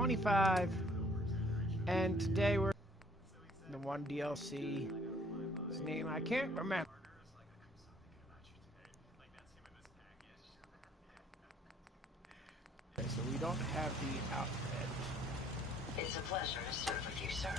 25, and today we're the one DLC. His name I can't remember. Okay, so we don't have the outfit. It's a pleasure to serve with you, sir.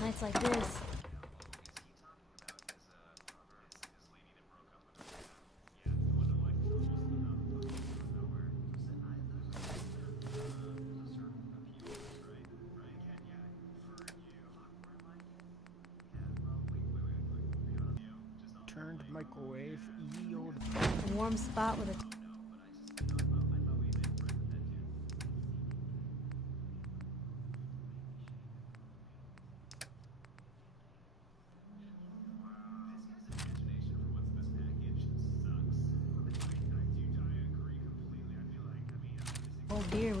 Nights like this. Turned microwave, yield. A warm spot with a... Oh dear.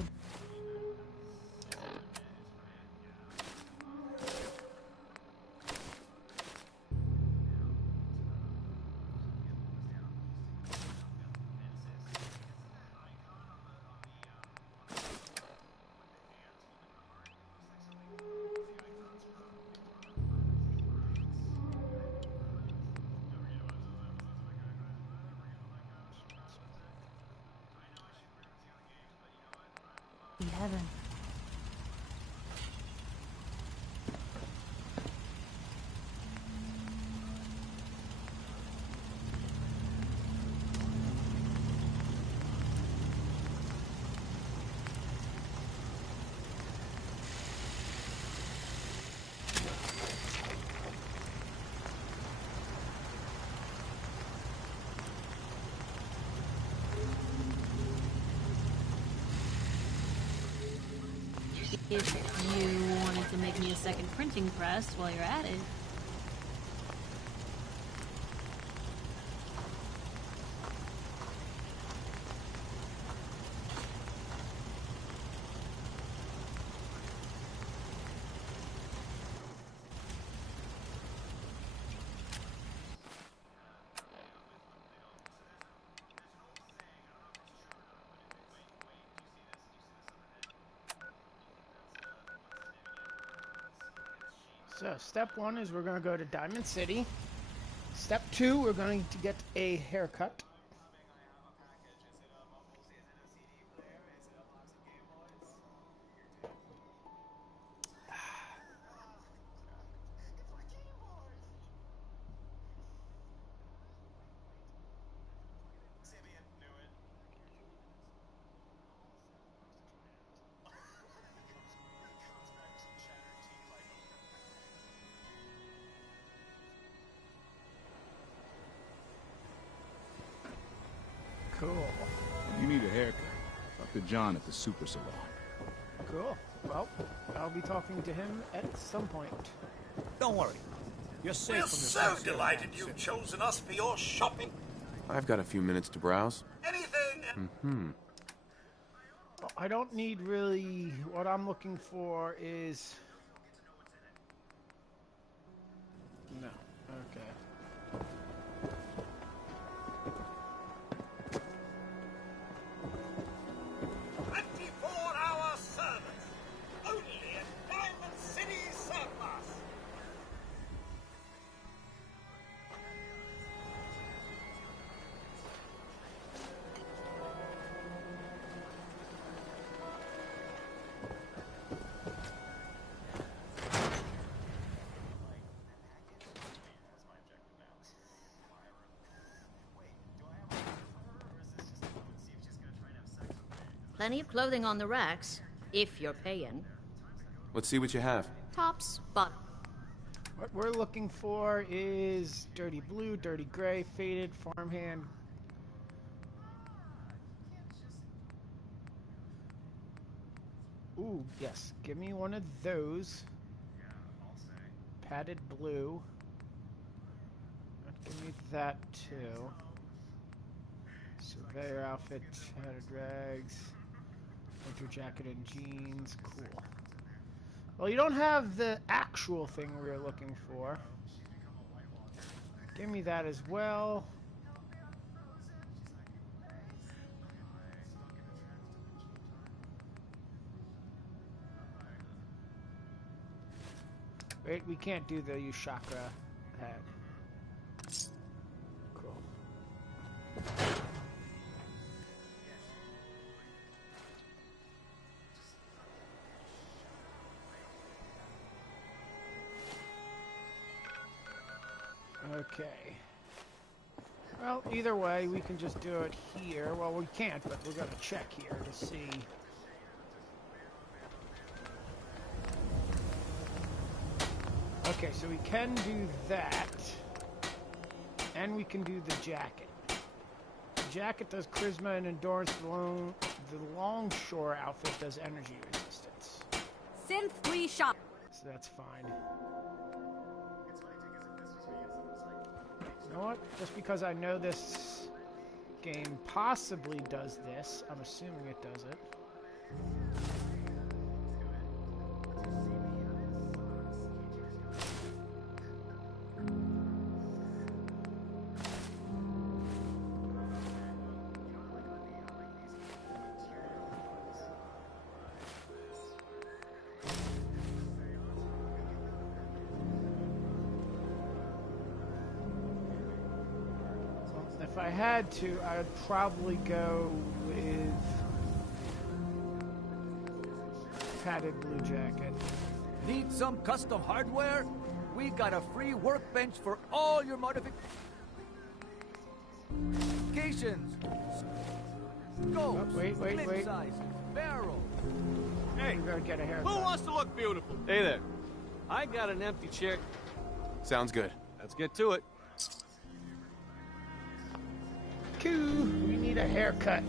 Be heaven. If you wanted to make me a second printing press while you're at it. So step 1 is we're going to go to Diamond City. Step 2, we're going to get a haircut. Cool. You need a haircut. Talk to John at the Super Salon. Cool. Well, I'll be talking to him at some point. Don't worry. You're safe We're from the so sexy delighted hands. you've chosen us for your shopping. I've got a few minutes to browse. Anything. Well, I don't need really... What I'm looking for is... No. Okay. 24-hour service. Only at Diamond City Surplus. Plenty of clothing on the racks, if you're paying. Let's see what you have. Tops, bottom. What we're looking for is dirty blue, dirty gray, faded, farmhand. Ooh, yes. Give me one of those. Padded blue. Give me that too. Surveyor outfit, padded rags, winter jacket and jeans. Cool. Well, you don't have the actual thing we were looking for. Give me that as well. Wait, we can't do the Ushakra hat. Cool. Okay. Well, either way, we can just do it here. Well, we can't, but we're going to check here to see. Okay, so we can do that. And we can do the jacket. The jacket does charisma and endurance. The longshore outfit does energy resistance. Synth shop. So that's fine. You know what? Just because I know this game possibly does this, I'm assuming it does it. If I had to, I would probably go with padded blue jacket. Need some custom hardware? We got a free workbench for all your modifications. Scopes, Oh, wait. clip sizes, barrels. Hey, you better get a haircut. Who wants to look beautiful? Hey there. I got an empty chair. Sounds good. Let's get to it. Cool. We need a haircut.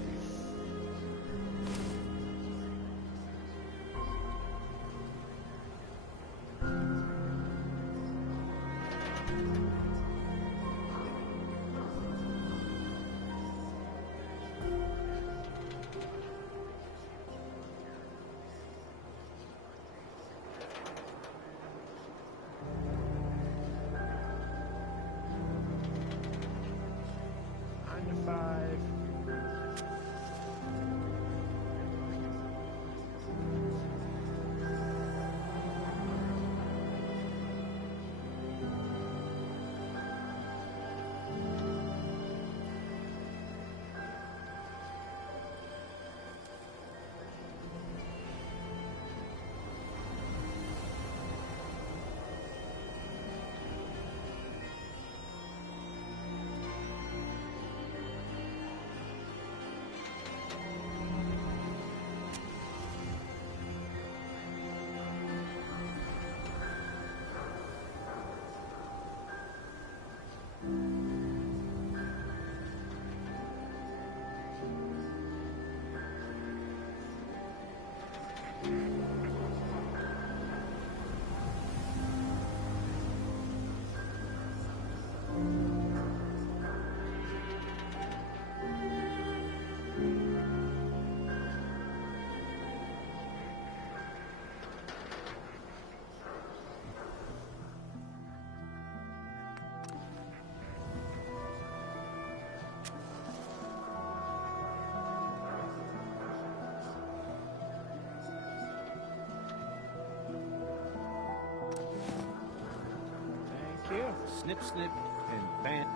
Thank you. Snip, snip, and bam.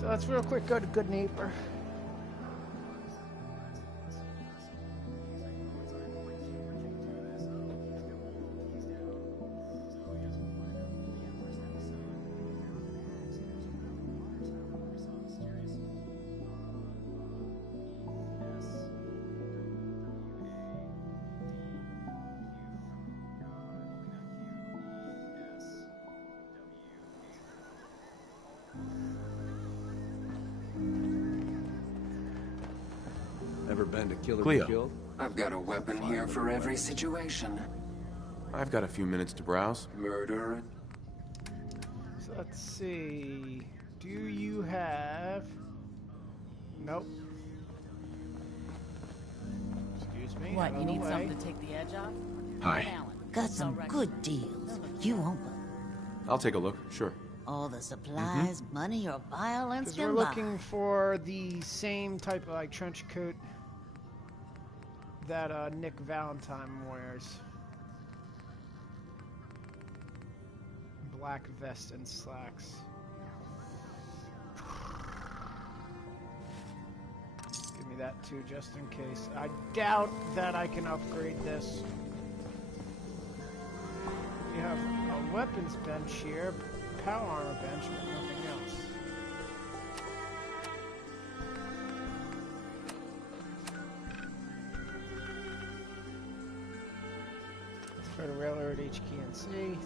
So let's real quick go to Good Neighbor. Ever been to Kill or Cleo. Be Killed? I've got a weapon here for every situation. I've got a few minutes to browse. Murder. So let's see. Do you have... Nope. Excuse me. What, out you of the need way. something to take the edge off? Hi. Got some good deals. You won't believe. I'll take a look, sure. All the supplies, money, or violence Because we're can buy. looking for the same type of like trench coat that Nick Valentine wears. Black vest and slacks. Give me that too, just in case. I doubt that I can upgrade this. You have a weapons bench here, power armor bench, but nothing else. Let's go to Railroad HKNC.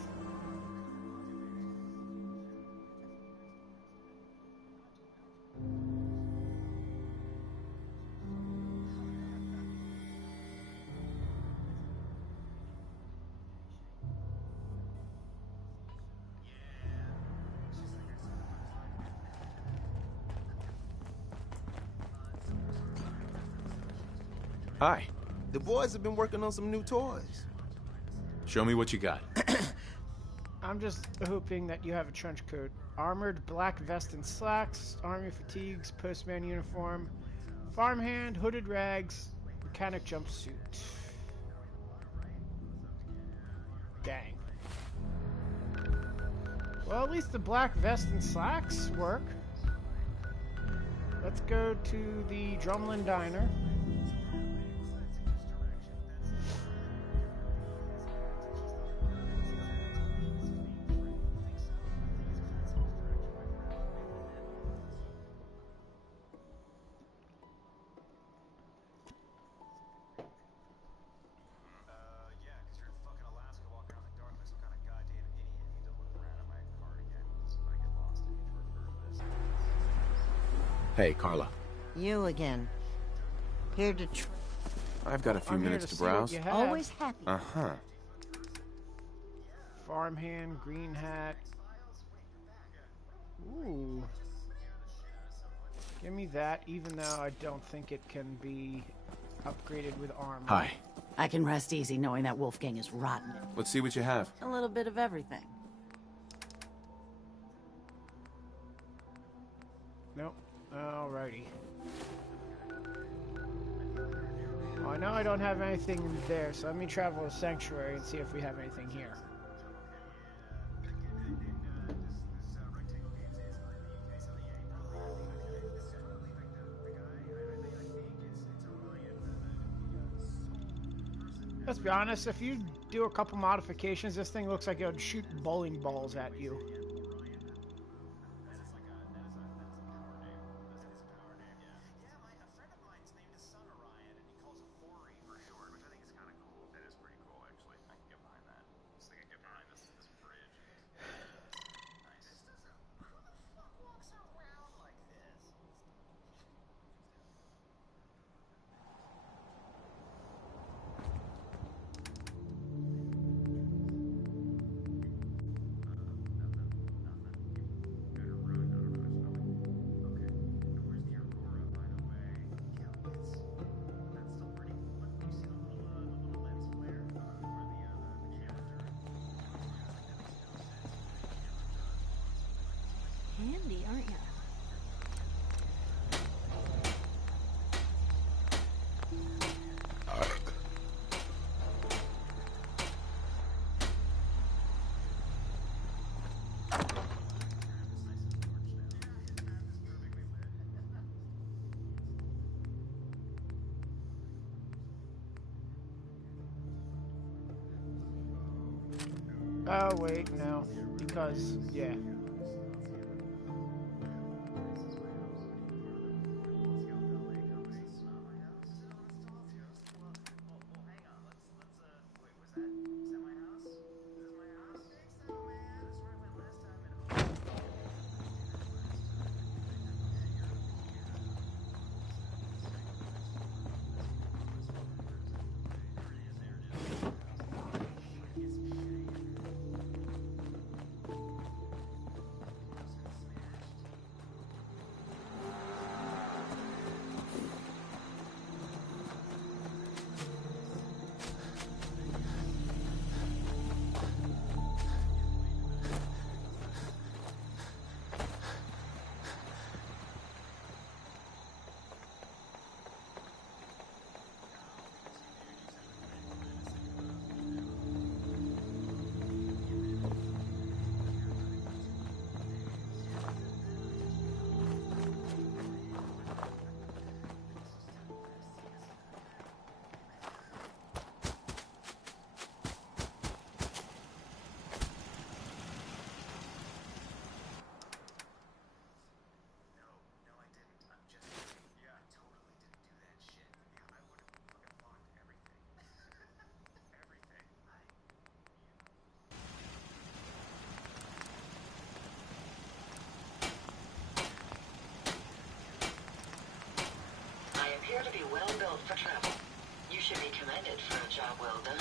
Hi. The boys have been working on some new toys. Show me what you got. I'm just hoping that you have a trench coat. Armored black vest and slacks, army fatigues, postman uniform, farmhand, hooded rags, mechanic jumpsuit. Dang. Well, at least the black vest and slacks work. Let's go to the Drumlin Diner. Hey, Carla. You again. Here to I've got a few I'm here minutes to to see what browse. you have. always happy. Uh-huh. Farmhand, green hat. Ooh. Give me that, even though I don't think it can be upgraded with armor. Hi. I can rest easy knowing that Wolfgang is rotten. Let's see what you have. A little bit of everything. Nope. Alrighty. Well, I know I don't have anything there, so let me travel to Sanctuary and see if we have anything here. Let's be honest, if you do a couple modifications, this thing looks like it would shoot bowling balls at you. Handy, aren't you? Oh, wait, no. Because, yeah. for travel. You should be commended for a job well done.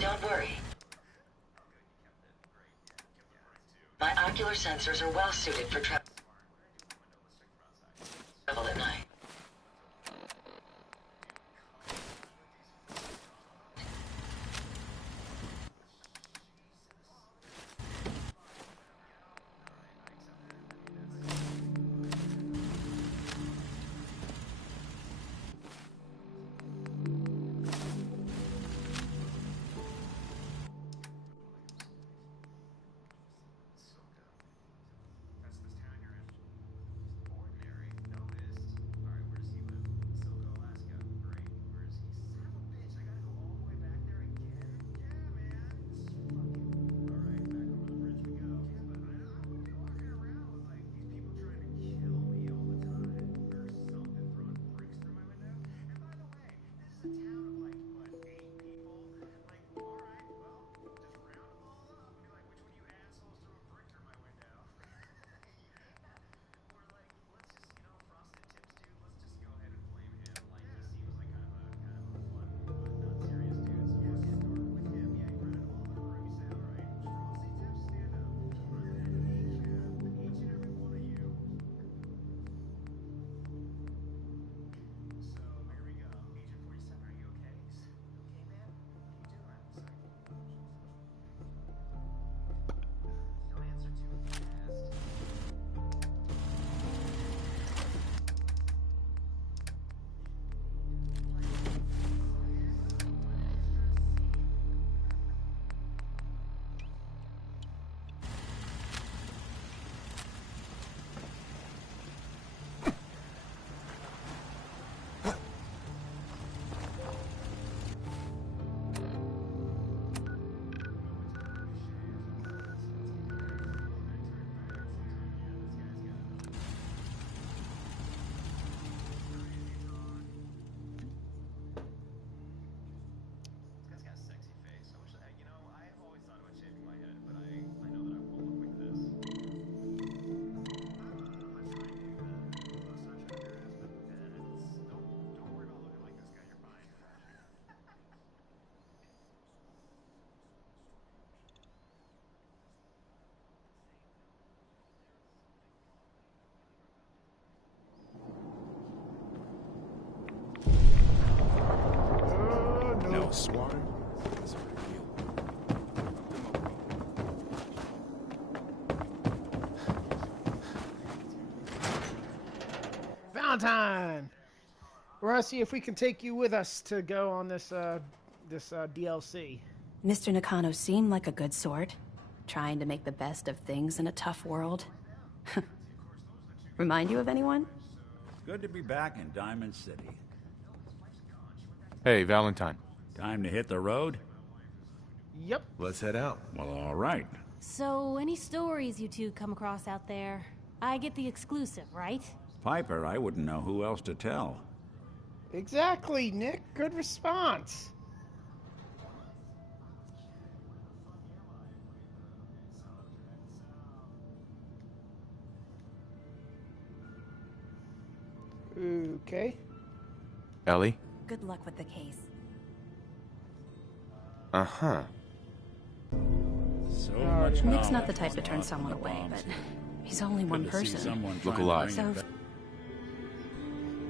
Don't worry. My ocular sensors are well suited for travel at night. No, Swart. Valentine! We're gonna see if we can take you with us to go on this DLC. Mr. Nakano seemed like a good sort, trying to make the best of things in a tough world. Remind you of anyone? Good to be back in Diamond City. Hey, Valentine. Time to hit the road? Yep. Let's head out. Well, all right. So, any stories you two come across out there? I get the exclusive, right? Piper, I wouldn't know who else to tell. Exactly, Nick. Good response. Okay. Ellie? Good luck with the case. Uh-huh. So Nick's much not the type to turn someone away, but he's only one person. Look alive. So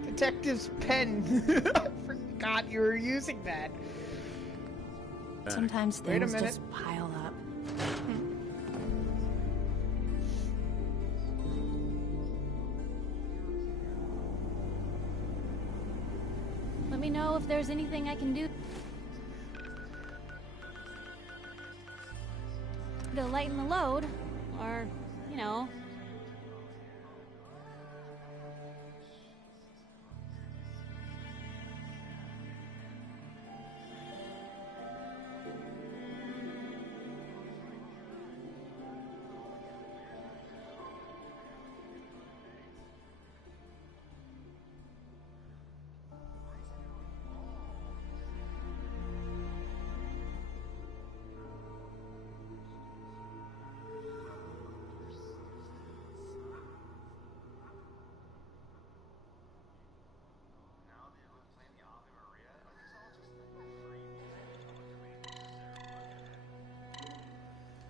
Detective's pen. I forgot you were using that. sometimes Wait a things minute. just pile up. Let me know if there's anything I can do. to lighten the load. Or, you know.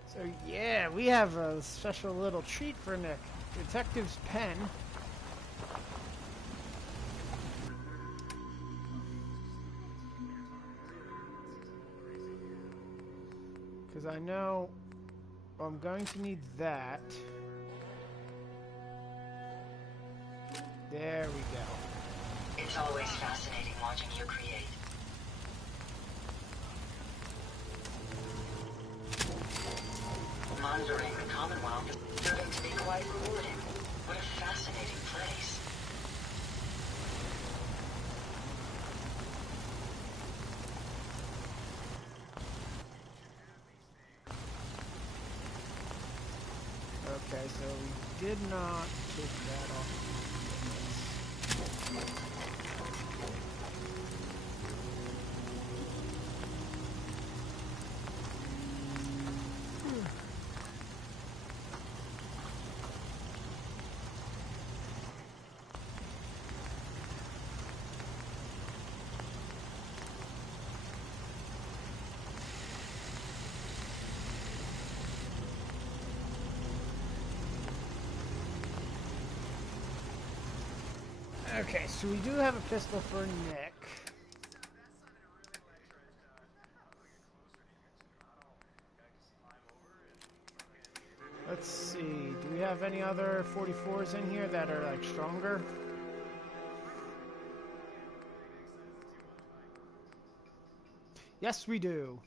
So yeah, we have a special little treat for Nick. Detective's pen. Because I know I'm going to need that. There we go. It's always fascinating watching you create. Monitoring the Commonwealth is proving to be quite rewarding. What a fascinating place. Okay, so we did not take that off. Okay, so we do have a pistol for Nick. Let's see, do we have any other 44s in here that are like stronger? Yes, we do.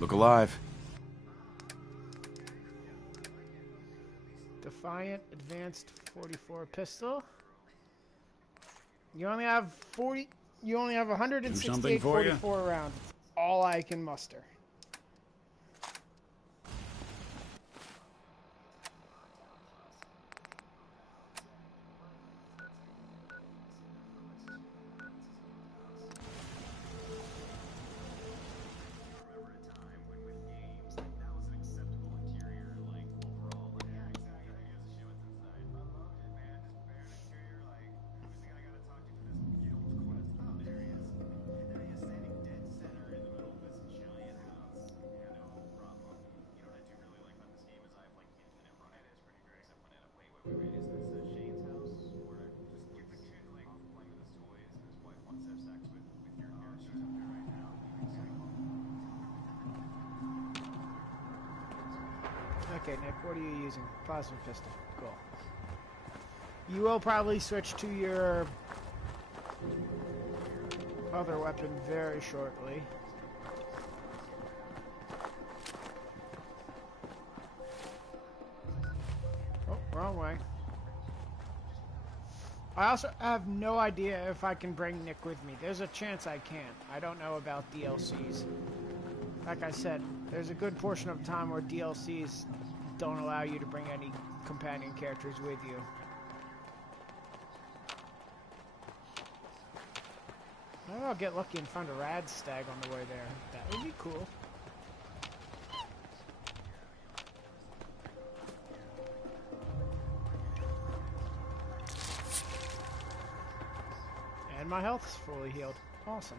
Look alive. Defiant Advanced 44 pistol. You only have 40. You only have 168 44 rounds. It's all I can muster. Okay, Nick, what are you using? Plasma pistol. Cool. You will probably switch to your other weapon very shortly. Oh, wrong way. I also have no idea if I can bring Nick with me. There's a chance I can. I don't know about DLCs. Like I said, there's a good portion of time where DLCs don't allow you to bring any companion characters with you. Maybe I'll get lucky and find a rad stag on the way there. That would be cool. And my health's fully healed. Awesome.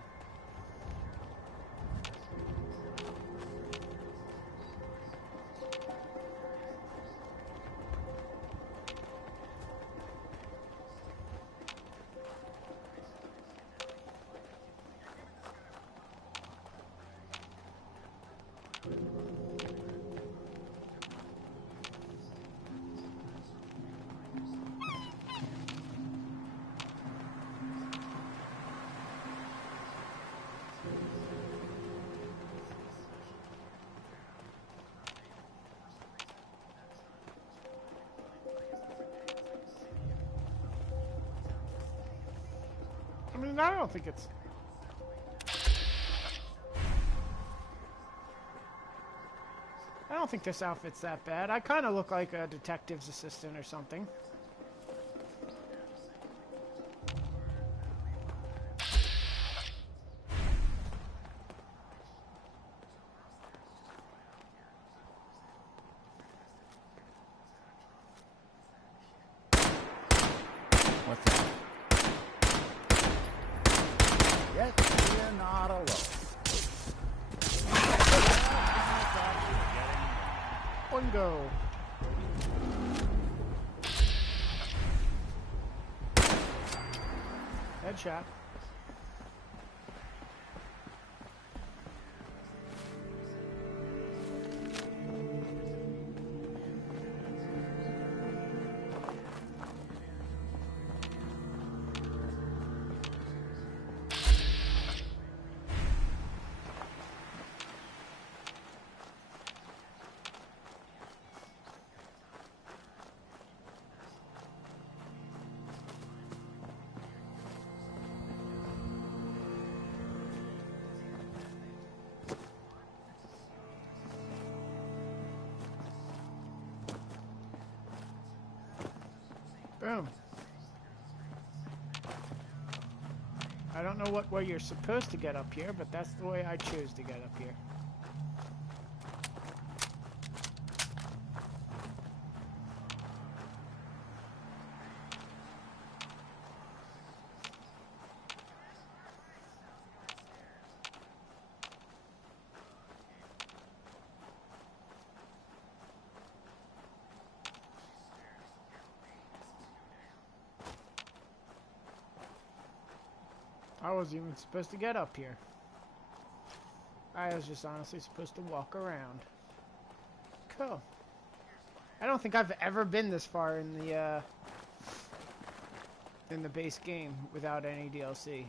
I mean, I don't think it's... I don't think this outfit's that bad. I kind of look like a detective's assistant or something. What's that? Yes, we're not alone. One go. Headshot. Boom. I don't know what way you're supposed to get up here, but that's the way I choose to get up here. I wasn't even supposed to get up here. I was just honestly supposed to walk around. Cool. I don't think I've ever been this far in the base game without any DLC.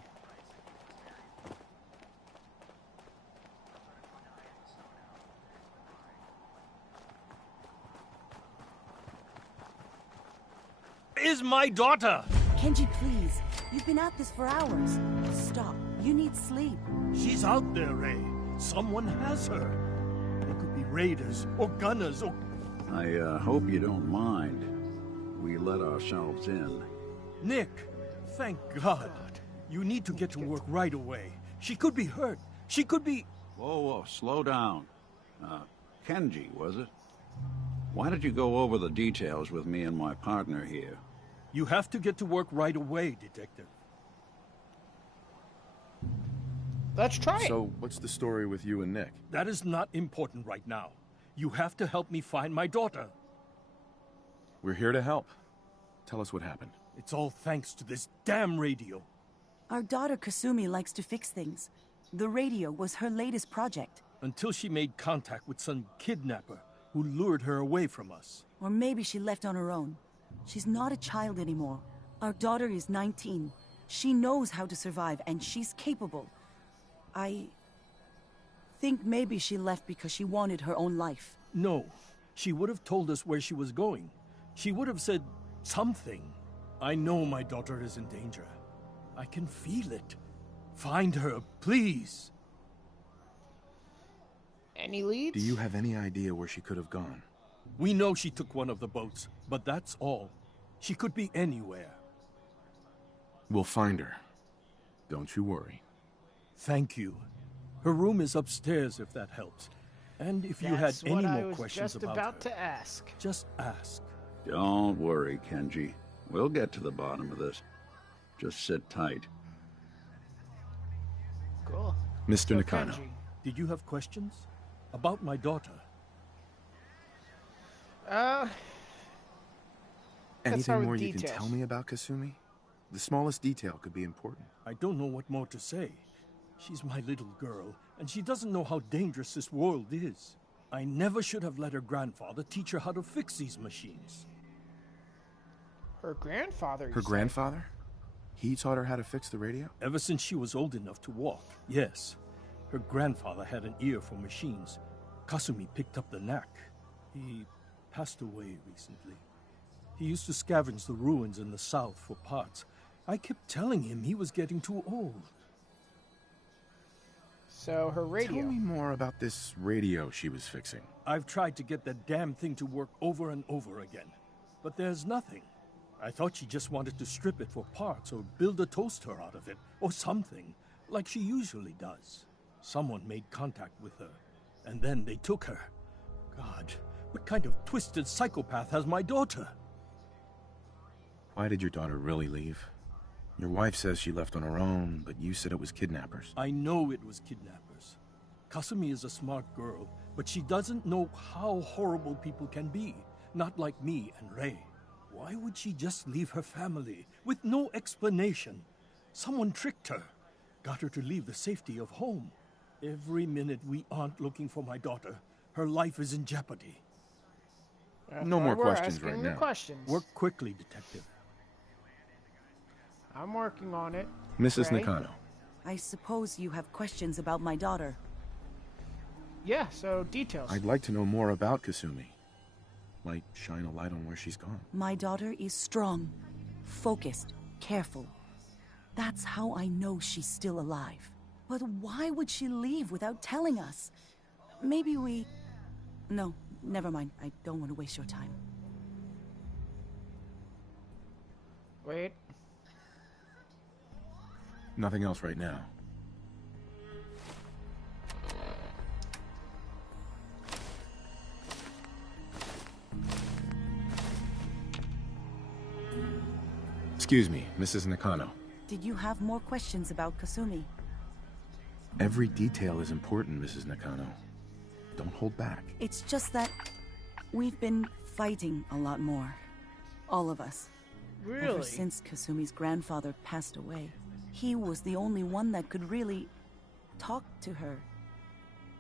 Is my daughter? Kenji, please. You've been at this for hours. Stop. You need sleep. She's out there, Ray. Someone has her. There could be raiders or gunners or... I hope you don't mind. We let ourselves in. Nick, thank God. You need to get to work right away. She could be hurt. She could be... Whoa, whoa, slow down. Kenji, was it? Why did you go over the details with me and my partner here? You have to get to work right away, Detective. Let's try it. So, what's the story with you and Nick? That is not important right now. You have to help me find my daughter. We're here to help. Tell us what happened. It's all thanks to this damn radio. Our daughter Kasumi likes to fix things. The radio was her latest project. Until she made contact with some kidnapper who lured her away from us. Or maybe she left on her own. She's not a child anymore. Our daughter is 19. She knows how to survive, and she's capable. I think maybe she left because she wanted her own life. No. She would have told us where she was going. She would have said something. I know my daughter is in danger. I can feel it. Find her, please. Any leads? Do you have any idea where she could have gone? We know she took one of the boats, but that's all. She could be anywhere. We'll find her. Don't you worry. Thank you. Her room is upstairs if that helps. And if you had any more questions about her, just about to ask. Just ask. Don't worry, Kenji. We'll get to the bottom of this. Just sit tight. Cool. Mr. So, Nakano. Kenji. Did you have questions? About my daughter? Let's Anything start with more you can details. tell me about Kasumi? The smallest detail could be important. I don't know what more to say. She's my little girl, and she doesn't know how dangerous this world is. I never should have let her grandfather teach her how to fix these machines. Her grandfather, Her grandfather? He taught her how to fix the radio? Ever since she was old enough to walk, yes. Her grandfather had an ear for machines. Kasumi picked up the knack. He passed away recently. He used to scavenge the ruins in the south for parts. I kept telling him he was getting too old. So her radio. Tell me more about this radio she was fixing. I've tried to get that damn thing to work over and over again, but there's nothing. I thought she just wanted to strip it for parts or build a toaster out of it, or something, like she usually does. Someone made contact with her, and then they took her. God, what kind of twisted psychopath has my daughter? Why did your daughter really leave? Your wife says she left on her own, but you said it was kidnappers. I know it was kidnappers. Kasumi is a smart girl, but she doesn't know how horrible people can be. Not like me and Ray. Why would she just leave her family with no explanation? Someone tricked her, got her to leave the safety of home. Every minute we aren't looking for my daughter, her life is in jeopardy. No more We're questions asking right the now. Questions. Work quickly, detective. I'm working on it. Mrs. Ray? Nakano. I suppose you have questions about my daughter. Yeah, so details. I'd like to know more about Kasumi. Might shine a light on where she's gone. My daughter is strong, focused, careful. That's how I know she's still alive. But why would she leave without telling us? Maybe we... No, never mind. I don't want to waste your time. Wait. Nothing else right now. Excuse me, Mrs. Nakano. Did you have more questions about Kasumi? Every detail is important, Mrs. Nakano. Don't hold back. It's just that we've been fighting a lot more. All of us. Really? Ever since Kasumi's grandfather passed away. He was the only one that could really talk to her.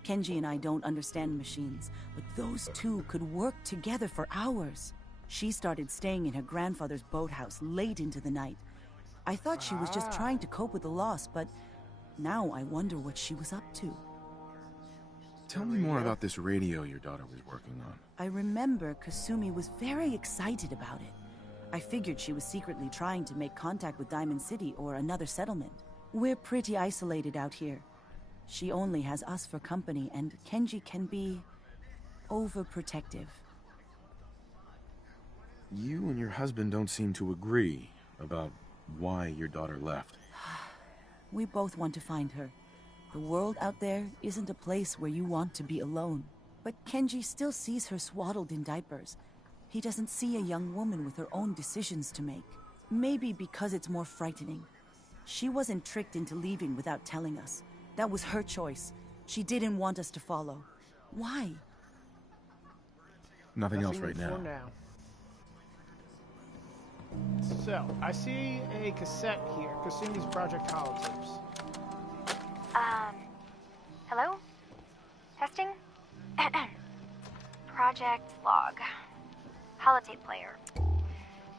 Kenji and I don't understand machines, but those two could work together for hours. She started staying in her grandfather's boathouse late into the night. I thought she was just trying to cope with the loss, but now I wonder what she was up to. Tell me more about this radio your daughter was working on. I remember Kasumi was very excited about it. I figured she was secretly trying to make contact with Diamond City or another settlement. We're pretty isolated out here. She only has us for company, and Kenji can be overprotective. You and your husband don't seem to agree about why your daughter left. We both want to find her. The world out there isn't a place where you want to be alone. But Kenji still sees her swaddled in diapers. He doesn't see a young woman with her own decisions to make. Maybe because it's more frightening. She wasn't tricked into leaving without telling us. That was her choice. She didn't want us to follow. Why? Nothing else right for now. So, I see a cassette here. Kasumi's Project Holotapes. Hello? Testing? Project log. Holotape player.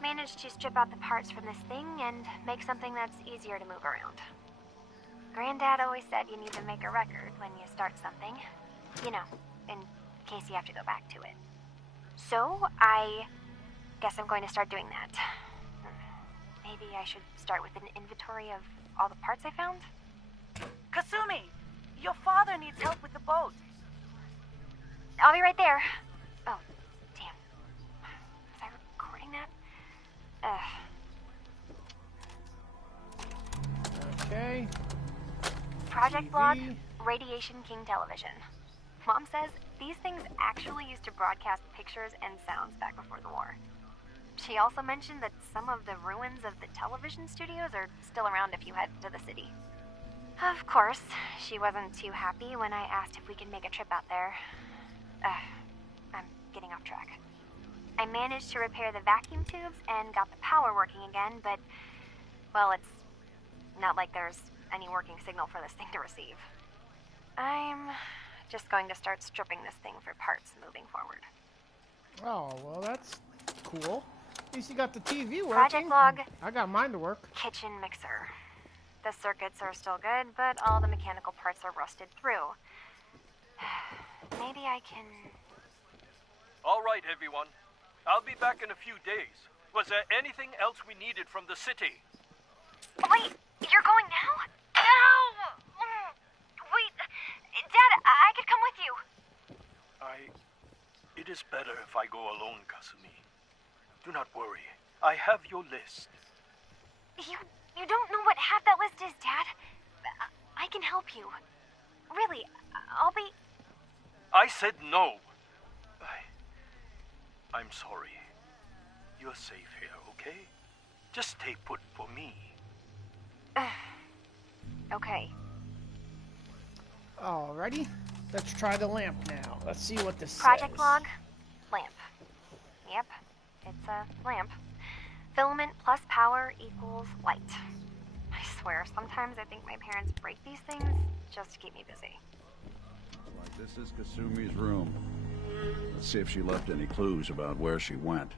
Managed to strip out the parts from this thing and make something that's easier to move around. Granddad always said you need to make a record when you start something. You know, in case you have to go back to it. So, I guess I'm going to start doing that. Maybe I should start with an inventory of all the parts I found? Kasumi! Your father needs help with the boat. I'll be right there. Oh, damn. Was I recording that? Okay. Project log, Radiation King Television. Mom says these things actually used to broadcast pictures and sounds back before the war. She also mentioned that some of the ruins of the television studios are still around if you head to the city. Of course, she wasn't too happy when I asked if we could make a trip out there. I'm getting off track. I managed to repair the vacuum tubes and got the power working again, but, well, it's not like there's any working signal for this thing to receive. I'm just going to start stripping this thing for parts moving forward. Oh, well, that's cool. At least you got the TV working. Project log. I got mine to work. Kitchen mixer. The circuits are still good, but all the mechanical parts are rusted through. Maybe I can... All right, everyone. I'll be back in a few days. Was there anything else we needed from the city? Wait, you're going now? No! Wait, Dad, I could come with you. It is better if I go alone, Kasumi. Do not worry. I have your list. You don't know what half that list is, Dad. I can help you. Really, I'll be... I said no. I'm sorry. You're safe here, okay? Just stay put for me. Okay. Alrighty. Let's try the lamp now. Let's see what this Project says. log. Lamp. Yep, it's a lamp. Filament plus power equals light. I swear, sometimes I think my parents break these things just to keep me busy. Like this is Kasumi's room. Let's see if she left any clues about where she went.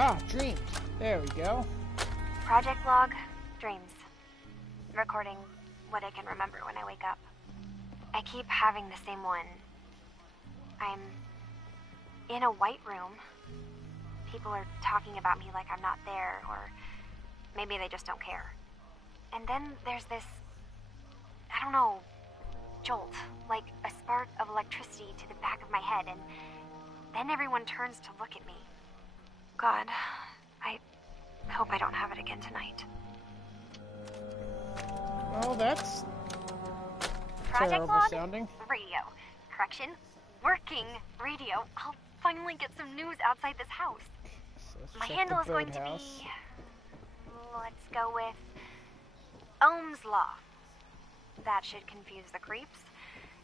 Ah, dreams. There we go. Project log, dreams. Recording what I can remember when I wake up. I keep having the same one. I'm in a white room. People are talking about me like I'm not there, or maybe they just don't care. And then there's this, I don't know, jolt, like a spark of electricity to the back of my head, and then everyone turns to look at me. God, I hope I don't have it again tonight. Well, that's Project terrible log, sounding. radio. Correction, working radio. I'll finally get some news outside this house. So My check handle the is going to birdhouse. be... Let's go with... Ohm's Law. That should confuse the creeps.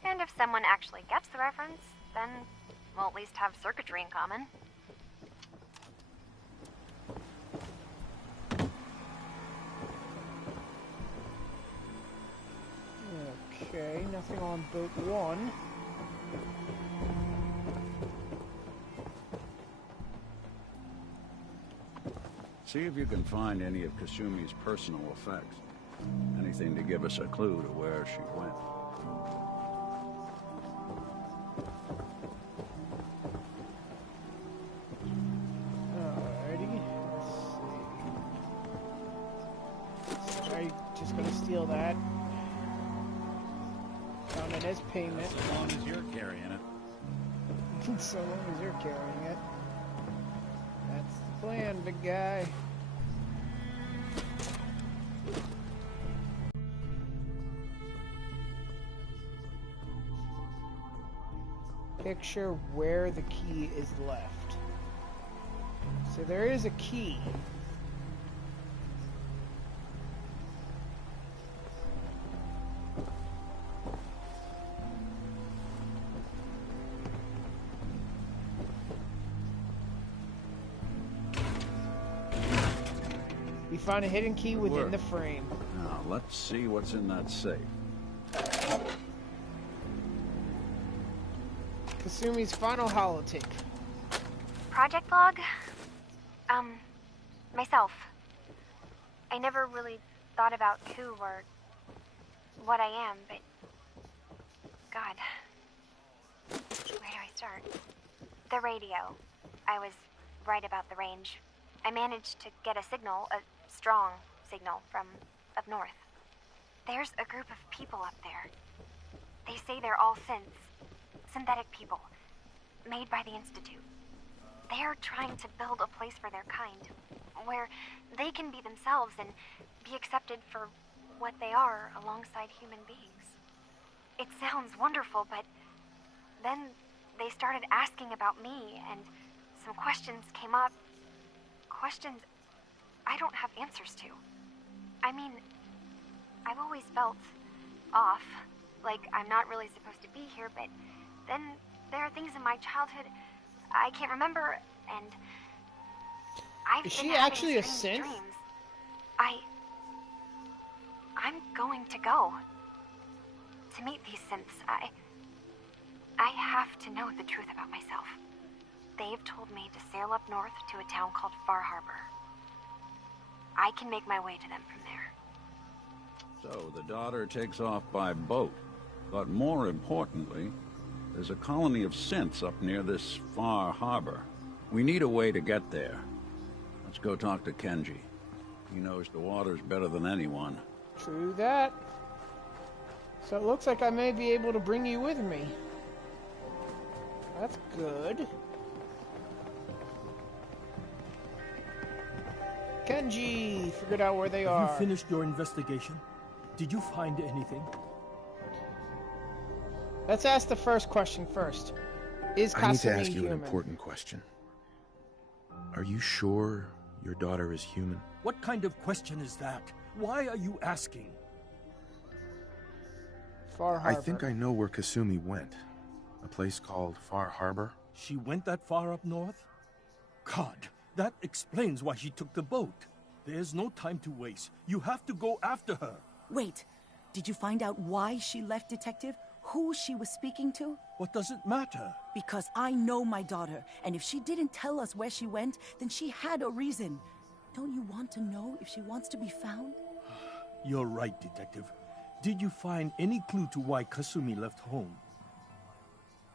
And if someone actually gets the reference, then we'll at least have circuitry in common. Okay, nothing on boat 1. See if you can find any of Kasumi's personal effects. Anything to give us a clue to where she went. Alrighty, let's see. I'm just gonna steal that. Count it as payment. So long as you're carrying it. So long as you're carrying it. That's the plan, big guy. Picture where the key is left. So there is a key. You find a hidden key within the frame. Now, let's see what's in that safe. Kasumi's final holotape. Project log? Myself. I never really thought about who or what I am, but... God. Where do I start? The radio. I was right about the range. I managed to get a signal, a strong signal, from up north. There's a group of people up there. They say they're all synthetic people, made by the Institute. They're trying to build a place for their kind, where they can be themselves and be accepted for what they are alongside human beings. It sounds wonderful, but then they started asking about me, and some questions came up. Questions I don't have answers to. I mean, I've always felt off, like I'm not really supposed to be here, but then there are things in my childhood I can't remember, and I've Is been she having actually a strange synth? dreams. I'm going to go to meet these synths. I have to know the truth about myself. They've told me to sail up north to a town called Far Harbor. I can make my way to them from there. So the daughter takes off by boat. But more importantly, there's a colony of synths up near this Far Harbor. We need a way to get there. Let's go talk to Kenji. He knows the waters better than anyone. True that. So it looks like I may be able to bring you with me. That's good. Kenji, figured out where they are. Have you finished your investigation? Did you find anything? Let's ask the first question first. Is I need to Kasumi ask you human? an important question. Are you sure your daughter is human? What kind of question is that? Why are you asking? Far Harbor. I think I know where Kasumi went. A place called Far Harbor. She went that far up north? God, that explains why she took the boat. There's no time to waste. You have to go after her. Wait, did you find out why she left, Detective? Who she was speaking to? What does it matter? Because I know my daughter, and if she didn't tell us where she went, then she had a reason. Don't you want to know if she wants to be found? You're right, Detective. Did you find any clue to why Kasumi left home?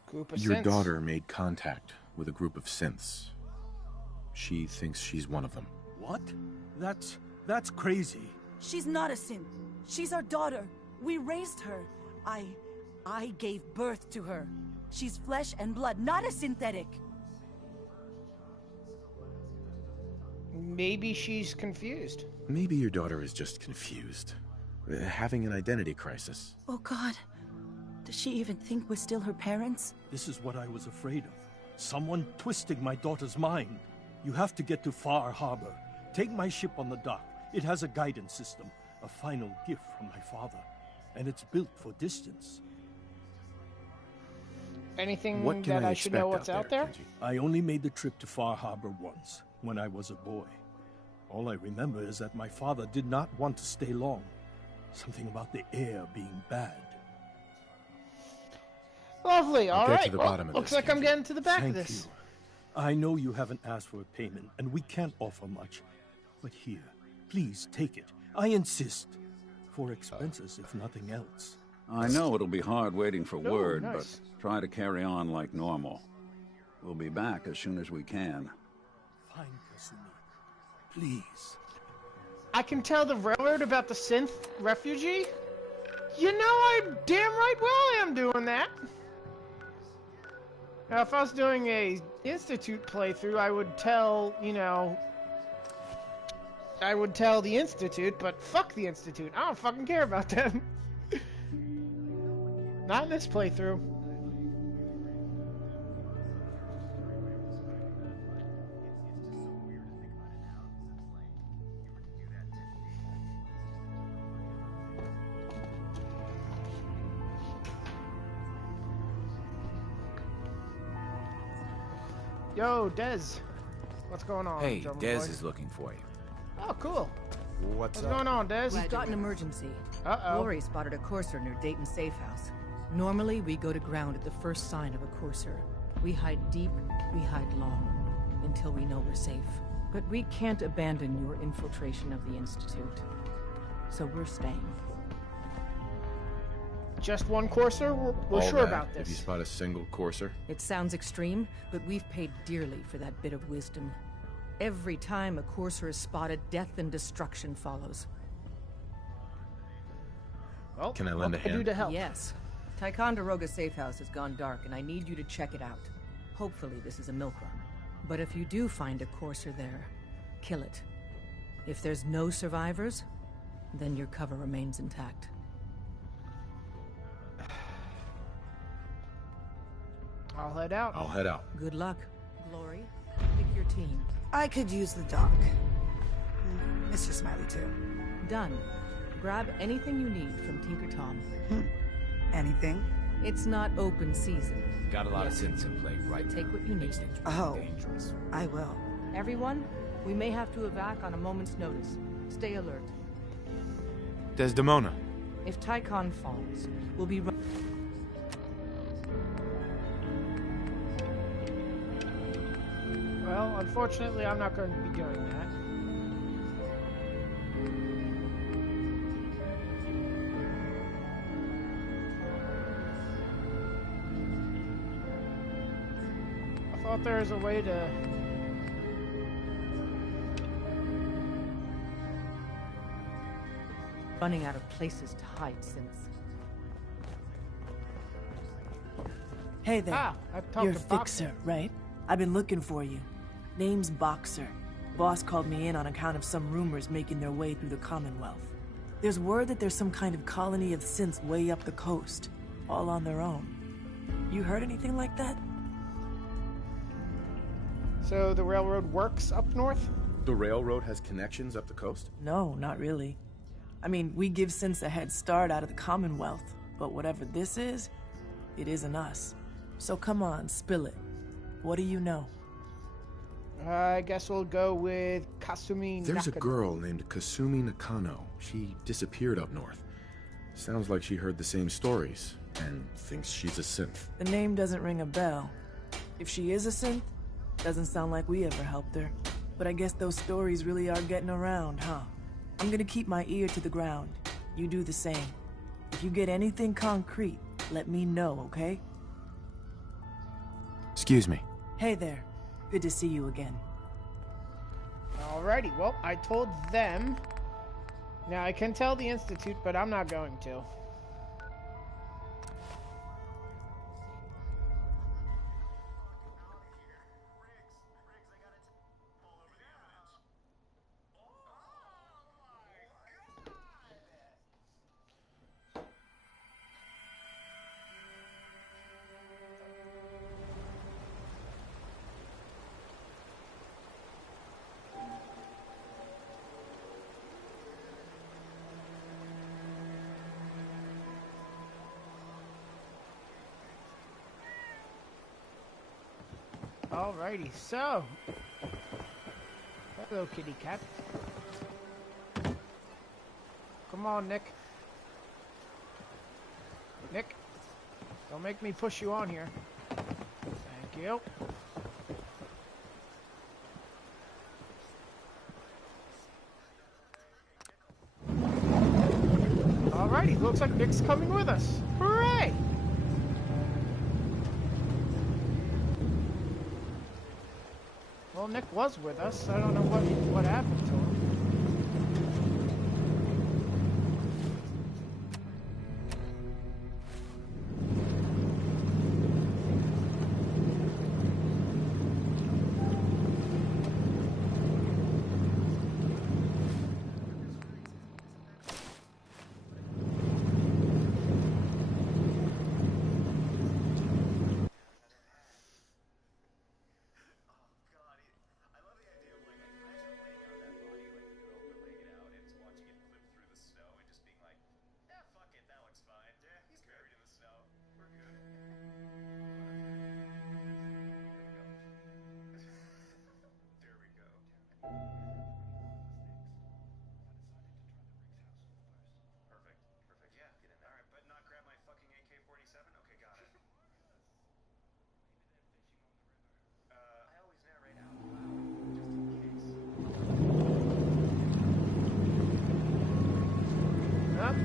Group of Your synths. daughter made contact with a group of synths. She thinks she's one of them. What? That's crazy. She's not a synth. She's our daughter. We raised her. I gave birth to her. She's flesh and blood, not a synthetic. Maybe she's confused. Maybe your daughter is just confused. Having an identity crisis. Oh God. Does she even think we're still her parents? This is what I was afraid of. Someone twisting my daughter's mind. You have to get to Far Harbor. Take my ship on the dock. It has a guidance system, a final gift from my father. And it's built for distance. Anything What can that I I should know expect what's out out there? Kenji? I only made the trip to Far Harbor once, when I was a boy. All I remember is that my father did not want to stay long. Something about the air being bad. Lovely. I'll All get right. to the Well, bottom of looks this, like I'm Kenji. getting to the back Thank of this. you. I know you haven't asked for a payment, and we can't offer much. But here, please take it. I insist. For expenses, if nothing else. I know it'll be hard waiting for Oh, word, nice. but try to carry on like normal. We'll be back as soon as we can. Fine, Kasumi. Please. I can tell the railroad about the synth refugee? You know I damn right well am doing that. Now, if I was doing a Institute playthrough, I would tell, I would tell the Institute, but fuck the Institute. I don't fucking care about them. Not in this playthrough. Yo, Dez. What's going on? Hey, drummer Dez boy? is looking for you. Oh, cool. What's going on, Dez? We've got an emergency. Uh-oh. Lori spotted a courser near Dayton Safe House. Normally, we go to ground at the first sign of a courser. We hide deep, we hide long, until we know we're safe. But we can't abandon your infiltration of the Institute. So we're staying. Just one courser? We're All sure that, about If you this. spot a single courser, It sounds extreme, but we've paid dearly for that bit of wisdom. Every time a courser is spotted, death and destruction follows. Well, Can I lend a what can I do hand? to help? Yes. Ticonderoga Safe House has gone dark, and I need you to check it out. Hopefully this is a milk run. But if you do find a courser there, kill it. If there's no survivors, then your cover remains intact. I'll head out. I'll head out. Good luck. Glory, pick your team. I could use the dock. Mr. Smiley, too. Done. Grab anything you need from Tinker Tom. Anything? It's not open season. Got a lot of synths in play right now. Take what you need. Oh, Dangerous. I will. Everyone, we may have to evac on a moment's notice. Stay alert. Desdemona. If Tycon falls, we'll be... Well, unfortunately, I'm not going to be doing that. I thought there was a way to... running out of places to hide since... Hey there. I've talked You're to a Boxer. fixer, right? I've been looking for you. Name's Boxer. Boss called me in on account of some rumors making their way through the Commonwealth. There's word that there's some kind of colony of synths way up the coast, all on their own. You heard anything like that? So the railroad works up north? The railroad has connections up the coast? No, not really. I mean, we give synths a head start out of the Commonwealth, but whatever this is, it isn't us. So come on, spill it. What do you know? I guess we'll go with Kasumi There's a Nakano. girl named Kasumi Nakano. She disappeared up north. Sounds like she heard the same stories, and thinks she's a synth. The name doesn't ring a bell. If she is a synth, doesn't sound like we ever helped her. But I guess those stories really are getting around, huh? I'm gonna keep my ear to the ground. You do the same. If you get anything concrete, let me know, okay? Excuse me. Hey there. Good to see you again. Alrighty, well, I told them. Now, I can tell the Institute, but I'm not going to. Alrighty, so. Hello, kitty cat. Come on, Nick. Nick, don't make me push you on here. Thank you. Alrighty, looks like Nick's coming with us. Hooray! Well, Nick was with us. I don't know what happened to him.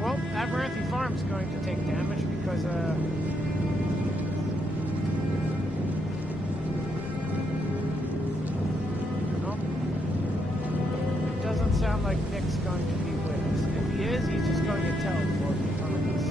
Well, Aberanthy Farm's going to take damage because, no. It doesn't sound like Nick's going to be with us. If he is, he's just going to teleport from us.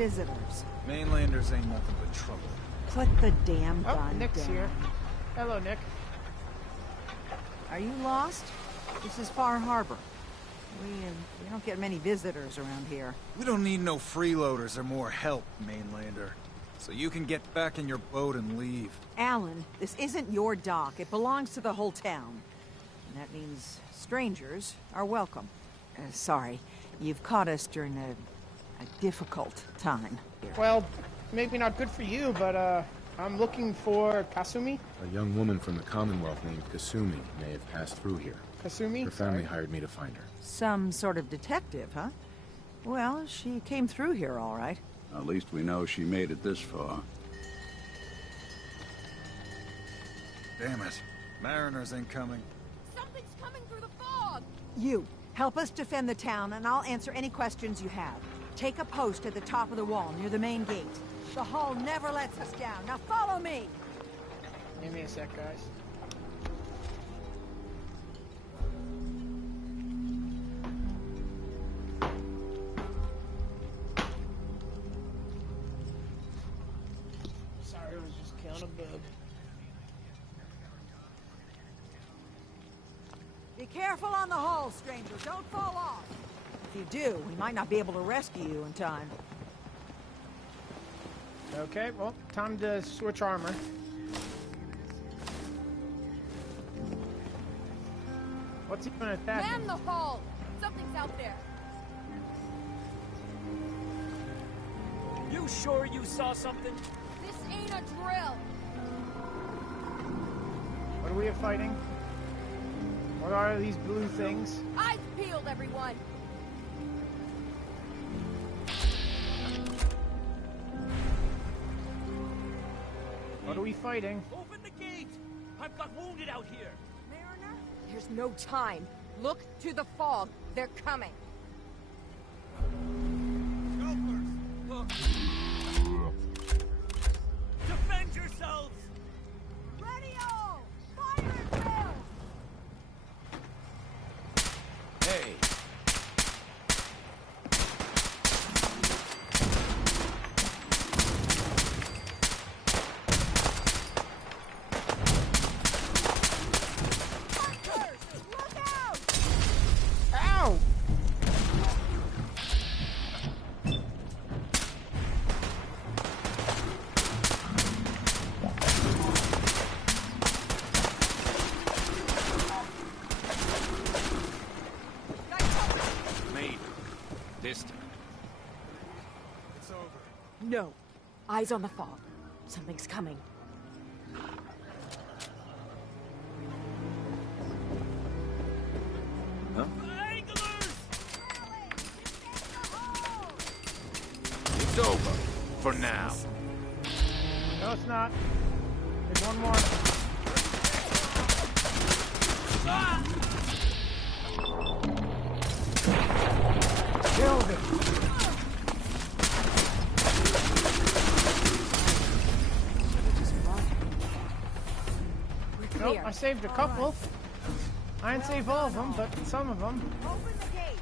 visitors. Mainlanders ain't nothing but trouble. Put the damn Oh, gun Nick's down. here. Hello, Nick. Are you lost? This is Far Harbor. We don't get many visitors around here. We don't need no freeloaders or more help, Mainlander. So you can get back in your boat and leave. Alan, this isn't your dock. It belongs to the whole town. And that means strangers are welcome. Sorry, you've caught us during a difficult time. Well, maybe not good for you, but I'm looking for Kasumi. A young woman from the Commonwealth named Kasumi may have passed through here. Kasumi? Her family hired me to find her. Some sort of detective, huh? Well, she came through here all right. At least we know she made it this far. Damn it. Mariners ain't coming. Something's coming through the fog! You, help us defend the town, and I'll answer any questions you have. Take a post at the top of the wall, near the main gate. The hull never lets us down. Now follow me! Give me a sec, guys. Sorry, I was just killing a bug. Be careful on the hull, stranger. Don't fall off. If you do, we might not be able to rescue you in time. Okay, well, time to switch armor. What's he gonna attack? Man the hull! Something's out there. You sure you saw something? This ain't a drill. What are we fighting? What are these blue things? Eyes peeled, everyone. What are we fighting? Open the gate! I've got wounded out here. Mariner? There's no time. Look to the fog. They're coming. Defend yourselves! Radio! Fire and drill! Hey! Ow! Maybe. This time. It's over. No. Eyes on the fog. Something's coming. Huh? It's over. For now. No, it's not. There's one more. Killed it. Nope, I saved a couple. I didn't save all of them, but some of them. Open the gate!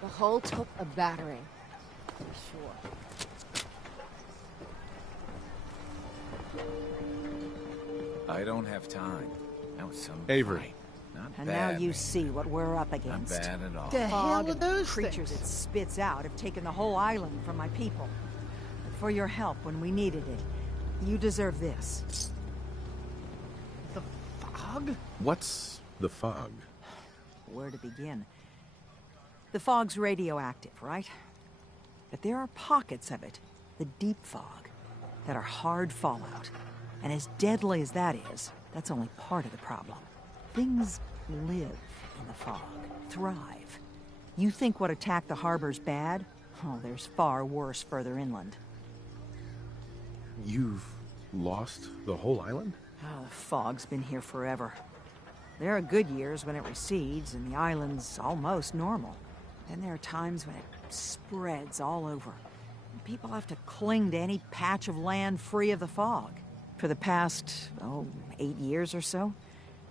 The hull took a battering. Sure. I don't have time. That was some Avery. fight. Not And bad. now you see what we're up against. Not bad at all. The hell fog are and those creatures things? it spits out have taken the whole island from my people. But for your help when we needed it, you deserve this. The fog? What's the fog? Where to begin? The fog's radioactive, right? But there are pockets of it, the deep fog, that are hard fallout. And as deadly as that is, that's only part of the problem. Things live in the fog, thrive. You think what attacked the harbor's bad? Oh, there's far worse further inland. You've lost the whole island? Oh, the fog's been here forever. There are good years when it recedes and the island's almost normal. Then there are times when it spreads all over. And people have to cling to any patch of land free of the fog. For the past, 8 years or so,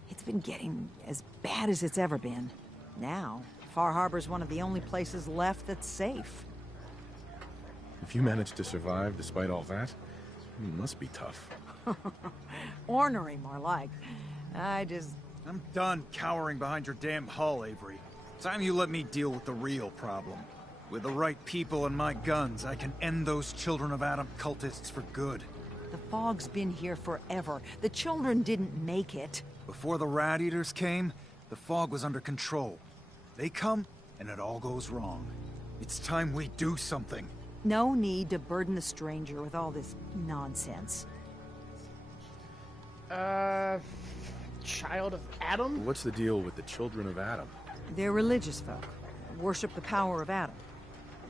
it's been getting as bad as it's ever been. Now, Far Harbor's one of the only places left that's safe. If you managed to survive despite all that, it must be tough. Ornery, more like. I'm done cowering behind your damn hull, Avery. Time you let me deal with the real problem. With the right people and my guns, I can end those Children of Adam cultists for good. The fog's been here forever. The children didn't make it. Before the Rat Eaters came, the fog was under control. They come, and it all goes wrong. It's time we do something. No need to burden the stranger with all this nonsense. Child of Adam? What's the deal with the Children of Adam? They're religious folk. Worship the power of Adam.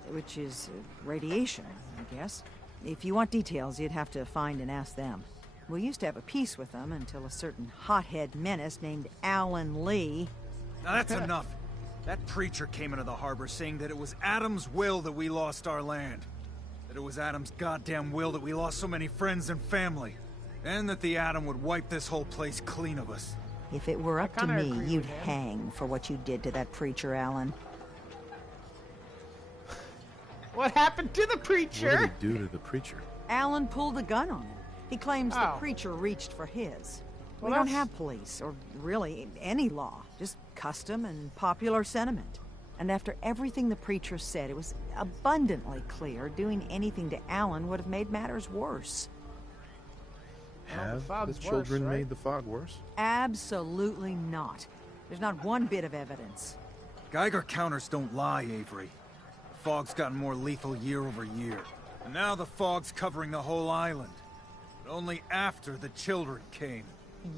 Which is radiation, I guess. If you want details, you'd have to find and ask them. We used to have a peace with them until a certain hothead menace named Alan Lee... Now that's enough. That preacher came into the harbor saying that it was Adam's will that we lost our land. That it was Adam's goddamn will that we lost so many friends and family. And that the Atom would wipe this whole place clean of us. If it were up to me, you'd hang for what you did to that preacher, Alan. What happened to the preacher? What did he do to the preacher? Alan pulled a gun on him. He claims the preacher reached for his. Well, we don't have police, or really any law. Just custom and popular sentiment. And after everything the preacher said, it was abundantly clear doing anything to Alan would have made matters worse. Have the children made the fog worse? Absolutely not. There's not one bit of evidence. Geiger counters don't lie, Avery. The fog's gotten more lethal year over year. And now the fog's covering the whole island. But only after the children came.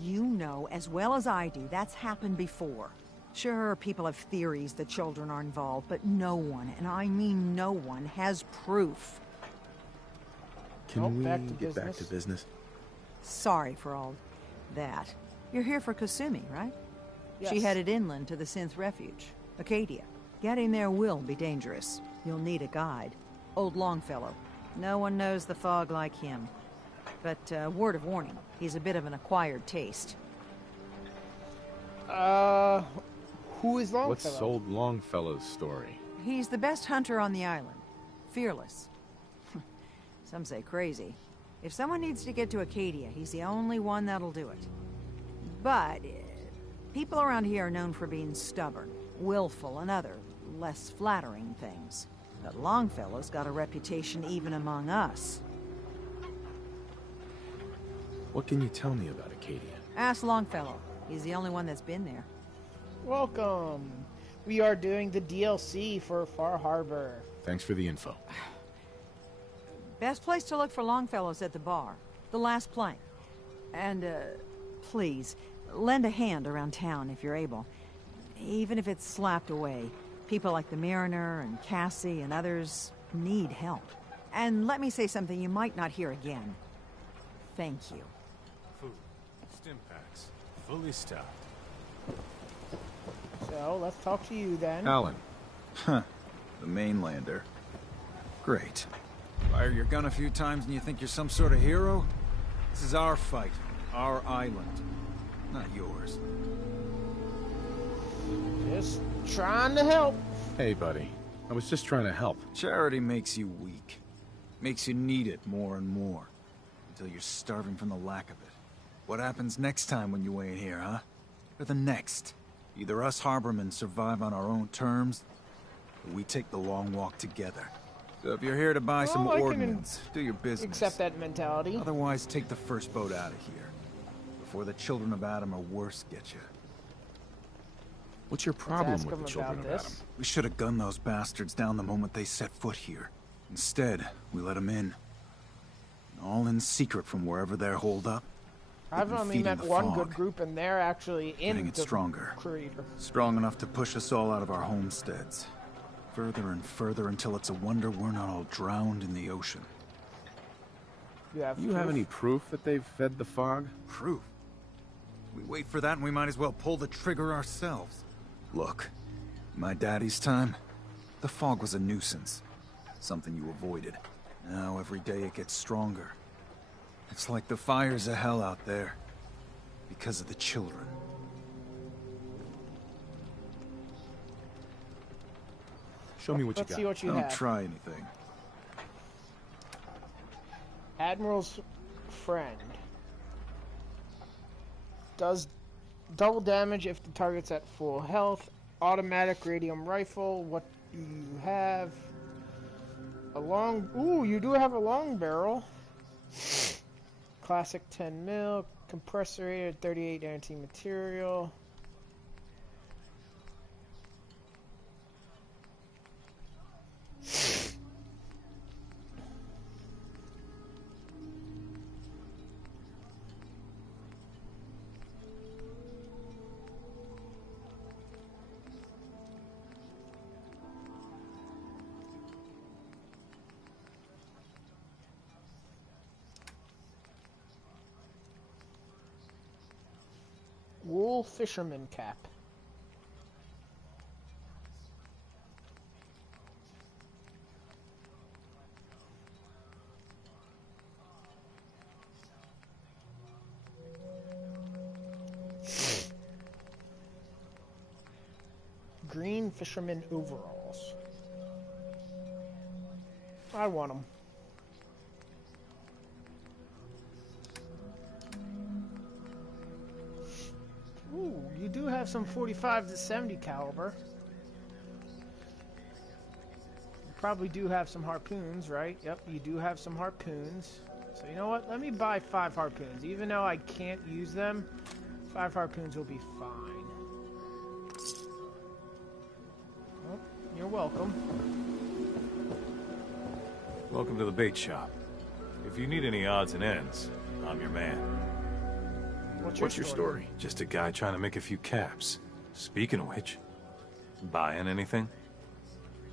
You know as well as I do that's happened before. Sure, people have theories that children are involved, but no one, and I mean no one, has proof. Can we get back to business? Sorry for all that. You're here for Kasumi, right? Yes. She headed inland to the Synth Refuge, Acadia. Getting there will be dangerous. You'll need a guide. Old Longfellow. No one knows the fog like him. But, word of warning, he's a bit of an acquired taste. Who is Longfellow? What's old Longfellow's story? He's the best hunter on the island. Fearless. Some say crazy. If someone needs to get to Acadia, he's the only one that'll do it. But people around here are known for being stubborn, willful, and other, less flattering things. But Longfellow's got a reputation even among us. What can you tell me about Acadia? Ask Longfellow. He's the only one that's been there. Welcome. We are doing the DLC for Far Harbor. Thanks for the info. Best place to look for Longfellow's at the bar. The last plank. And, please, lend a hand around town if you're able. Even if it's slapped away. People like the Mariner and Cassie and others need help. And let me say something you might not hear again. Thank you. Food. Stim packs. Fully stocked. So, let's talk to you then. Alan. Huh. The mainlander. Great. Fire your gun a few times and you think you're some sort of hero? This is our fight. Our island. Not yours. Just trying to help. Hey, buddy. I was just trying to help. Charity makes you weak. Makes you need it more and more. Until you're starving from the lack of it. What happens next time when you ain't here, huh? Or the next? Either us harbormen survive on our own terms, or we take the long walk together. So if you're here to buy some ordnance, do your business. Accept that mentality. Otherwise, take the first boat out of here. Before the Children of Adam or worse get you. What's your problem with the Children of Adam? We should have gunned those bastards down the moment they set foot here. Instead, we let them in. All in secret from wherever they're holed up. I've only met one good group, and they're actually in it stronger. Creator. Strong enough to push us all out of our homesteads. Further and further until it's a wonder we're not all drowned in the ocean. You have any proof that they've fed the fog? Proof? We wait for that and we might as well pull the trigger ourselves. Look, in my daddy's time, the fog was a nuisance. Something you avoided. Now every day it gets stronger. It's like the fires of hell out there. Because of the children. Show me what you got. Let's see what you Don't have. try anything. Admiral's friend. Does double damage if the target's at full health. Automatic radium rifle. What do you have? A long... Ooh, you do have a long barrel. Classic 10 mil. Compressor rated 38 anti-material. Wool fisherman cap. Green fisherman overalls. I want them. Ooh, you do have some 45 to 70 caliber. You probably do have some harpoons, right? Yep, you do have some harpoons. So you know what? Let me buy 5 harpoons. Even though I can't use them, 5 harpoons will be fine. Oh, you're welcome. Welcome to the bait shop. If you need any odds and ends, I'm your man. What's your story? Just a guy trying to make a few caps. Speaking of which, buying anything?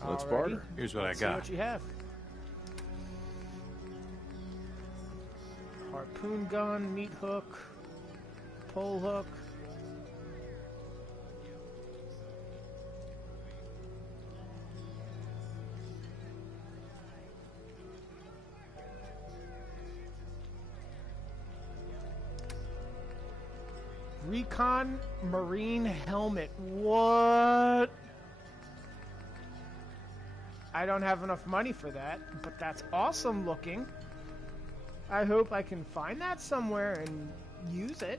Let's Alrighty. barter. Here's what Let's I see got. what you have. Harpoon gun, meat hook, pole hook. Recon Marine helmet. What? I don't have enough money for that, but that's awesome looking. I hope I can find that somewhere and use it.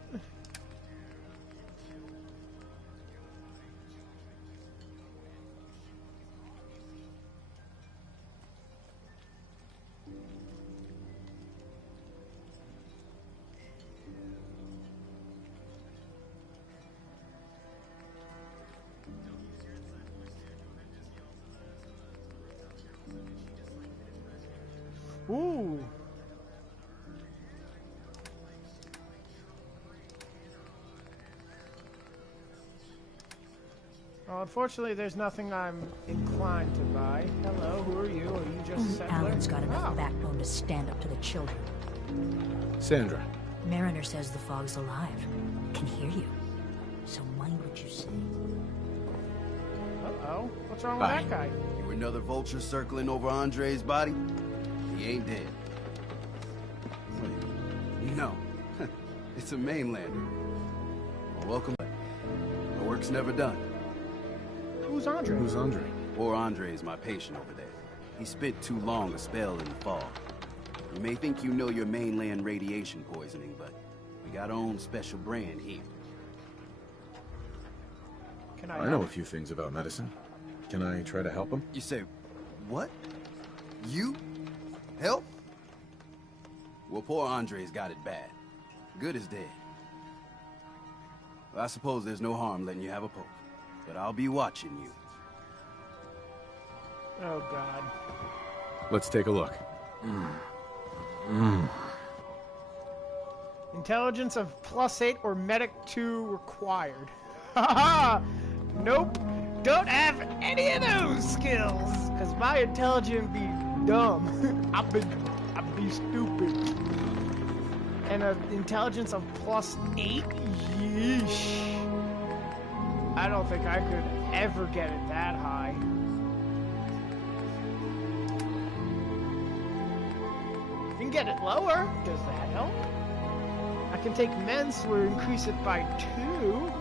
Ooh. Well, unfortunately, there's nothing I'm inclined to buy. Hello, who are you? Are you just a Only settler? Alan's got enough Oh. backbone to stand up to the children. Sandra. Mariner says the fog's alive. Can hear you. So mind what you say. Uh-oh. What's wrong Bye. with that guy? You another vulture circling over Andre's body? He ain't dead. Wait. No. It's a mainlander. Well, welcome back. My work's never done. Who's Andre? Who's Andre? Poor Andre's my patient over there. He spent too long a spell in the fog. You may think you know your mainland radiation poisoning, but we got our own special brand here. Can I know a few things about medicine. Can I try to help him? You say, what? You? Help? Well, poor Andre's got it bad. Good is dead. Well, I suppose there's no harm letting you have a poke. But I'll be watching you. Oh, God. Let's take a look. Intelligence of +8 or medic 2 required. Haha! Nope. Don't have any of those skills. Because my intelligence be dumb. I'd be stupid. And an intelligence of +8? Yeesh. I don't think I could ever get it that high. can get it lower. Does that help? I can take Mensler, increase it by 2.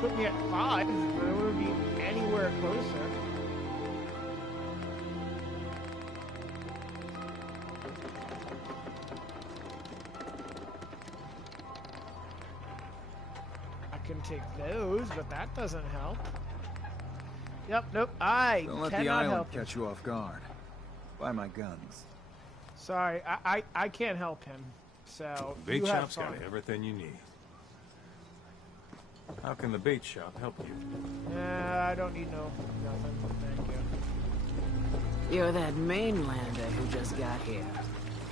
Put me at 5, but it wouldn't be anywhere closer. I can take those, but that doesn't help. Yep, nope, I Don't let cannot the island help him. catch you off guard. Buy my guns. Sorry, I can't help him. So Bait you have shop's got fun. everything you need. How can the bait shop help you? I don't need nothing. Thank you. You're that mainlander who just got here.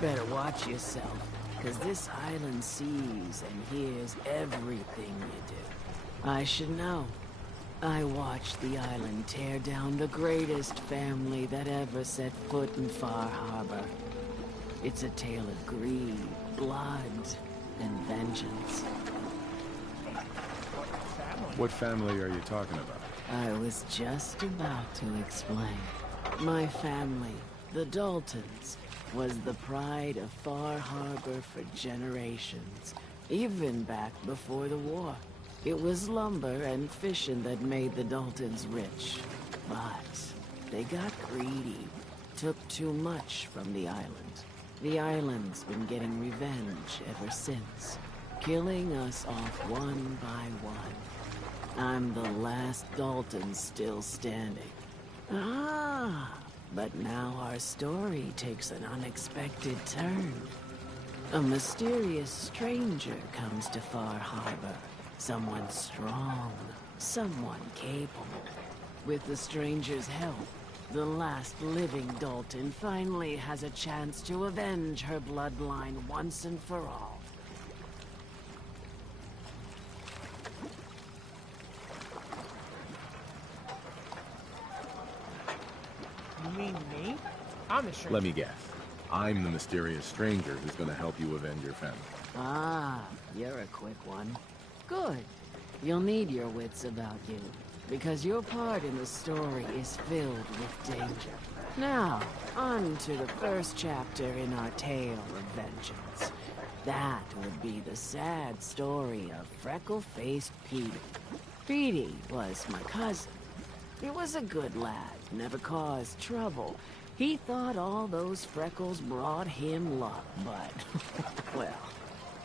Better watch yourself, because this island sees and hears everything you do. I should know. I watched the island tear down the greatest family that ever set foot in Far Harbor. It's a tale of greed, blood, and vengeance. What family are you talking about? I was just about to explain. My family, the Daltons, was the pride of Far Harbor for generations, even back before the war. It was lumber and fishing that made the Daltons rich. But they got greedy, took too much from the island. The island's been getting revenge ever since, killing us off one by one. I'm the last Dalton still standing. Ah, but now our story takes an unexpected turn. A mysterious stranger comes to Far Harbor. Someone strong, someone capable. With the stranger's help, the last living Dalton finally has a chance to avenge her bloodline once and for all. You mean me? I'm the stranger. Let me guess. I'm the mysterious stranger who's gonna help you avenge your family. Ah, you're a quick one. Good. You'll need your wits about you, because your part in the story is filled with danger. Now, on to the first chapter in our tale of vengeance. That would be the sad story of freckle-faced Petey. Petey was my cousin. He was a good lad, never caused trouble. He thought all those freckles brought him luck, but, well,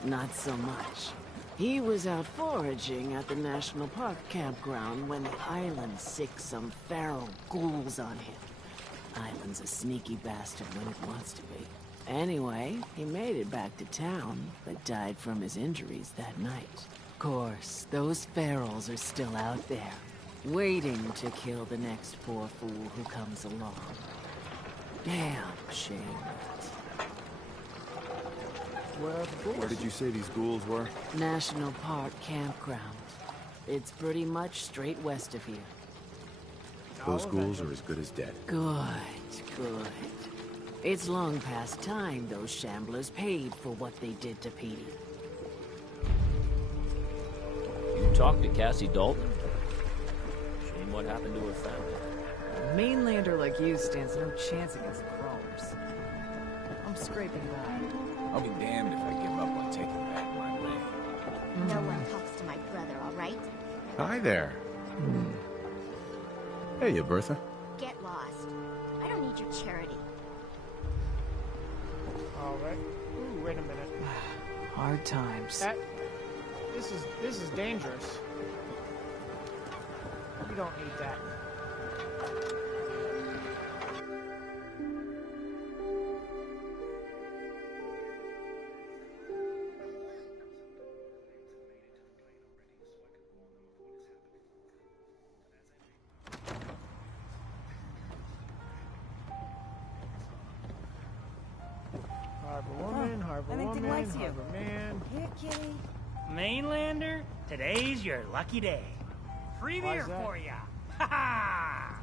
not so much. He was out foraging at the National Park campground when the island sicked some feral ghouls on him. Island's a sneaky bastard when it wants to be. Anyway, he made it back to town, but died from his injuries that night. Of course, those ferals are still out there, waiting to kill the next poor fool who comes along. Damn shame. Where did you say these ghouls were? National Park campground. It's pretty much straight west of here. Those ghouls are as good as dead. Good, good. It's long past time those shamblers paid for what they did to Petey. You talked to Cassie Dalton? Shame what happened to her family. A mainlander like you stands no chance against the Chromes. I'm scraping by. I'll be damned if I give up on taking back my land. No one talks to my brother, all right? Hi there. Hey, Bertha. Get lost. I don't need your charity. All right. Ooh, wait a minute. Hard times. This is dangerous. We don't need that. Harbor Ellington woman, likes you. harbor man. Here, kitty. Mainlander, today's your lucky day. Free Why's beer that? for ya. Ha ha!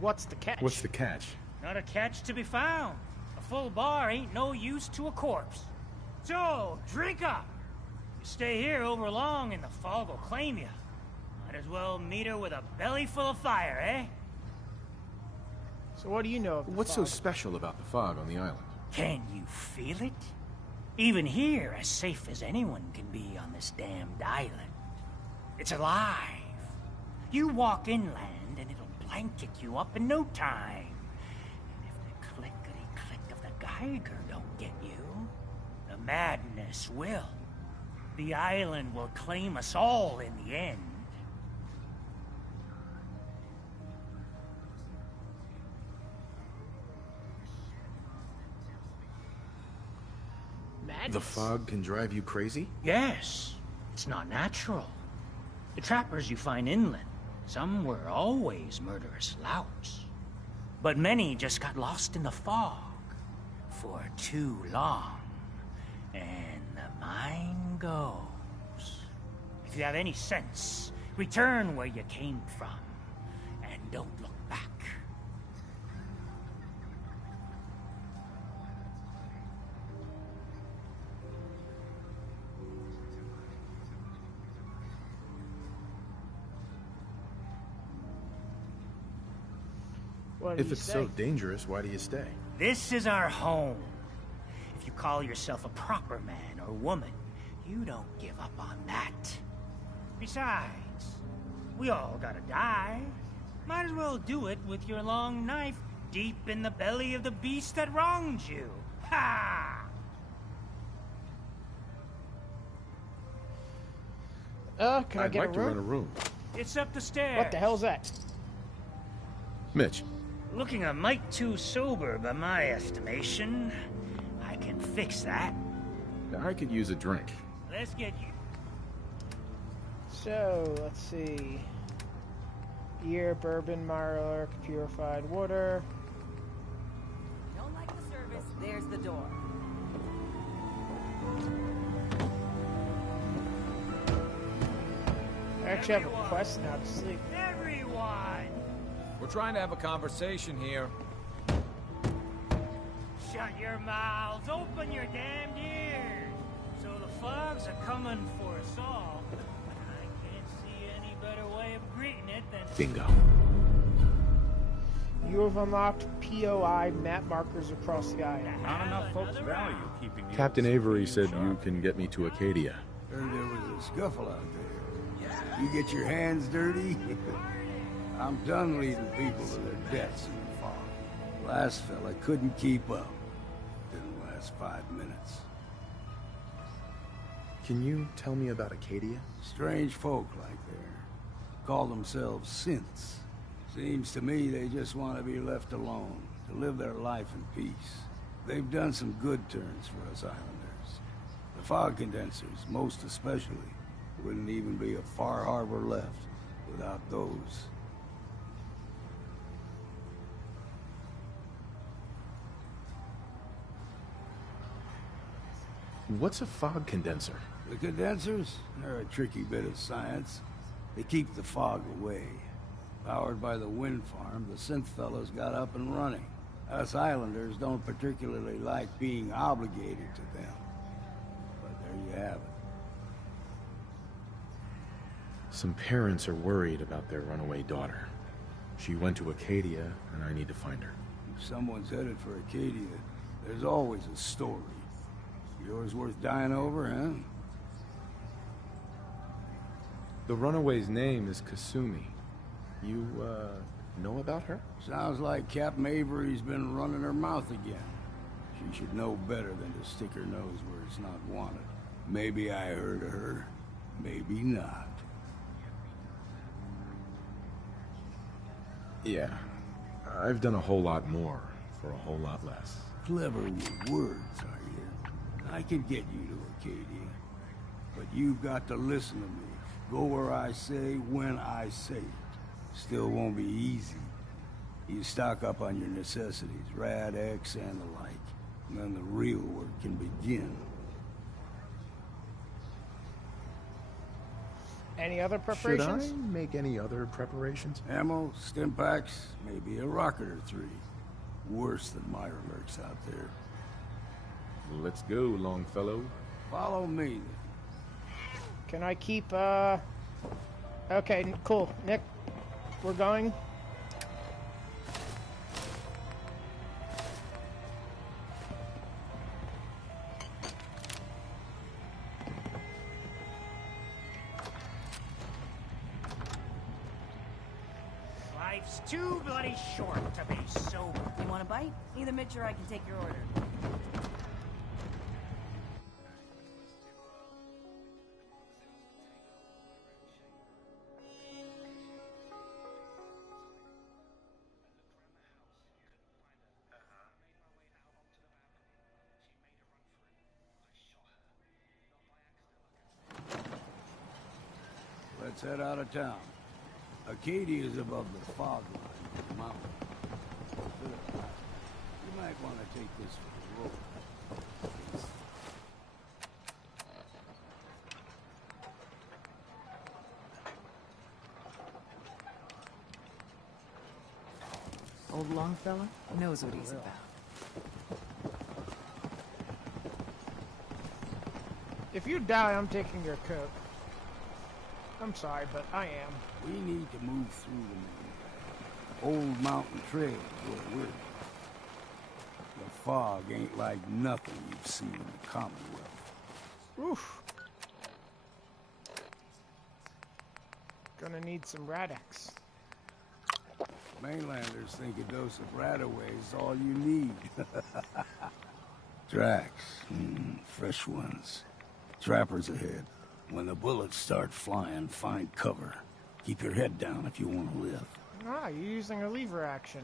What's the catch? What's the catch? Not a catch to be found. A full bar ain't no use to a corpse. So, drink up. You stay here over long and the fog will claim you. But Might as well meet her with a belly full of fire, eh? So what do you know of the What's fog? so special about the fog on the island? Can you feel it? Even here, as safe as anyone can be on this damned island. It's alive. You walk inland and it'll blanket you up in no time. And if the clickety-click of the Geiger don't get you, the madness will. The island will claim us all in the end. The fog can drive you crazy? Yes. It's not natural. The trappers you find inland, some were always murderous louts. But many just got lost in the fog for too long. And the mind goes. If you have any sense, return where you came from. And don't look back. If it's so dangerous, why do you stay? This is our home. If you call yourself a proper man or woman, you don't give up on that. Besides, we all gotta die. Might as well do it with your long knife deep in the belly of the beast that wronged you. Ha! Can I I'd get like a to room? rent a room. It's up the stairs. What the hell's that? Mitch, Looking a mite too sober by my estimation. I can fix that. I could use a drink. Let's get you. So, let's see. Beer, bourbon, Marlark, purified water. Don't like the service, there's the door. I actually have a quest now to sleep. Everyone! We're trying to have a conversation here. Shut your mouths, open your damned ears. So the fogs are coming for us all. I can't see any better way of greeting it than... Bingo. You have unlocked POI map markers across the island. Not enough folks value keeping you. Captain Avery said you can get me to Acadia. Heard there was a scuffle out there. You get your hands dirty? I'm done leading people to their deaths in the fog. Last fella couldn't keep up. Didn't last 5 minutes. Can you tell me about Acadia? Strange folk like there. Call themselves synths. Seems to me they just want to be left alone, to live their life in peace. They've done some good turns for us islanders. The fog condensers, most especially, wouldn't even be a Far Harbor left without those. What's a fog condenser? The condensers? They're a tricky bit of science. They keep the fog away. Powered by the wind farm, the synth fellows got up and running. Us islanders don't particularly like being obligated to them. But there you have it. Some parents are worried about their runaway daughter. She went to Acadia, and I need to find her. If someone's headed for Acadia, there's always a story. Yours worth dying over, huh? The runaway's name is Kasumi. You, know about her? Sounds like Captain Avery's been running her mouth again. She should know better than to stick her nose where it's not wanted. Maybe I heard of her, maybe not. Yeah. I've done a whole lot more for a whole lot less. Clever with words, are you? I could get you to Acadia. But you've got to listen to me. Go where I say, when I say it. Still won't be easy. You stock up on your necessities, Rad X and the like. And then the real work can begin. Any other preparations? Should I make any other preparations? Ammo, stim packs, maybe a rocket or 3. Worse than Myra lurks out there. Let's go, Longfellow. Follow me. Can I keep, Okay, cool. Nick, we're going. Life's too bloody short to be sober. You want a bite? Either Mitch or I can take your order. Let's head out of town. Acadia is above the fog line of the mountain. You might want to take this for the road. Old Longfellow knows what he's about. If you die, I'm taking your coat. I'm sorry, but I am. We need to move through the old mountain trail where we're. The fog ain't like nothing you've seen in the Commonwealth. Oof. Gonna need some Radex. Mainlanders think a dose of Radaway is all you need. Tracks. Fresh ones. Trappers ahead. When the bullets start flying, find cover. Keep your head down if you want to live. Ah, you're using a lever action.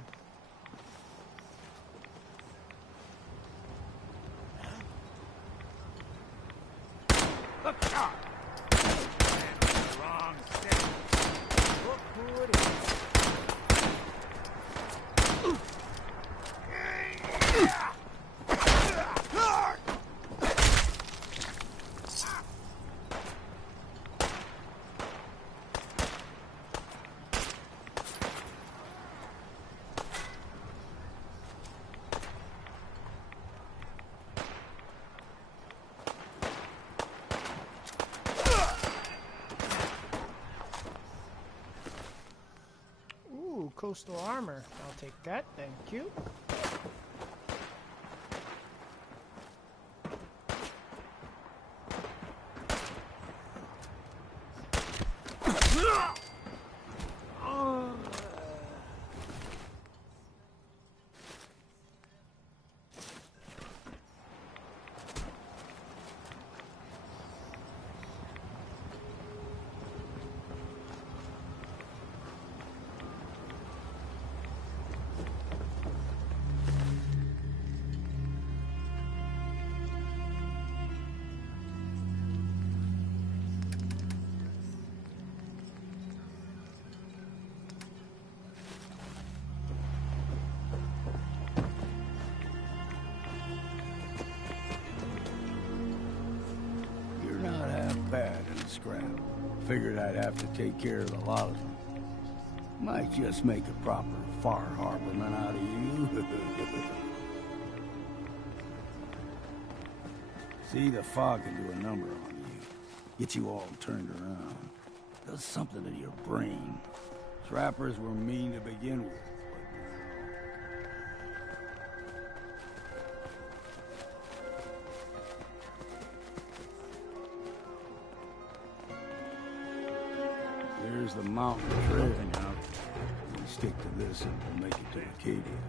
Look out! Wrong step. Look who it is. Coastal armor. I'll take that, thank you. Bad in the scrap. Figured I'd have to take care of a lot of them. Might just make a proper Far Harborman out of you. See, the fog can do a number on you. Get you all turned around. Does something to your brain. Trappers were mean to begin with. There's the mountain trail now. We stick to this and we'll make it to Acadia.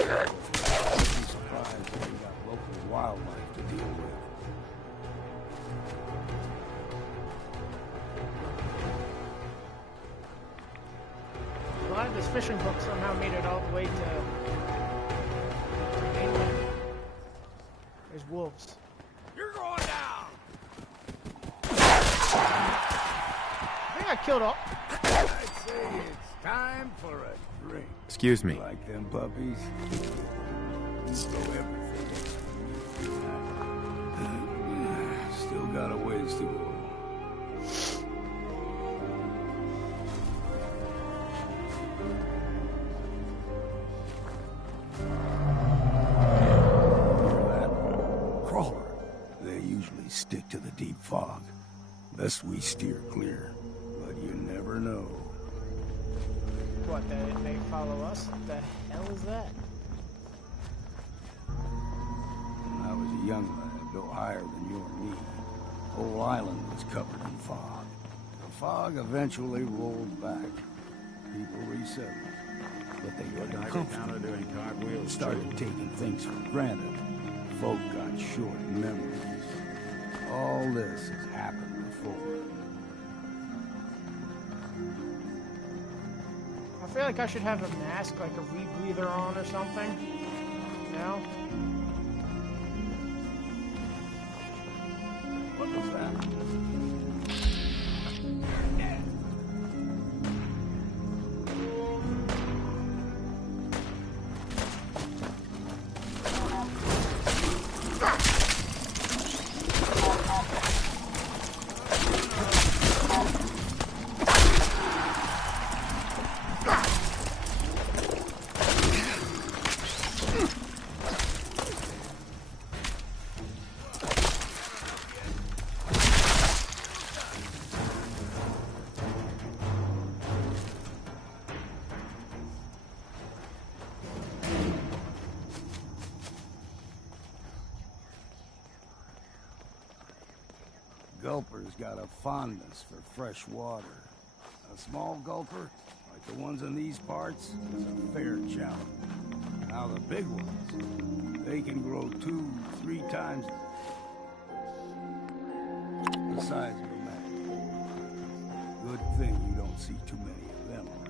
I'd be surprised if we got local wildlife to deal with. Glad this fishing boat somehow made it all the way to England. There's wolves. You're going down! I killed all. I'd say it's time for a drink. Excuse me. Like them puppies? Throw everything. Still got a ways to go. Hear that? Crawler. They usually stick to the deep fog. best we steer clear, but you never know. What, they follow us? What the hell is that? When I was a young lad, built higher than you or me, the whole island was covered in fog. The fog eventually rolled back. People resettled, but they got comfortable and started taking things for granted. Folk got short memories. All this has happened before. I feel like I should have a mask, like a rebreather on or something. No? What was that? Gulper's got a fondness for fresh water. A small gulper, like the ones in these parts, is a fair challenge. Now the big ones, they can grow 2-3 times the size of a man. Good thing you don't see too many of them around.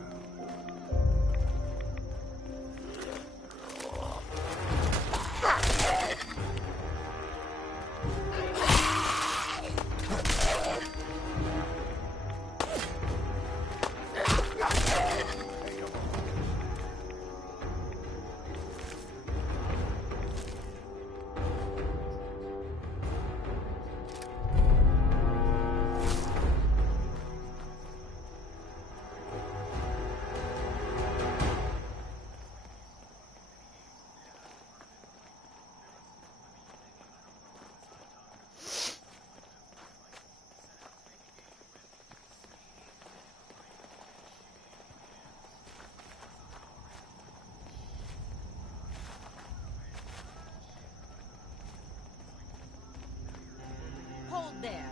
Hold there.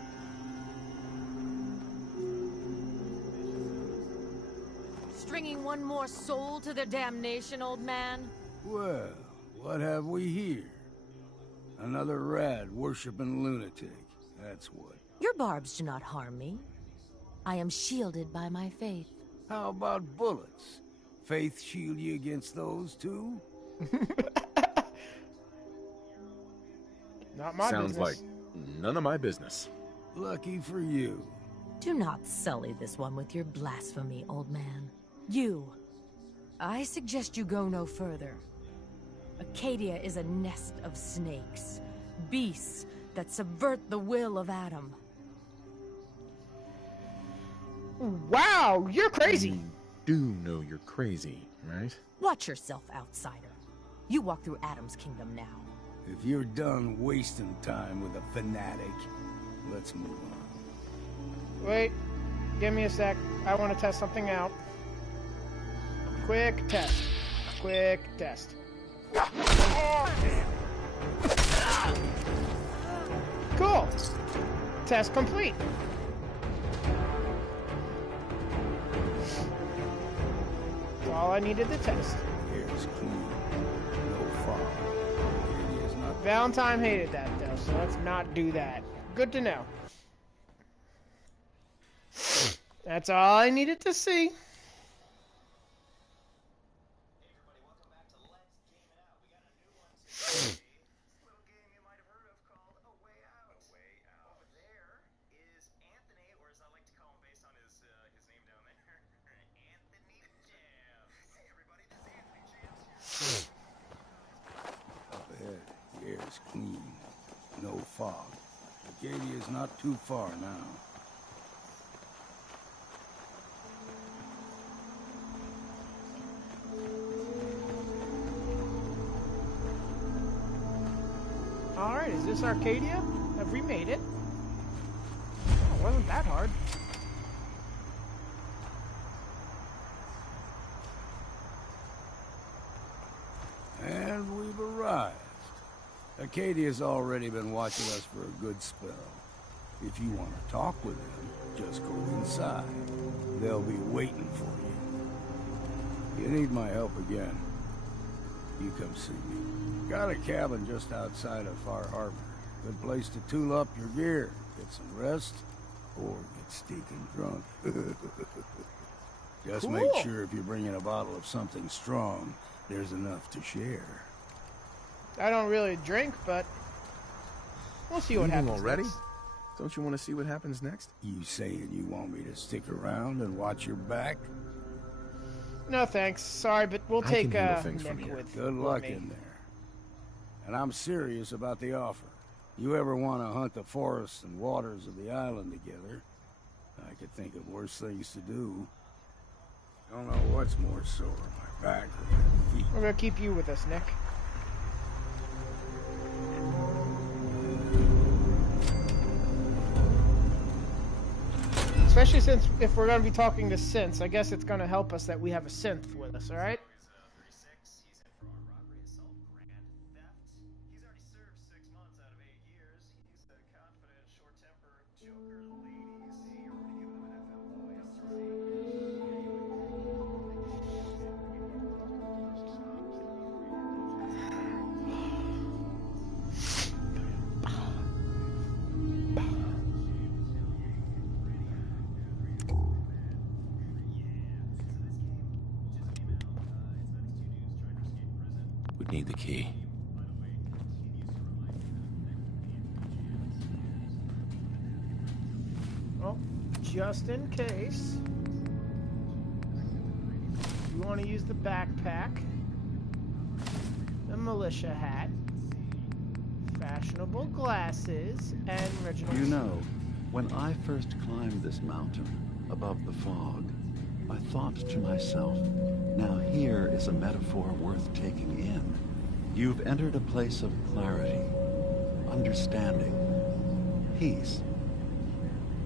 Stringing one more soul to their damnation, old man? Well, what have we here? Another rad worshipping lunatic, that's what. Your barbs do not harm me. I am shielded by my faith. How about bullets? Faith shield you against those too? Not my Sounds business. like none of my business. Lucky for you. Do not sully this one with your blasphemy, old man. You. I suggest you go no further. Acadia is a nest of snakes. Beasts that subvert the will of Adam. Wow, you're crazy. You do know you're crazy, right? Watch yourself, outsider. You walk through Adam's kingdom now. If you're done wasting time with a fanatic, let's move on. Wait, give me a sec. I want to test something out. Quick test. Quick test. Cool. Test complete. That's all I needed to test. Air's clean. No fog. It is not. Valentine hated that though, so let's not do that. Good to know. That's all I needed to see. Up ahead, the air's clean. No fog. Acadia's not too far now. Alright, is this Arcadia? Have we made it? Oh, wasn't that hard. And we've arrived. Acadia's already been watching us for a good spell. If you want to talk with them, just go inside. They'll be waiting for you. You need my help again, you come see me. Got a cabin just outside of Far Harbor. Good place to tool up your gear, get some rest, or get stinking drunk. Just make sure if you're bringing a bottle of something strong, there's enough to share. I don't really drink, but we'll see what happens already? next. Don't you want to see what happens next? You saying you want me to stick around and watch your back? No thanks. Sorry, but we'll take handle things from Nick here. with Good luck me. in there. And I'm serious about the offer. You ever want to hunt the forests and waters of the island together, I could think of worse things to do. Don't know what's more sore, my back or my feet. We're gonna keep you with us, Nick. Especially since if we're gonna be talking to synths, I guess it's gonna help us that we have a synth with us, alright? Would need the key. Well, just in case, you want to use the backpack, the militia hat, fashionable glasses, and Reginald. You know, when I first climbed this mountain above the fog, I thought to myself, now here is a metaphor worth taking in. You've entered a place of clarity, understanding, peace.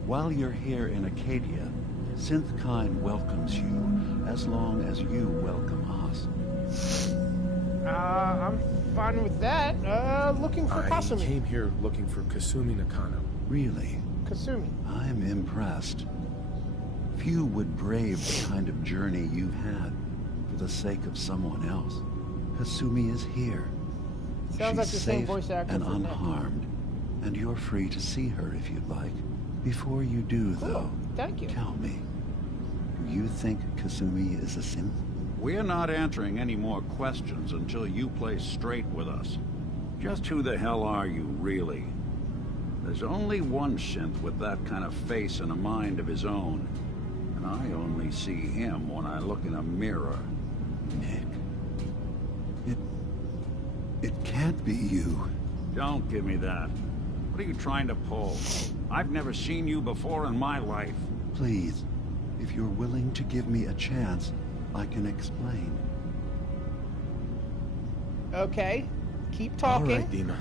While you're here in Acadia, Synthkind welcomes you as long as you welcome us. I'm fine with that. Looking for I Kasumi. came here looking for Kasumi Nakano. Really? Kasumi. I'm impressed. Few would brave the kind of journey you've had for the sake of someone else. Kasumi is here. Sounds like the She's same safe voice actor and for Nick. unharmed, and you're free to see her if you'd like. Before you do, though, thank you. Tell me, do you think Kasumi is a synth? We're not answering any more questions until you play straight with us. Just who the hell are you, really? There's only one synth with that kind of face and a mind of his own. And I only see him when I look in a mirror. Nick. It can't be you. Don't give me that. What are you trying to pull? I've never seen you before in my life. Please, if you're willing to give me a chance, I can explain. Okay, keep talking. All right, Dina.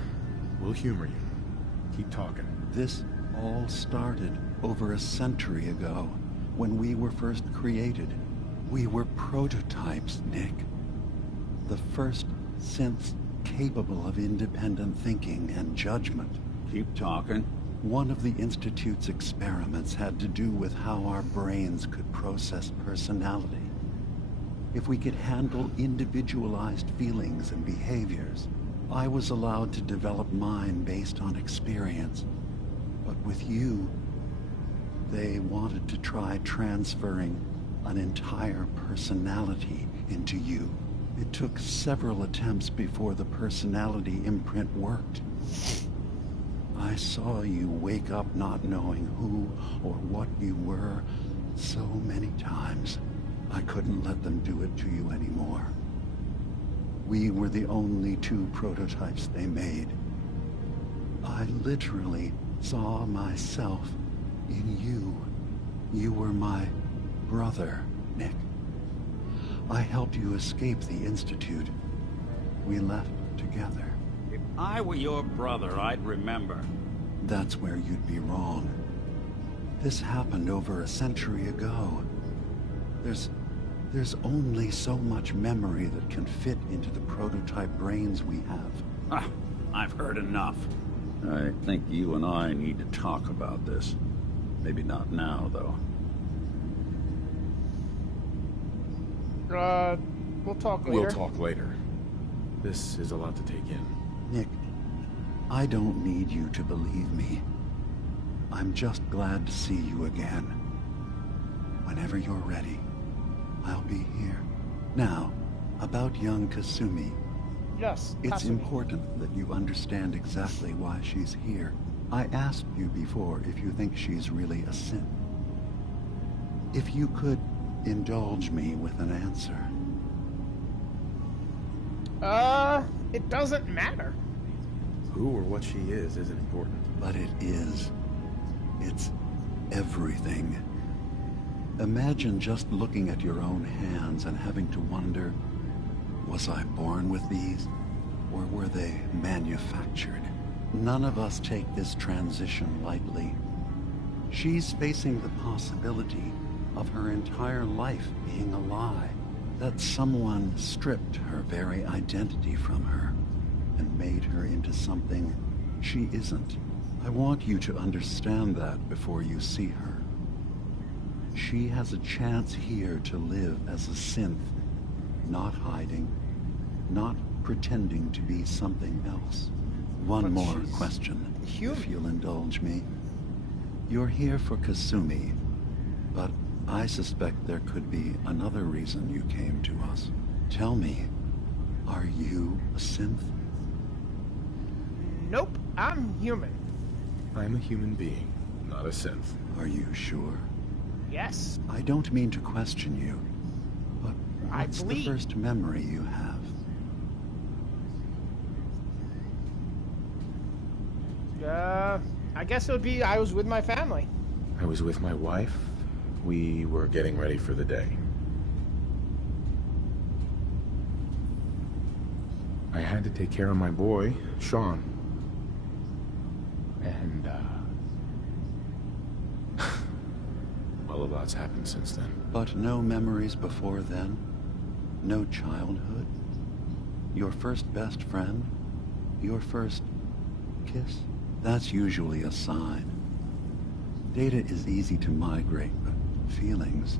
We'll humor you. Keep talking. This all started over a century ago, when we were first created. We were prototypes, Nick. The first synths capable of independent thinking and judgment. Keep talking. One of the Institute's experiments had to do with how our brains could process personality. If we could handle individualized feelings and behaviors, I was allowed to develop mine based on experience. But with you, they wanted to try transferring an entire personality into you. It took several attempts before the personality imprint worked. I saw you wake up not knowing who or what you were so many times. I couldn't let them do it to you anymore. We were the only two prototypes they made. I literally saw myself in you. You were my brother, Nick. I helped you escape the Institute. We left together. If I were your brother, I'd remember. That's where you'd be wrong. This happened over a century ago. There's only so much memory that can fit into the prototype brains we have. Ah, I've heard enough. I think you and I need to talk about this. Maybe not now, though. We'll talk later. We'll talk later. This is a lot to take in. Nick, I don't need you to believe me. I'm just glad to see you again. Whenever you're ready, I'll be here. Now, about young Kasumi. Yes, It's Kasumi. important that you understand exactly why she's here. I asked you before if you think she's really a synth. If you could indulge me with an answer. It doesn't matter. Who or what she is isn't important. But it is. It's everything. Imagine just looking at your own hands and having to wonder, was I born with these, or were they manufactured? None of us take this transition lightly. She's facing the possibility of her entire life being a lie, that someone stripped her very identity from her and made her into something she isn't. I want you to understand that before you see her. She has a chance here to live as a synth, not hiding, not pretending to be something else. One more question, if you'll indulge me. You're here for Kasumi, but I suspect there could be another reason you came to us. Tell me, are you a synth? Nope, I'm human. I'm a human being, not a synth. Are you sure? Yes. I don't mean to question you, but what's the first memory you have? I guess it would be I was with my family. I was with my wife. We were getting ready for the day. I had to take care of my boy, Sean. And, well, a lot's happened since then. But no memories before then? No childhood? Your first best friend? Your first kiss? That's usually a sign. Data is easy to migrate, but feelings,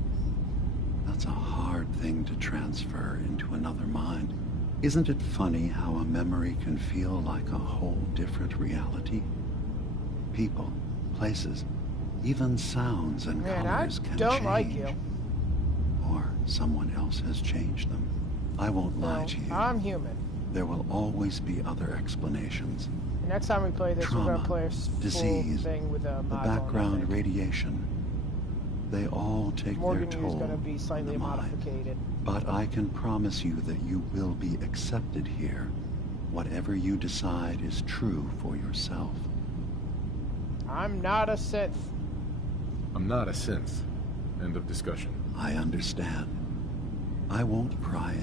that's a hard thing to transfer into another mind. Isn't it funny how a memory can feel like a whole different reality? People, places, even sounds and colors can don't change. like you. Or someone else has changed them. I won't lie to you. I'm human. There will always be other explanations. Next time we play this, Trauma, we're gonna play a full disease, thing with a the background radiation. They all take Morgan their is toll gonna be on slightly the mind. modified. But I can promise you that you will be accepted here. Whatever you decide is true for yourself. I'm not a synth. I'm not a synth. End of discussion. I understand. I won't pry.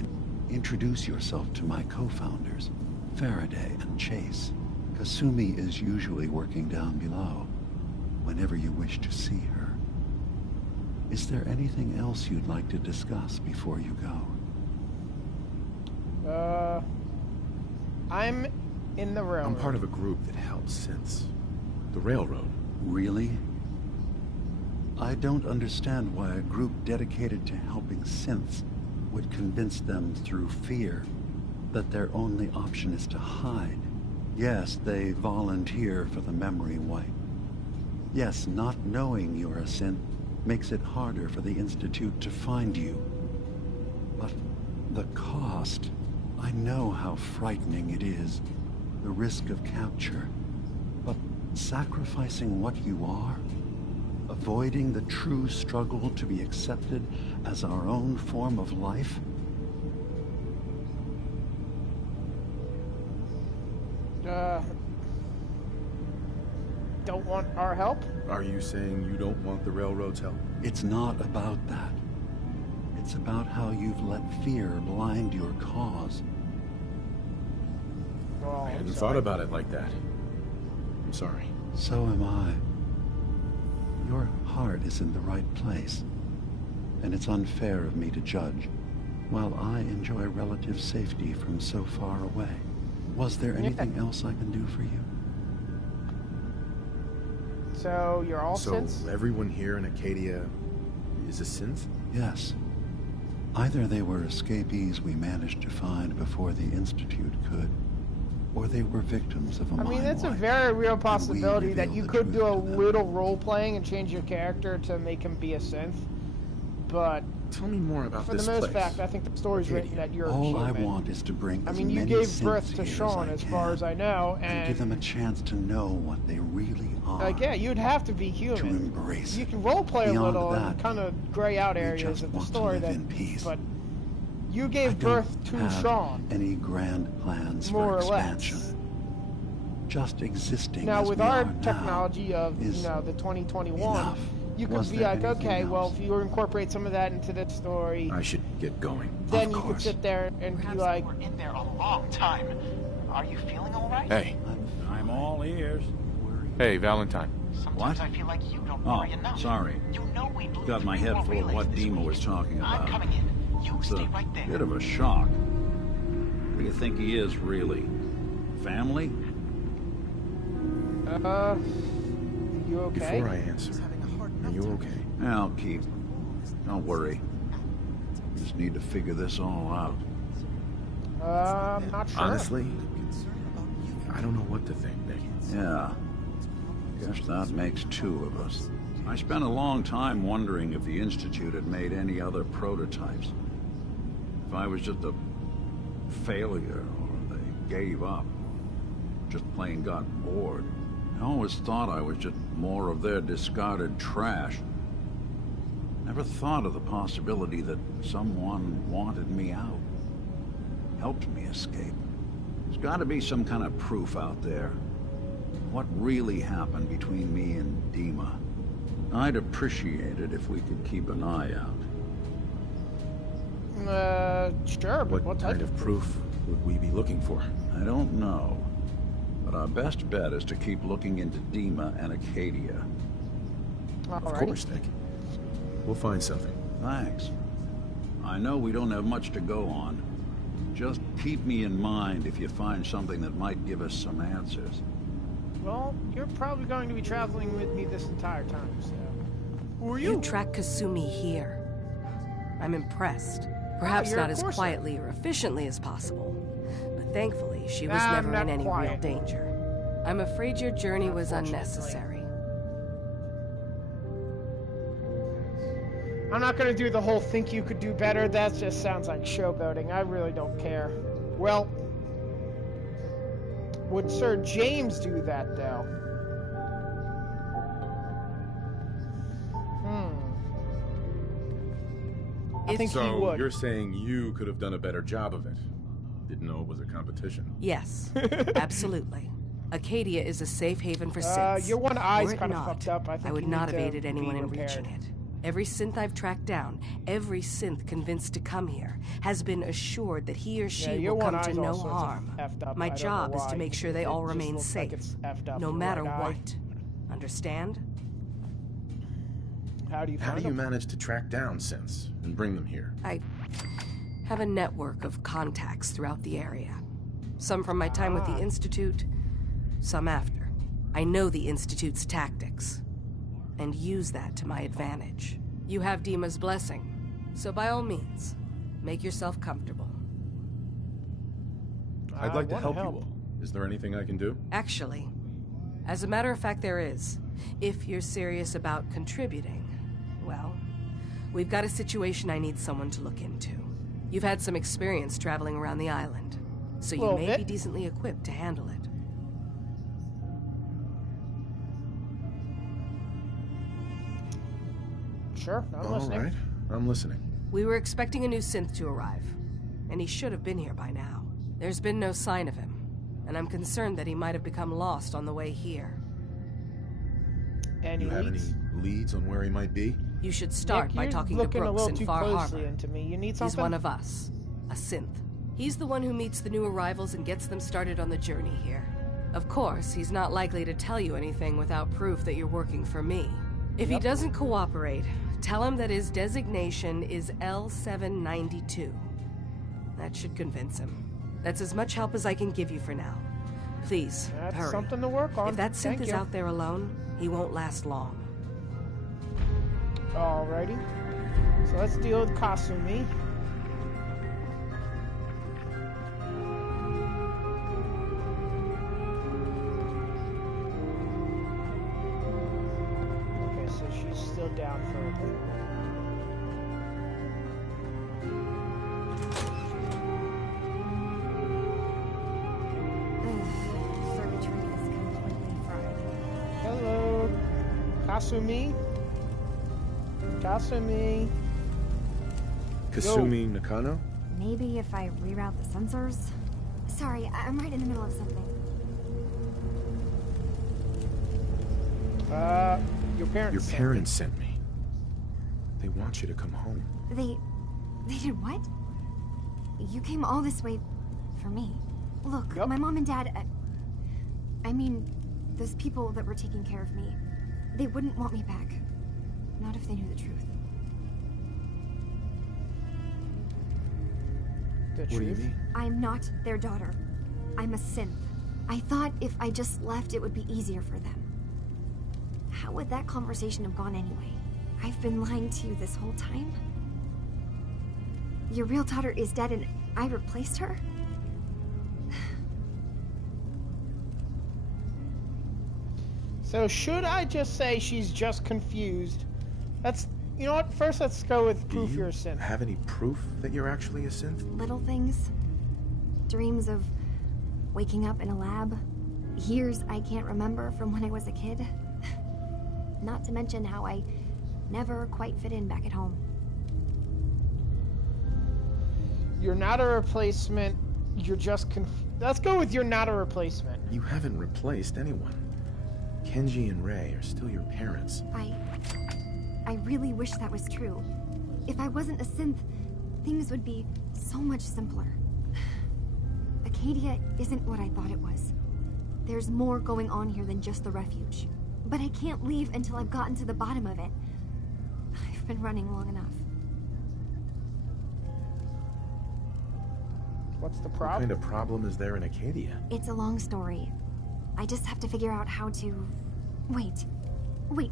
Introduce yourself to my co-founders, Faraday and Chase. Kasumi is usually working down below, whenever you wish to see her. Is there anything else you'd like to discuss before you go? I'm in the railroad. I'm part of a group that helps synths. The railroad. Really? I don't understand why a group dedicated to helping synths would convince them through fear that their only option is to hide. Yes, they volunteer for the memory wipe. Yes, not knowing you're a synth makes it harder for the Institute to find you. But the cost, I know how frightening it is, the risk of capture. But sacrificing what you are, avoiding the true struggle to be accepted as our own form of life? Don't want our help? Are you saying you don't want the railroad's help? It's not about that. It's about how you've let fear blind your cause. Oh, I hadn't thought about it like that. I'm sorry. So am I. Your heart is in the right place, and it's unfair of me to judge, while I enjoy relative safety from so far away. Was there anything else I can do for you? So you're all synths? So everyone here in Acadia is a synth? Yes. Either they were escapees we managed to find before the Institute could, or they were victims of a I mean, that's a mind very real possibility that revealed you the could do a truth to them. little role-playing and change your character to make him be a synth. But tell me more about for this the most place. fact, I think the story's written that you're All human. I want is to bring I as mean, you many gave synths birth to here Sean, I as can, far as I know, and give them a chance to know what they really are. like, yeah, you'd have to be human. To embrace You can roleplay a Beyond little and that, kind of gray out areas just of the want to story live that. in peace. But you gave birth to have Sean. Any grand plans More for or less. expansion? Just existing Now, as with we our are technology of, is the 2021, enough. you could Was be there like, okay, anything well, else? if you incorporate some of that into the story, I should get going. then you could sit there and be like, We're in there a long time. Are you feeling all right? Hey. I'm all ears. Hey, Valentine. Sometimes I feel like you don't Oh, worry enough. sorry. You know we blew Got my 3 head more full of relays what this Dima week. was talking I'm about. coming in. You It's stay a right there. bit of a shock. What do you think he is, really? Family? you okay? Before I answer, are you okay? I'll keep. Don't worry. Just need to figure this all out. I'm not sure. Honestly, I don't know what to think, Nick. Yeah. Guess that makes 2 of us. I spent a long time wondering if the Institute had made any other prototypes. If I was just a failure, or they gave up, just plain got bored. I always thought I was just more of their discarded trash. Never thought of the possibility that someone wanted me out, helped me escape. There's got to be some kind of proof out there. What really happened between me and Dima? I'd appreciate it if we could keep an eye out. Sure, but what type kind of proof would we be looking for? I don't know. But our best bet is to keep looking into Dima and Acadia. Of course, Nick. We'll find something. Thanks. I know we don't have much to go on. Just keep me in mind if you find something that might give us some answers. Well, you're probably going to be traveling with me this entire time, so... Who are you? You track Kasumi here. I'm impressed. Perhaps you're not a as Corsair. quietly or efficiently as possible, but thankfully she was never not in any real quiet. danger. I'm afraid your journey was unnecessary. I'm not going to do the whole think you could do better. That just sounds like showboating. I really don't care. Well, would Sir James do that, though? I think he So would. you're saying you could have done a better job of it? Didn't know it was a competition. Yes, absolutely. Acadia is a safe haven for synths. Your one eye's Were it kind of not, fucked up. I think would you not need have to aided anyone be in repaired. reaching it. Every synth I've tracked down, every synth convinced to come here, has been assured that he or she your will one come to eye's no all sorts of harm. effed up. My I don't know job is to why. make sure they It all just remain looks safe, like it's effed up, no your matter right eye. what. Understand? How do you How find do you them? manage to track down synths and bring them here? I have a network of contacts throughout the area. Some from my time with the Institute, some after. I know the Institute's tactics, and use that to my advantage. You have Dima's blessing, so by all means, make yourself comfortable. I'd like to wanna help help. you all. Is there anything I can do? Actually, as a matter of fact, there is. If you're serious about contributing, well, we've got a situation I need someone to look into. You've had some experience traveling around the island, so you Little may bit. be decently equipped to handle it. Sure, I'm All listening. right, I'm listening. We were expecting a new synth to arrive, and he should have been here by now. There's been no sign of him, and I'm concerned that he might have become lost on the way here. Any You have leads? any leads on where he might be? You should start Nick, by you're talking to looking a Brooks little in too Far closely Harbor. into me. You need He's something? one of us, a synth. He's the one who meets the new arrivals and gets them started on the journey here. Of course, he's not likely to tell you anything without proof that you're working for me. If he doesn't cooperate, tell him that his designation is L792. That should convince him. That's as much help as I can give you for now. Please, That's hurry. something to work on. If that synth Thank is you. out there alone, he won't last long. Alrighty. So let's deal with Kasumi. Okay, so she's still down for... Circuitry is completely fried. Hello, Kasumi. Kasumi. Kasumi Nakano? Maybe if I reroute the sensors? Sorry, I'm right in the middle of something. Your parents. Your parents sent me. They want you to come home. They did what? You came all this way for me. Look, my mom and dad, I mean, those people that were taking care of me, they wouldn't want me back. Not if they knew the truth. What do you mean? I'm not their daughter. I'm a synth. I thought if I just left, it would be easier for them. How would that conversation have gone anyway? I've been lying to you this whole time? Your real daughter is dead and I replaced her? So should I just say she's just confused? That's, you know what? First, let's go with proof you're a synth. Have any proof that you're actually a synth? Little things. Dreams of waking up in a lab. Years I can't remember from when I was a kid. Not to mention how I never quite fit in back at home. You're not a replacement. You're just Let's go with you're not a replacement. You haven't replaced anyone. Kenji and Rei are still your parents. I really wish that was true. If I wasn't a synth, things would be so much simpler. Acadia isn't what I thought it was. There's more going on here than just the refuge. But I can't leave until I've gotten to the bottom of it. I've been running long enough. What's the What problem? kind of problem is there in Acadia? It's a long story. I just have to figure out how to... Wait,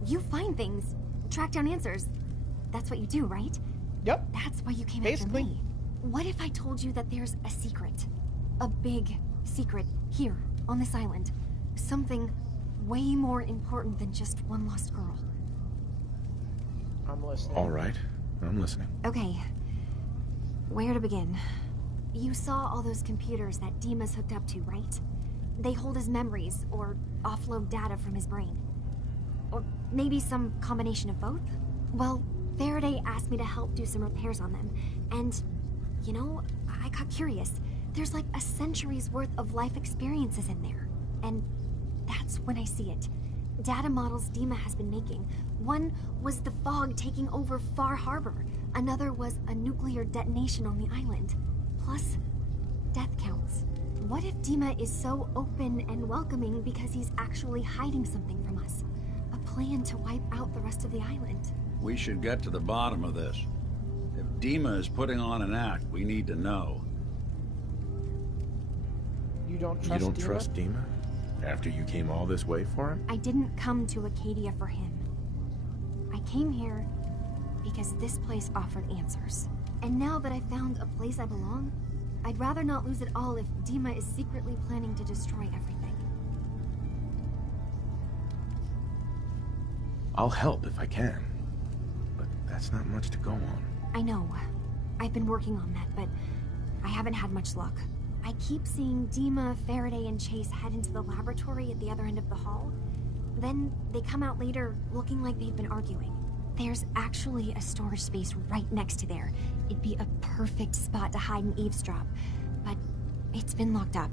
you find things. Track down answers. That's what you do, right? Yep. That's why you came after me. What if I told you that there's a secret? A big secret here, on this island. Something way more important than just one lost girl. I'm listening. All right, I'm listening. Okay. Where to begin? You saw all those computers that Dima's hooked up to, right? They hold his memories, or offload data from his brain. Or maybe some combination of both? Well, Faraday asked me to help do some repairs on them, and, you know, I got curious. There's like a century's worth of life experiences in there, and that's when I see it. Data models Dima has been making. One was the fog taking over Far Harbor. Another was a nuclear detonation on the island. Plus, death counts. What if Dima is so open and welcoming because he's actually hiding something from us? A plan to wipe out the rest of the island. We should get to the bottom of this. If Dima is putting on an act, we need to know. You don't trust Dima? You don't trust Dima? After you came all this way for him? I didn't come to Acadia for him. I came here because this place offered answers. And now that I found a place I belong, I'd rather not lose it all if Dima is secretly planning to destroy everything. I'll help if I can. But that's not much to go on. I know. I've been working on that, but I haven't had much luck. I keep seeing Dima, Faraday, and Chase head into the laboratory at the other end of the hall. Then they come out later looking like they've been arguing. There's actually a storage space right next to there. It'd be a perfect spot to hide and eavesdrop, but it's been locked up.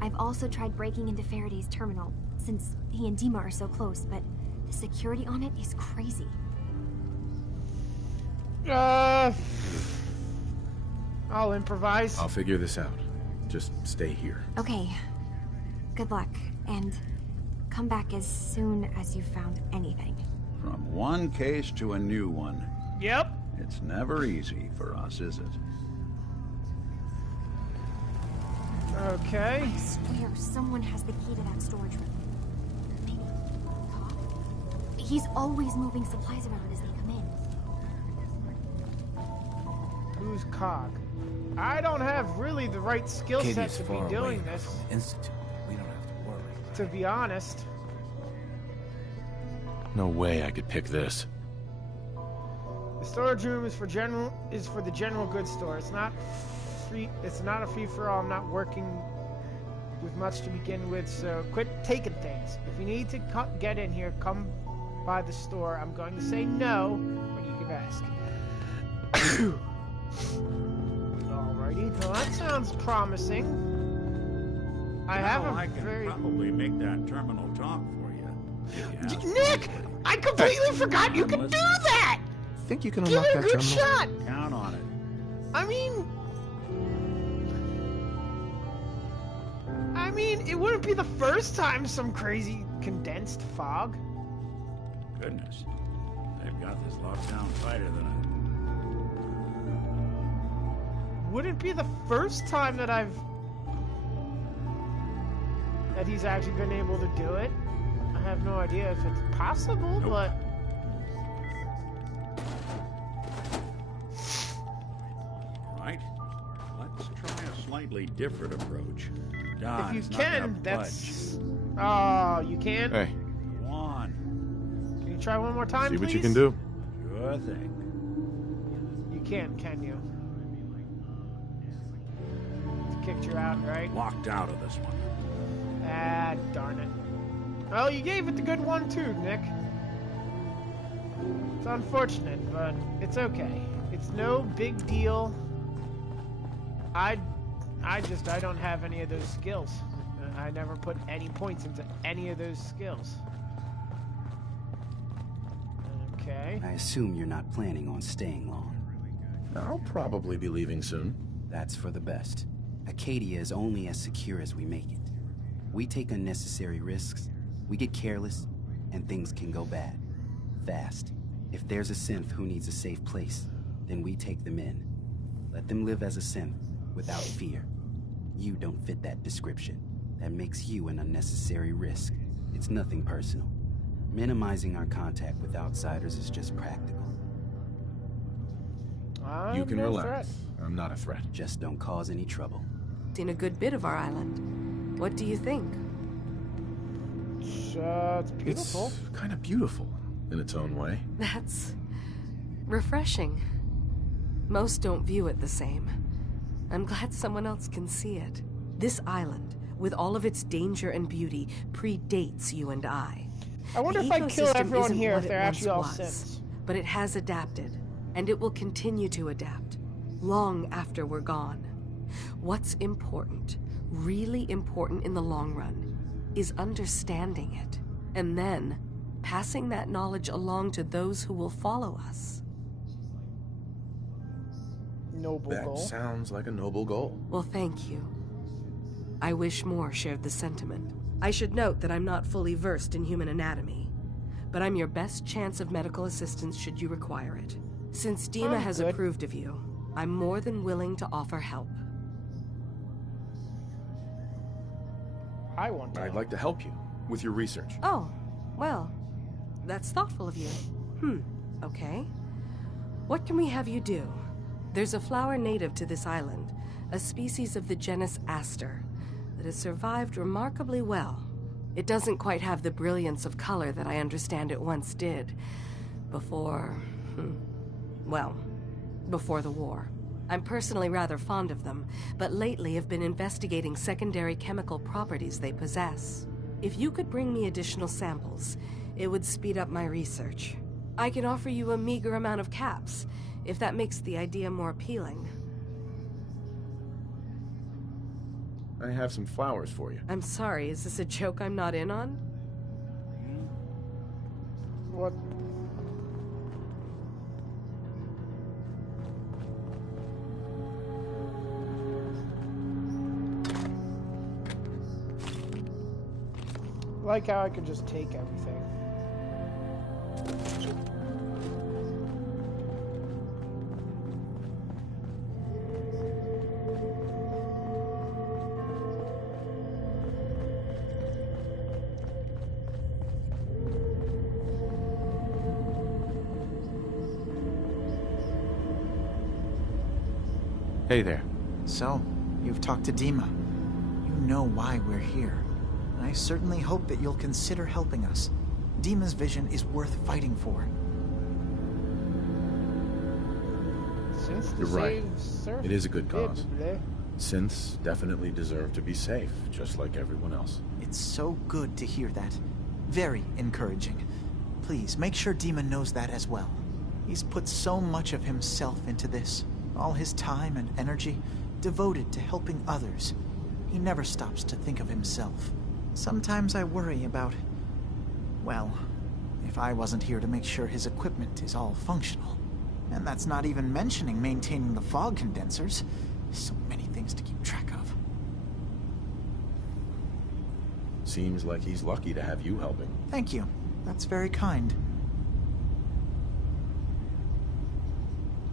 I've also tried breaking into Faraday's terminal, since he and Dima are so close, but the security on it is crazy. I'll improvise. I'll figure this out. Just stay here. Okay. Good luck, and come back as soon as you've found anything. From one case to a new one. Yep. It's never easy for us, is it? Okay. I swear someone has the key to that storage room. Maybe Cobb? He's always moving supplies around as they come in. Who's Cog? I don't have really the right skill set Katie's to be far away doing enough this. from the Institute. We don't have to worry. To be honest. No way I could pick this. The storage room is for the general goods store. It's not free. It's not a free for all. I'm not working with much to begin with, so quit taking things. If you need to get in here, come by the store. I'm going to say no, but you can ask. Alrighty, well that sounds promising. I have a very... probably make that terminal talk for you. Nick! I completely forgot you could do that! Think you can Give unlock it a that good terminal? shot! Count on it. I mean, it wouldn't be the first time some crazy condensed fog. Goodness. They've got this locked down tighter than Wouldn't be the first time that he's actually been able to do it. I have no idea if it's possible, but... Right. Let's try a slightly different approach. Don, if you it's not gonna can, budge. that's... Oh, you can? Hey. One. Can you try one more time, See please? what you can do. Sure thing. You can you? It's kicked you out, right? Locked out of this one. Ah, darn it. Well, you gave it the good one too, Nick. It's unfortunate, but it's okay. It's no big deal. I don't have any of those skills. I never put any points into any of those skills. Okay. I assume you're not planning on staying long. I'll probably be leaving soon. That's for the best. Acadia is only as secure as we make it. We take unnecessary risks, we get careless, and things can go bad. Fast. If there's a synth who needs a safe place, then we take them in. Let them live as a synth, without fear. You don't fit that description. That makes you an unnecessary risk. It's nothing personal. Minimizing our contact with outsiders is just practical. You can relax. I'm not a threat. Just don't cause any trouble. Seen a good bit of our island. What do you think? It's beautiful. It's kind of beautiful in its own way. That's refreshing. Most don't view it the same. I'm glad someone else can see it. This island, with all of its danger and beauty, predates you and I. I wonder if I kill ecosystem everyone isn't here what if they're it actually all once was, synths. but it has adapted, and it will continue to adapt, long after we're gone. What's important, really important in the long run, is understanding it, and then passing that knowledge along to those who will follow us. Noble That goal. sounds like a noble goal. Well, thank you. I wish more shared the sentiment. I should note that I'm not fully versed in human anatomy, but I'm your best chance of medical assistance should you require it. Since Dima I'm has good. approved of you, I'm more than willing to offer help. I want to. I'd like to help you with your research. Oh, well, that's thoughtful of you. Okay. What can we have you do? There's a flower native to this island, a species of the genus Aster, that has survived remarkably well. It doesn't quite have the brilliance of color that I understand it once did. Before the war. I'm personally rather fond of them, but lately have been investigating secondary chemical properties they possess. If you could bring me additional samples, it would speed up my research. I can offer you a meager amount of caps, if that makes the idea more appealing. I have some flowers for you. I'm sorry, is this a joke I'm not in on? What? Like how I could just take everything. Hey there. So, you've talked to Dima. You know why we're here. I certainly hope that you'll consider helping us. Dima's vision is worth fighting for. Since You're right. It is a good cause. Blah. Synths definitely deserve to be safe, just like everyone else. It's so good to hear that. Very encouraging. Please, make sure Dima knows that as well. He's put so much of himself into this. All his time and energy devoted to helping others. He never stops to think of himself. Sometimes I worry about... well, if I wasn't here to make sure his equipment is all functional. And that's not even mentioning maintaining the fog condensers. So many things to keep track of. Seems like he's lucky to have you helping. Thank you. That's very kind.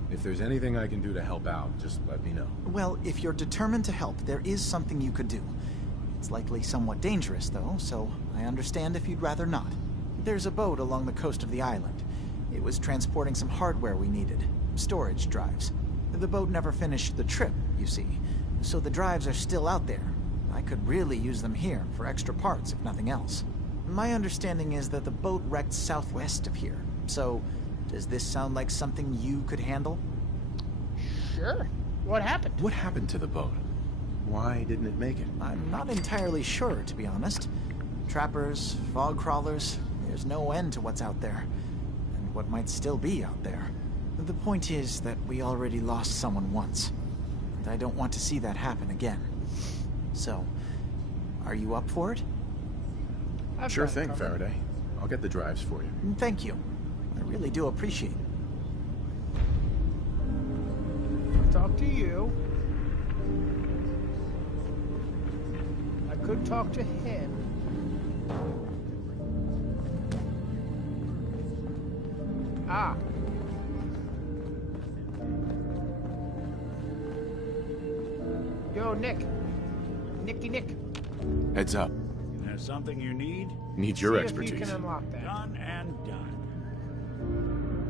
If there's anything I can do to help out, just let me know. Well, if you're determined to help, there is something you could do. It's likely somewhat dangerous, though, so I understand if you'd rather not. There's a boat along the coast of the island. It was transporting some hardware we needed. Storage drives. The boat never finished the trip, you see. So the drives are still out there. I could really use them here for extra parts, if nothing else. My understanding is that the boat wrecked southwest of here. So, does this sound like something you could handle? Sure. What happened? What happened to the boat? Why didn't it make it? I'm not entirely sure, to be honest. Trappers, fog crawlers, there's no end to what's out there. And what might still be out there. The point is that we already lost someone once. And I don't want to see that happen again. So, are you up for it? Sure thing, Faraday. I'll get the drives for you. Thank you. I really do appreciate it. I'll talk to you. I could talk to him. Ah. Yo, Nick. Nick. Heads up. There's something you need? Need your See expertise. if you can unlock that. Done and done.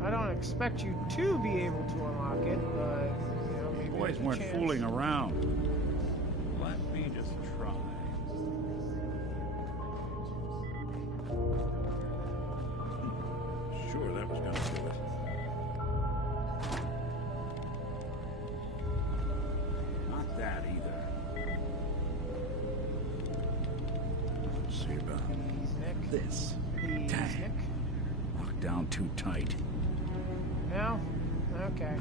I don't expect you to be able to unlock it, but you know, maybe Boys there's a weren't chance. fooling around. Let me just try. Sure, that was gonna do it. Not that either. Let's see about Nick. this. Please, Dang. Nick. Locked down too tight. No? Okay.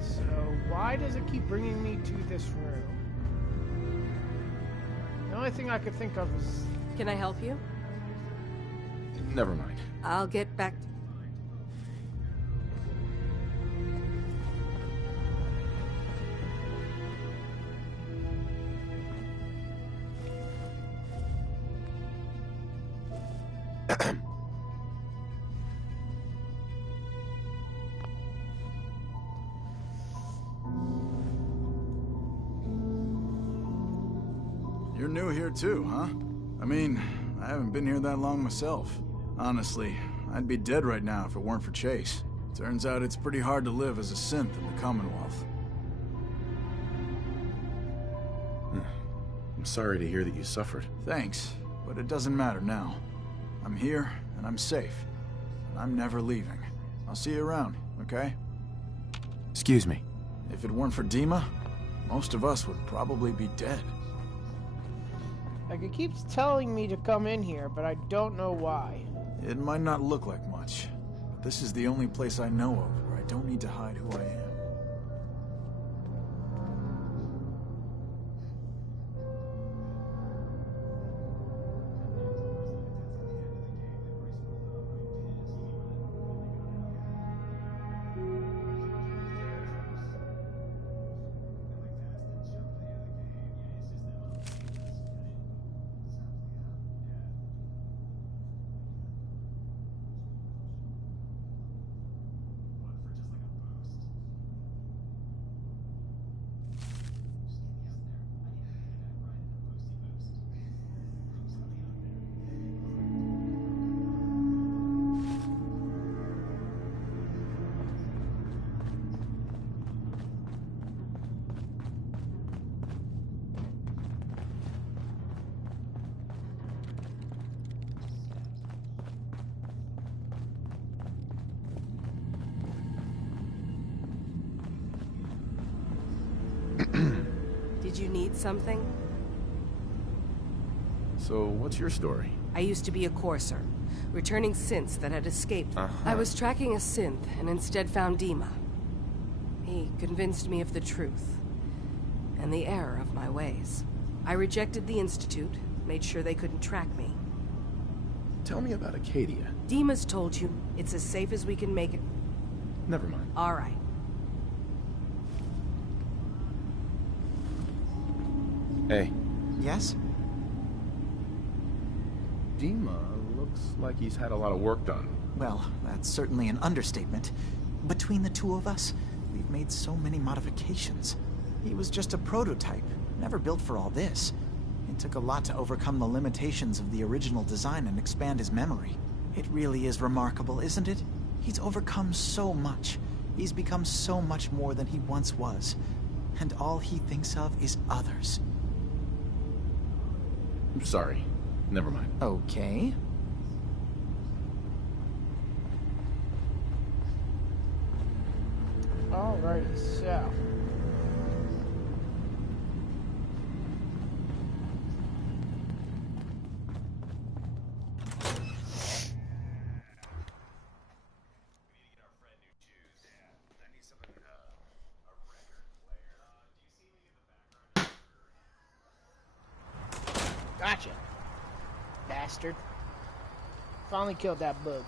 So, why does it keep bringing me to this room? The only thing I could think of is... Can I help you? Never mind. I'll get back. You're new here too, huh? I mean, I haven't been here that long myself. Honestly, I'd be dead right now if it weren't for Chase. Turns out it's pretty hard to live as a synth in the Commonwealth. I'm sorry to hear that you suffered. Thanks, but it doesn't matter now. I'm here, and I'm safe. And I'm never leaving. I'll see you around, okay? Excuse me. If it weren't for Dima, most of us would probably be dead. Like, it keeps telling me to come in here, but I don't know why. It might not look like much, but this is the only place I know of where I don't need to hide who I am. Did you need something? So, what's your story? I used to be a courser, returning synths that had escaped. I was tracking a synth and instead found Dima. He convinced me of the truth and the error of my ways. I rejected the Institute, made sure they couldn't track me. Tell me about Acadia. Dima's told you it's as safe as we can make it. Never mind. All right. Hey. Yes? Dima looks like he's had a lot of work done. Well, that's certainly an understatement. Between the two of us, we've made so many modifications. He was just a prototype, never built for all this. It took a lot to overcome the limitations of the original design and expand his memory. It really is remarkable, isn't it? He's overcome so much. He's become so much more than he once was. And all he thinks of is others. I'm sorry. Never mind. Okay. Alrighty, so. Gotcha. Bastard. Finally killed that bug.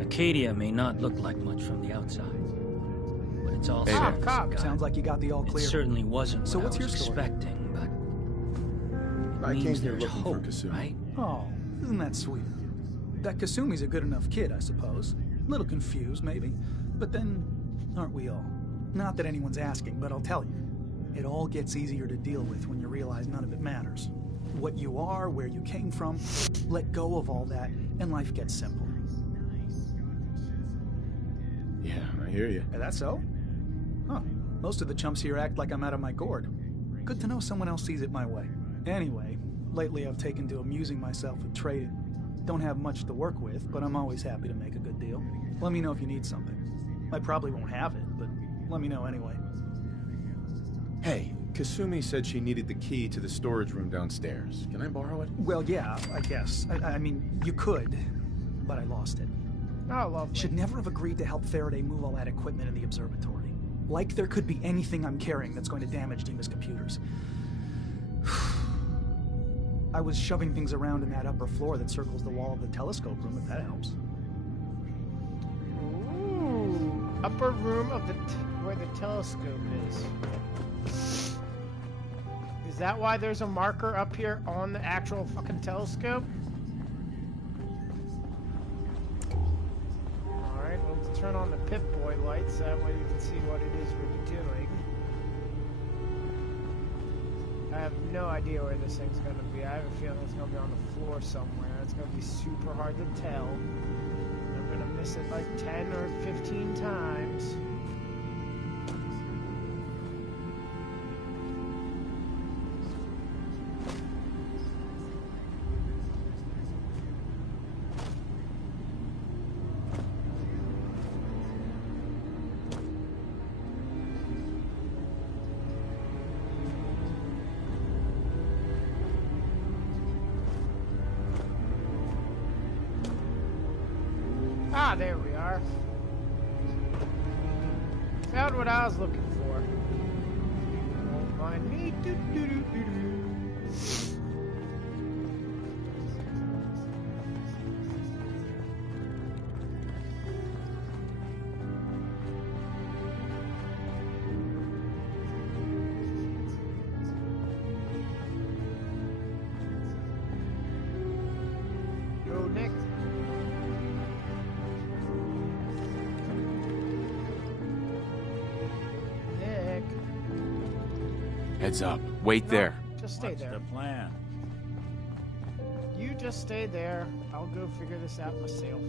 Acadia may not look like much from the outside, but it's all Hey, serious, guy. sounds like you got the all clear. It certainly wasn't So what what's I was your story? expecting, but I it came means here there's looking for hope, Kasumi. right? Oh, isn't that sweet? That Kasumi's a good enough kid, I suppose. A little confused, maybe. But then, aren't we all? Not that anyone's asking, but I'll tell you. It all gets easier to deal with when you realize none of it matters. What you are, where you came from, let go of all that, and life gets simple. Yeah, I hear you. Is that so? Huh. Most of the chumps here act like I'm out of my gourd. Good to know someone else sees it my way. Anyway, lately I've taken to amusing myself with trading. Don't have much to work with, but I'm always happy to make a good deal. Let me know if you need something. I probably won't have it, but let me know anyway. Hey, Kasumi said she needed the key to the storage room downstairs. Can I borrow it? Well, yeah, I guess. I mean, you could, but I lost it. Oh, lovely. Should never have agreed to help Faraday move all that equipment in the observatory. Like there could be anything I'm carrying that's going to damage Dima's computers. I was shoving things around in that upper floor that circles the wall of the telescope room, if that helps. Ooh, upper room of the where the telescope is. Is that why there's a marker up here on the actual fucking telescope? Alright, let's turn on the Pip-Boy lights, that way you can see what it is we're doing. I have no idea where this thing's gonna be. I have a feeling it's gonna be on the floor somewhere. It's gonna be super hard to tell. I'm gonna miss it like 10 or 15 times. Ah, there we are. Found what I was looking for. Won't mind me Yo, Nick. Nick. Heads up. Wait there. Just stay there. The plan. You just stay there. I'll go figure this out myself.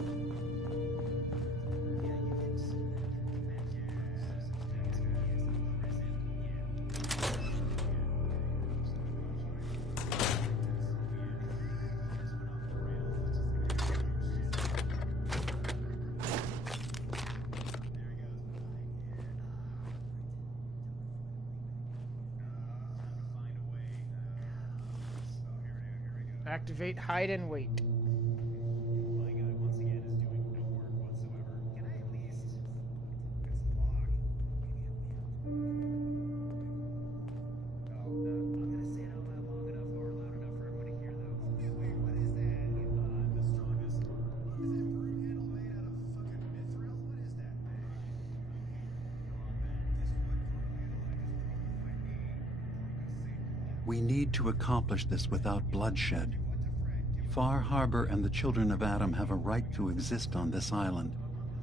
Activate hide and wait. We need to accomplish this without bloodshed. Far Harbor and the children of Adam have a right to exist on this island,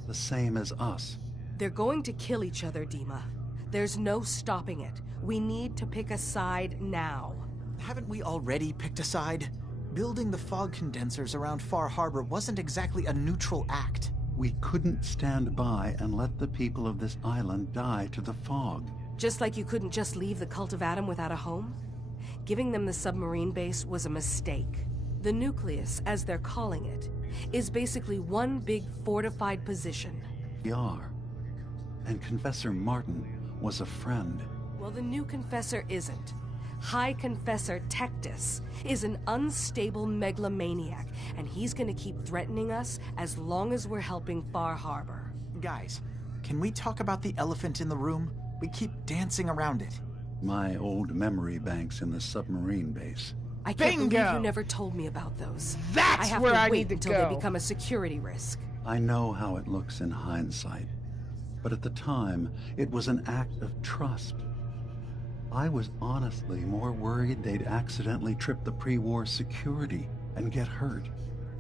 the same as us. They're going to kill each other, Dima. There's no stopping it. We need to pick a side now. Haven't we already picked a side? Building the fog condensers around Far Harbor wasn't exactly a neutral act. We couldn't stand by and let the people of this island die to the fog. Just like you couldn't just leave the Cult of Adam without a home? Giving them the submarine base was a mistake. The nucleus, as they're calling it, is basically one big fortified position. We are. And Confessor Martin was a friend. Well, the new Confessor isn't. High Confessor Tectus is an unstable megalomaniac, and he's gonna keep threatening us as long as we're helping Far Harbor. Guys, can we talk about the elephant in the room? We keep dancing around it. My old memory banks in the submarine base. I can't believe you never told me about those. That's I have where to I wait need to until go. they become a security risk. I know how it looks in hindsight, but at the time, it was an act of trust. I was honestly more worried they'd accidentally trip the pre-war security and get hurt,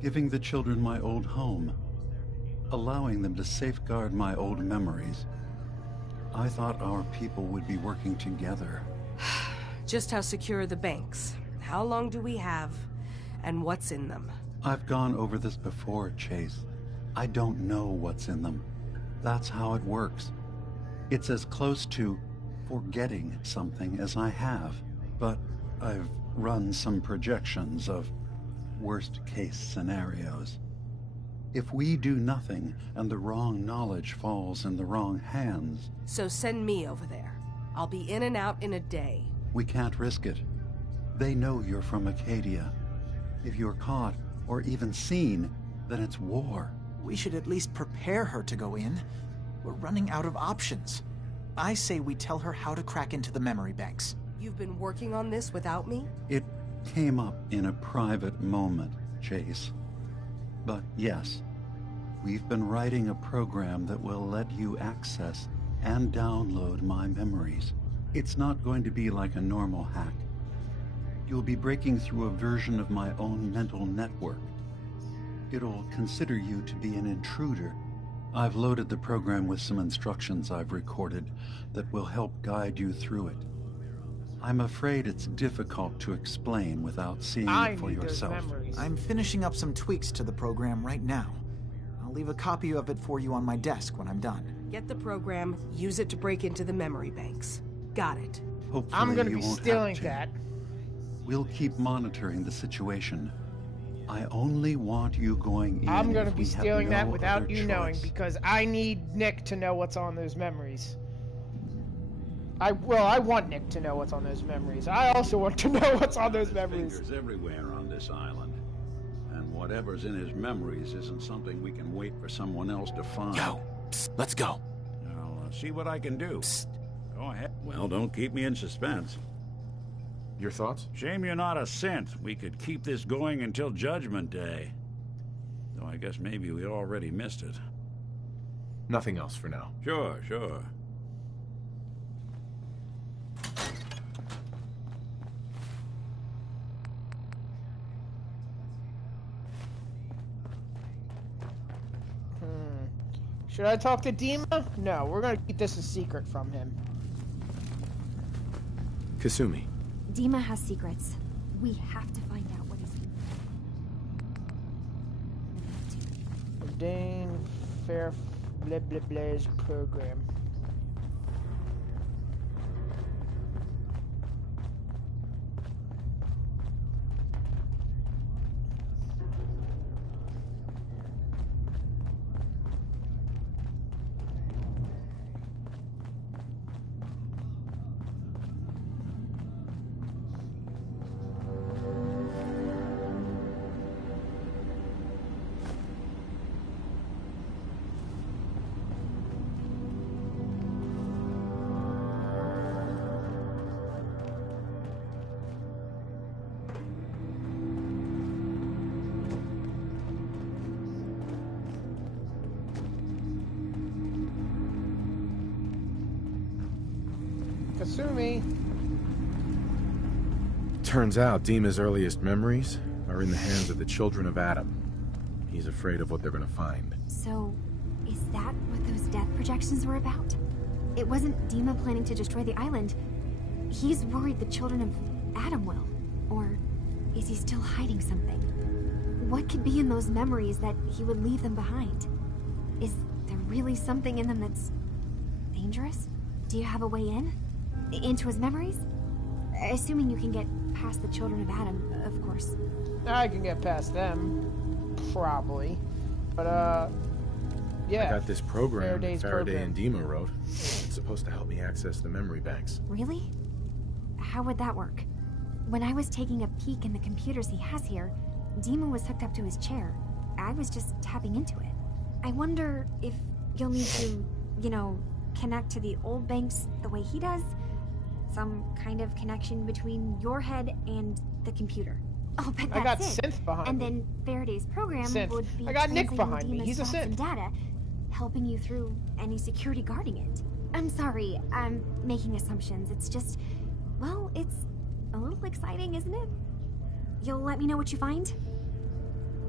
giving the children my old home, allowing them to safeguard my old memories. I thought our people would be working together. Just how secure are the banks? How long do we have? And what's in them? I've gone over this before, Chase. I don't know what's in them. That's how it works. It's as close to forgetting something as I have, but I've run some projections of worst-case scenarios. If we do nothing and the wrong knowledge falls in the wrong hands... So send me over there. I'll be in and out in a day. We can't risk it. They know you're from Acadia. If you're caught, or even seen, then it's war. We should at least prepare her to go in. We're running out of options. I say we tell her how to crack into the memory banks. You've been working on this without me? It came up in a private moment, Chase. But yes, we've been writing a program that will let you access and download my memories. It's not going to be like a normal hack. You'll be breaking through a version of my own mental network. It'll consider you to be an intruder. I've loaded the program with some instructions I've recorded that will help guide you through it. I'm afraid it's difficult to explain without seeing it for yourself. I'm finishing up some tweaks to the program right now. I'll leave a copy of it for you on my desk when I'm done. Get the program, use it to break into the memory banks. Got it. Hopefully I'm gonna you be won't stealing have to. that. We'll keep monitoring the situation. I only want you going in. I'm gonna if be we have stealing that no without other you knowing, choice. because I need Nick to know what's on those memories. I want Nick to know what's on those memories. I also want to know what's on those memories. Fingers everywhere on this island. And whatever's in his memories isn't something we can wait for someone else to find. Yo, psst, let's go. I'll see what I can do. Psst. Go ahead. Well, don't keep me in suspense. Your thoughts? Shame you're not a synth. We could keep this going until Judgment Day. Though I guess maybe we already missed it. Nothing else for now. Sure, sure. Should I talk to Dima? No, we're gonna keep this a secret from him. Kasumi. Dima has secrets. We have to find out what he's doing. Dane Fair blah blah blah's program. Kasumi. Turns out Dima's earliest memories are in the hands of the children of Adam. He's afraid of what they're gonna find. So, is that what those death projections were about? It wasn't Dima planning to destroy the island. He's worried the children of Adam will. Or is he still hiding something? What could be in those memories that he would leave them behind? Is there really something in them that's dangerous? Do you have a way in? Into his memories? Assuming you can get past the children of Adam, of course. I can get past them, probably. But, yeah. I got this program Faraday's that Faraday program. and Dima wrote. It's supposed to help me access the memory banks. Really? How would that work? When I was taking a peek in the computers he has here, Dima was hooked up to his chair. I was just tapping into it. I wonder if you'll need to, you know, connect to the old banks the way he does? Some kind of connection between your head and the computer. Oh, but that's I got it. synth behind And me. then Faraday's program Synth. would be I got Nick translating behind me. Dima's He's a thoughts and synth. data, helping you through any security guarding it. I'm sorry, I'm making assumptions. It's just, well, it's a little exciting, isn't it? You'll let me know what you find?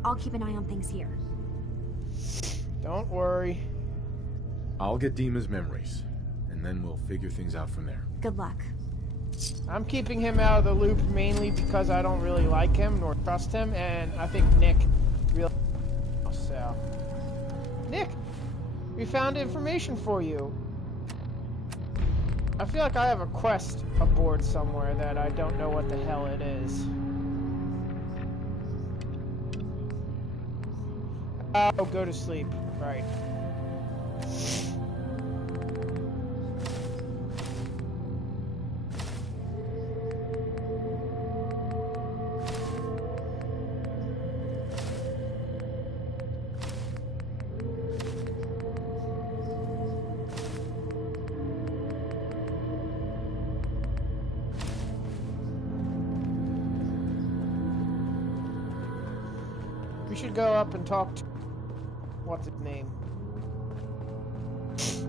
I'll keep an eye on things here. Don't worry. I'll get Dima's memories, and then we'll figure things out from there. Good luck. I'm keeping him out of the loop mainly because I don't really like him nor trust him, and I think Nick really. So, Nick, we found information for you. I feel like I have a quest aboard somewhere that I don't know what the hell it is. Oh, go to sleep. Right. We should go up and talk to... what's his name?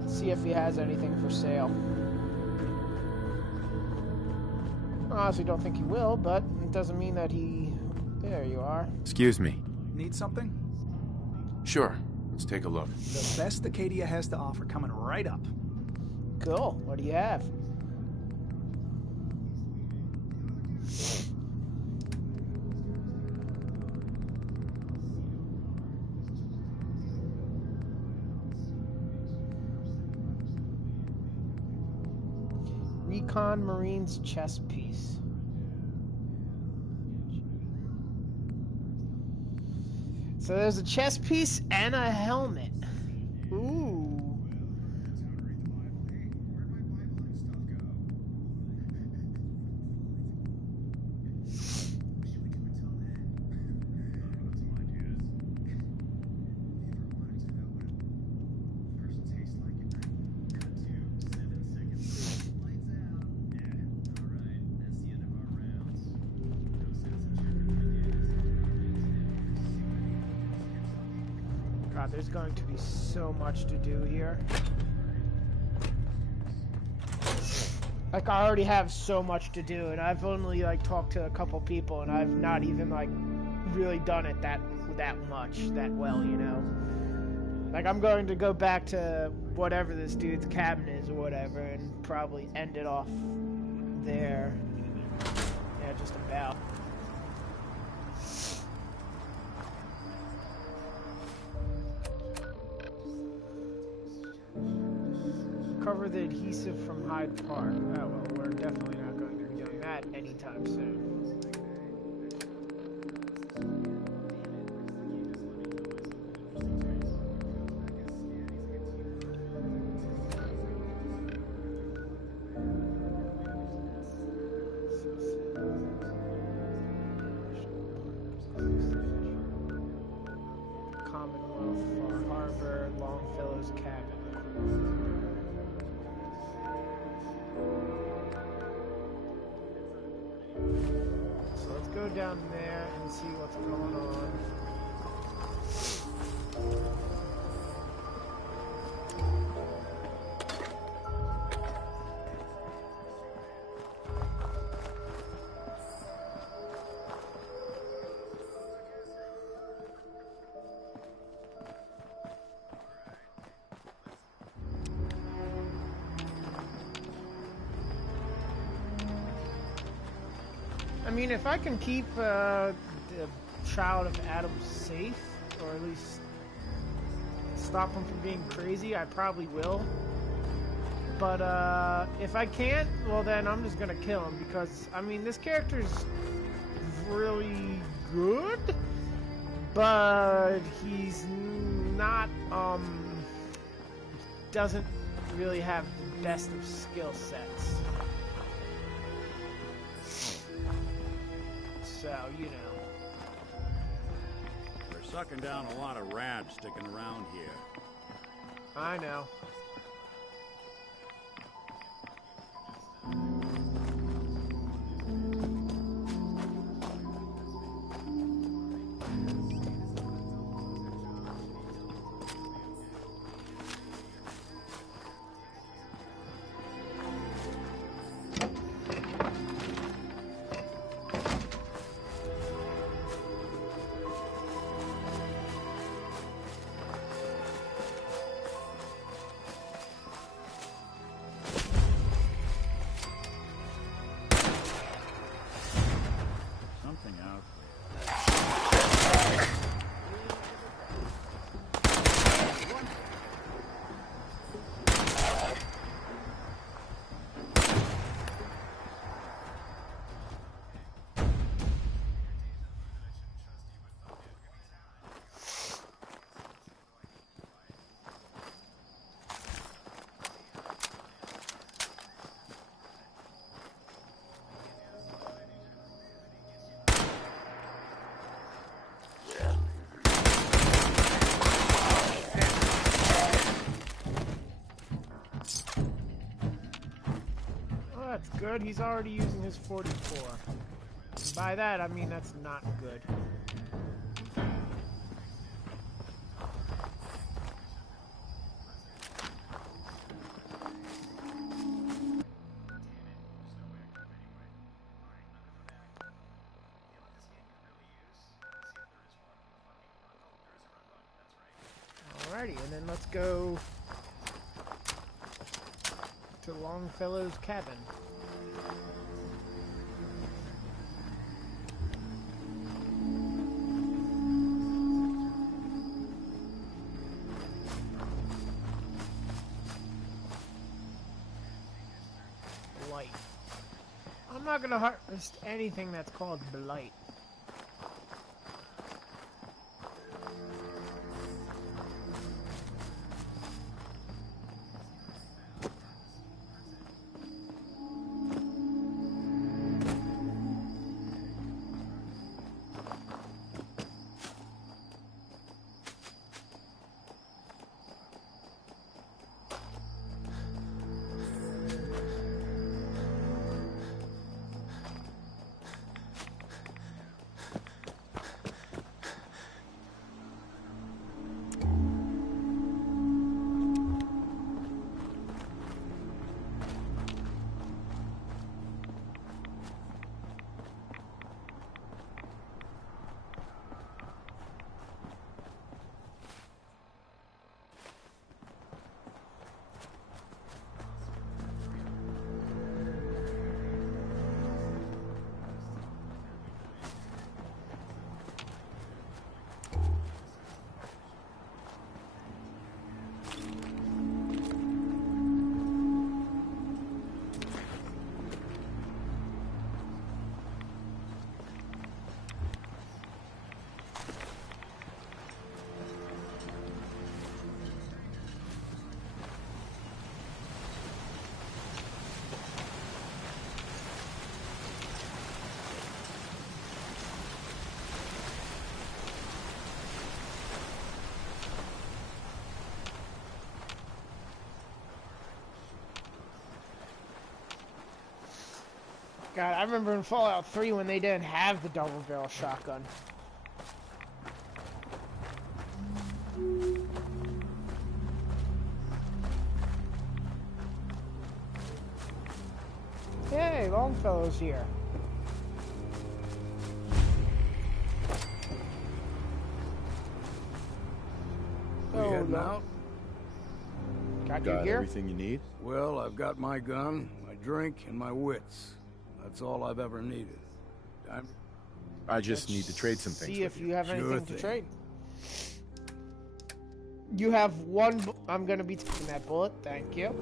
See if he has anything for sale. I honestly don't think he will, but it doesn't mean that he... There you are. Excuse me. Need something? Sure. Let's take a look. The best Acadia has to offer coming right up. Cool. What do you have? Recon Marines chess piece. So there's a chess piece and a helmet. Ooh. God, there's going to be so much to do here. Like, I already have so much to do, and I've only, like, talked to a couple people, and I've not even, like, really done it that much, that well, you know? Like, I'm going to go back to whatever this dude's cabin is or whatever, and probably end it off there. Yeah, just about. Cover the adhesive from Hyde Park. Oh, well, we're definitely not going to be doing that anytime soon. Commonwealth, Far Harbor, Longfellow's cabin. So let's go down there and see what's going on. I mean, if I can keep the child of Adam safe, or at least stop him from being crazy, I probably will. But if I can't, well then I'm just gonna kill him, because, I mean, this character's really good, but he's not, doesn't really have the best of skill sets. So, you know. We're sucking down a lot of rats sticking around here. I know. That's good. He's already using his 44. By that, I mean that's not good. Alrighty, and then let's go to Longfellow's cabin. Blight. I'm not gonna harvest anything that's called blight. God, I remember in Fallout 3 when they didn't have the double barrel shotgun. Hey, Longfellow's here. We heading out? Got your gear? Everything you need? Well, I've got my gun, my drink, and my wits. That's all I've ever needed. I just need to trade some things. See if you have anything to thing. trade. You have one. I'm gonna be taking that bullet. Thank you.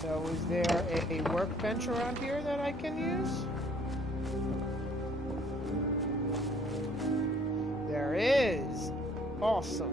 So, is there a workbench around here that I can use? There is. Awesome.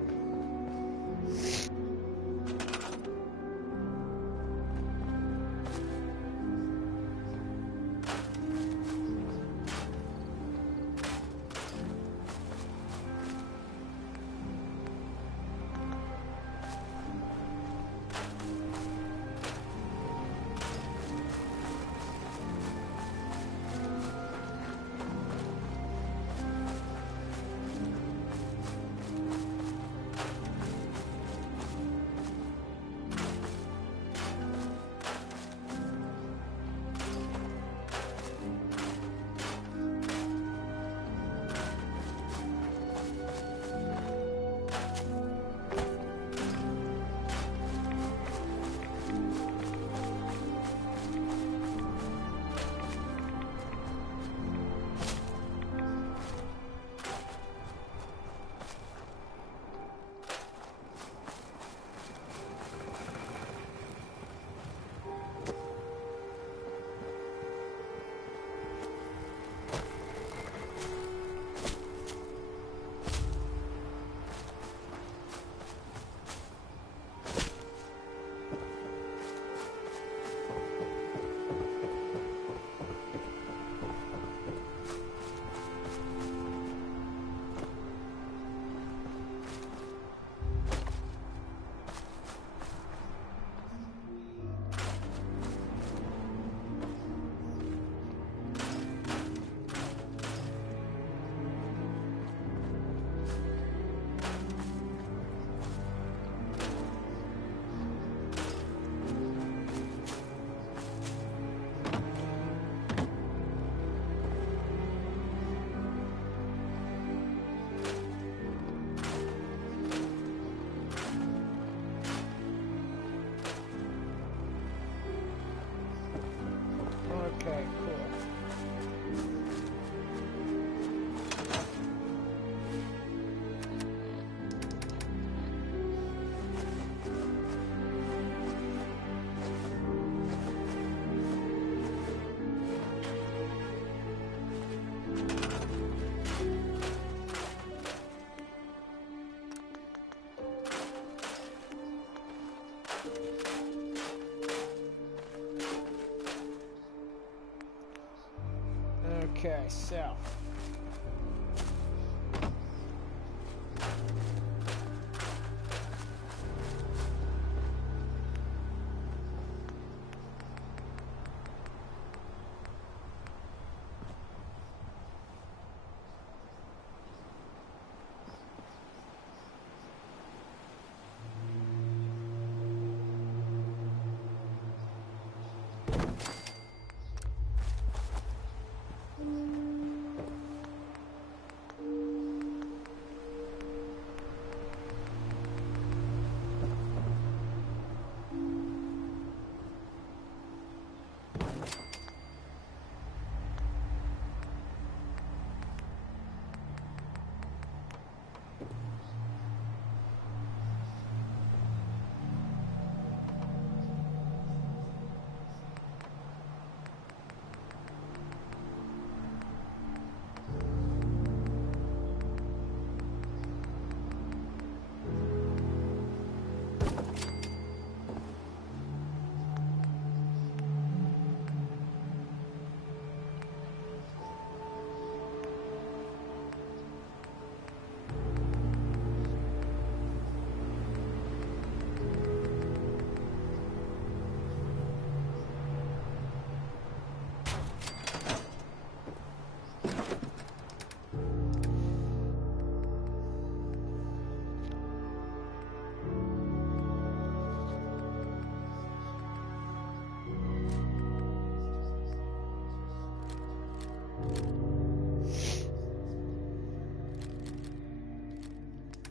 Okay, cool. Okay, so.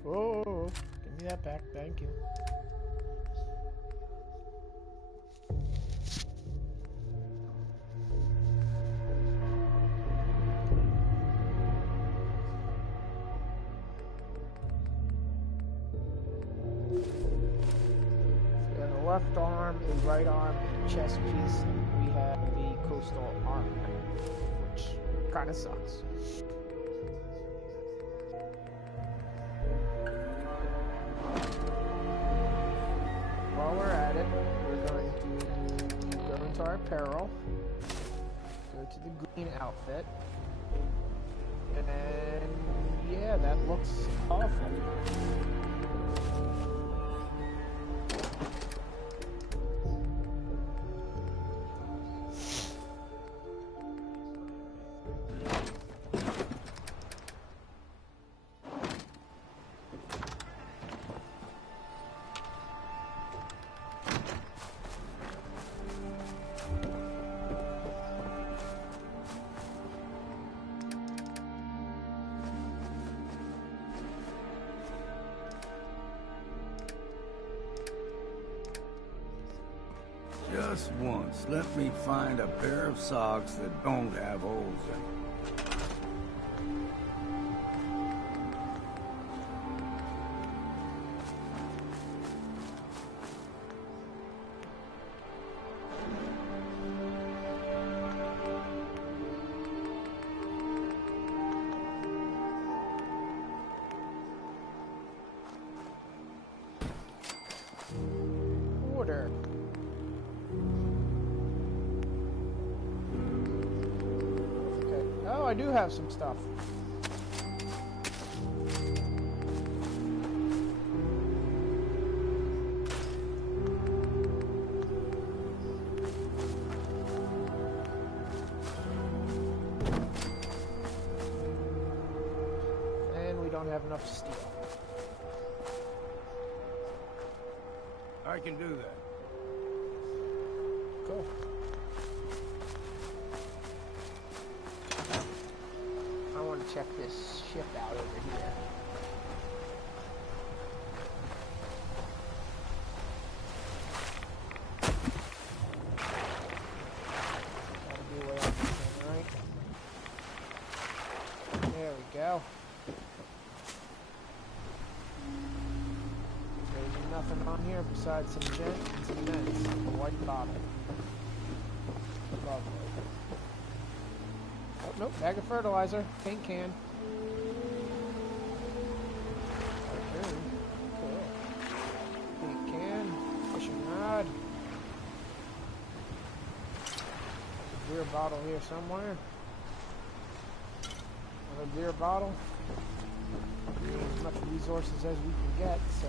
Whoa, give me that back, thank you. Left arm, a right arm, and a chest piece, and we have the coastal arm, which kind of sucks. While we're at it, we're going to go into our apparel, go to the green outfit, and yeah, that looks awful. Just once, let me find a pair of socks that don't have holes in them. Order. Oh, I do have some stuff. And we don't have enough steel. I can do that. Cool. I want to check this ship out over here. Gotta be way up there, right? There we go. There's nothing on here besides some gent and some vents. A white bottle. Lovely. Oh, nope, bag of fertilizer, paint can. Okay, cool. Paint can, fishing rod. There's a beer bottle here somewhere. Another beer bottle. We need as much resources as we can get, so.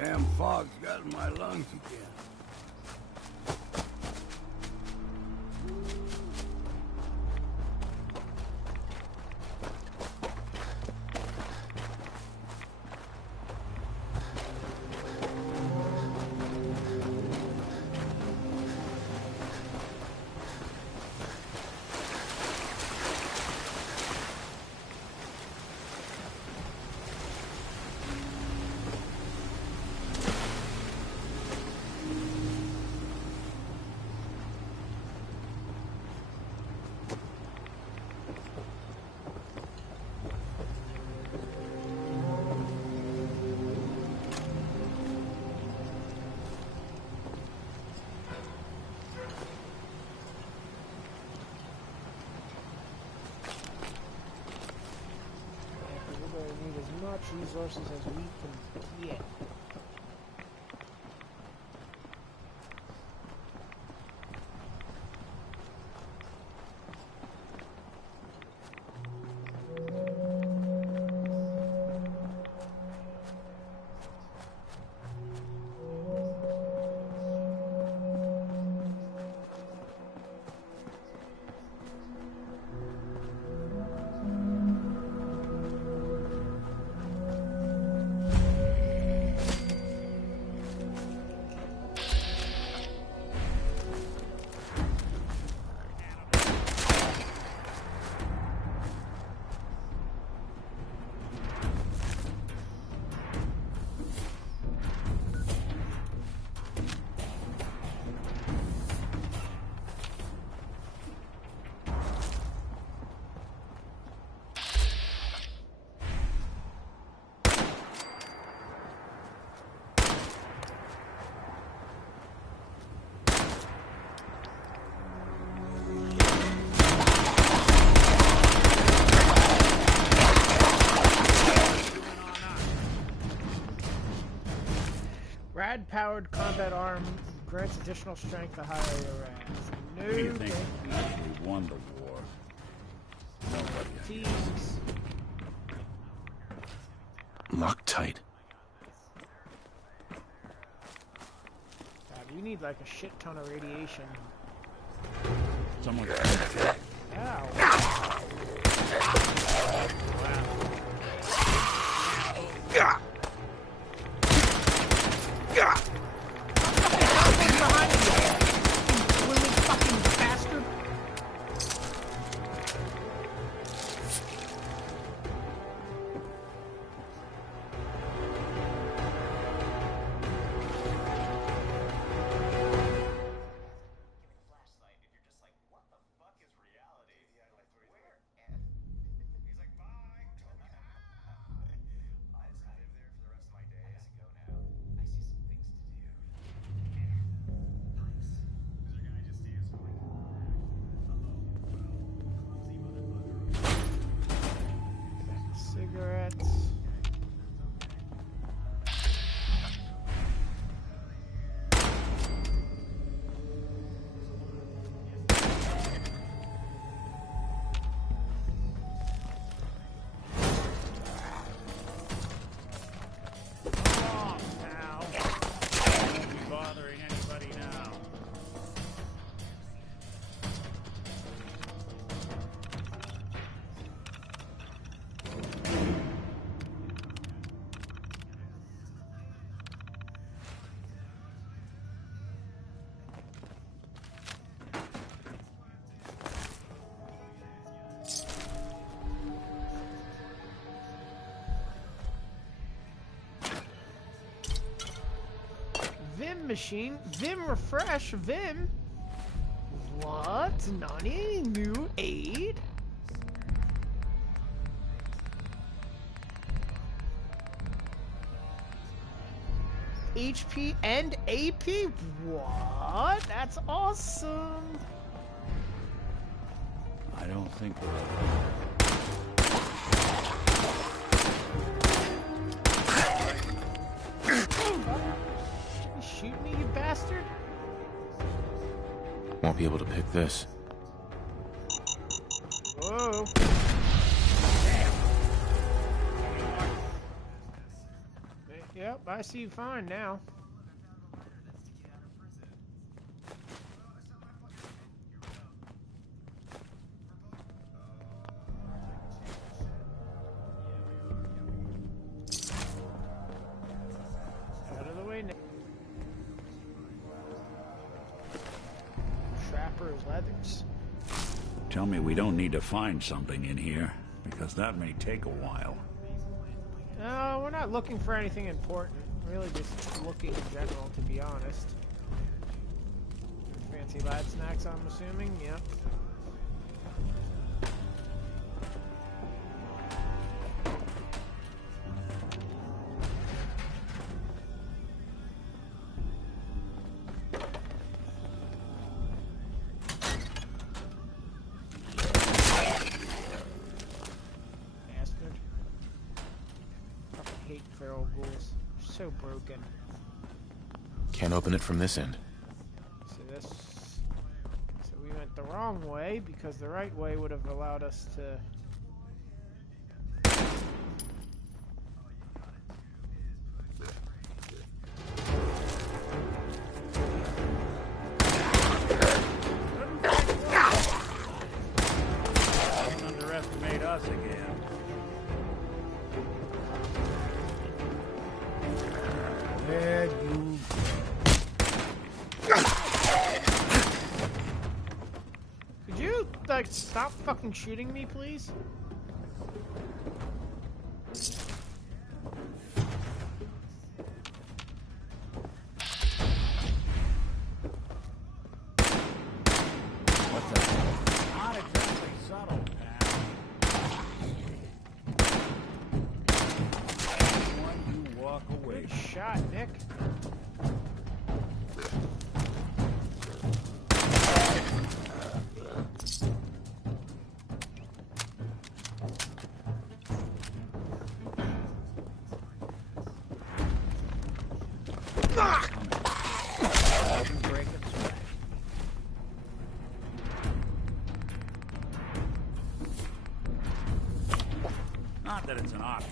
Damn fog's got in my lungs again. much resources as we can get. Rad-powered combat arm grants additional strength the higher your rads. No, Who do you think actually won the war? Nobody. Jesus. Loctite. God, we need like a shit ton of radiation. Someone. Ow. Wow. Cigarettes. Vim machine? Vim refresh? Vim? What? Nani? New aid? HP and AP? What? That's awesome! I don't think we're Shoot me, you bastard! Won't be able to pick this. Whoa. Yep, I see you fine now. Out of the way now. Trapper's leathers. Tell me we don't need to find something in here, because that may take a while. No, we're not looking for anything important. Really just looking in general, to be honest. Fancy lad snacks, I'm assuming? Yep. feral ghouls. So broken. Can't open it from this end. So we went the wrong way because the right way would have allowed us to. Don't underestimate us again. There you Could you, like, stop fucking shooting me, please? What's that? Not exactly subtle, pal. One you walk away. Good shot, Nick. Not that it's an option.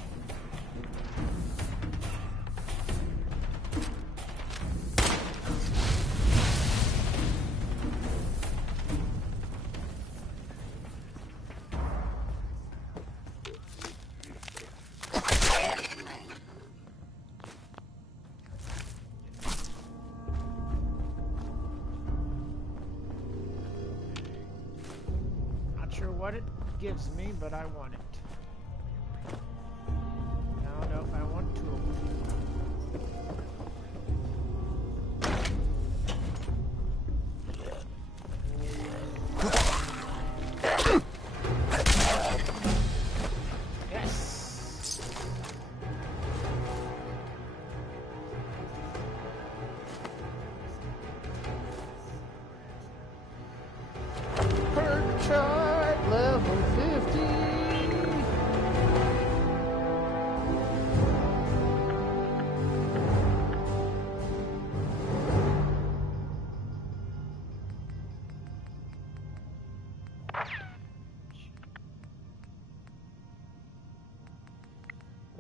Not sure what it gives me, but I want it. I don't know if I want to. Yes. Perk chart level 50.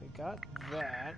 We got that.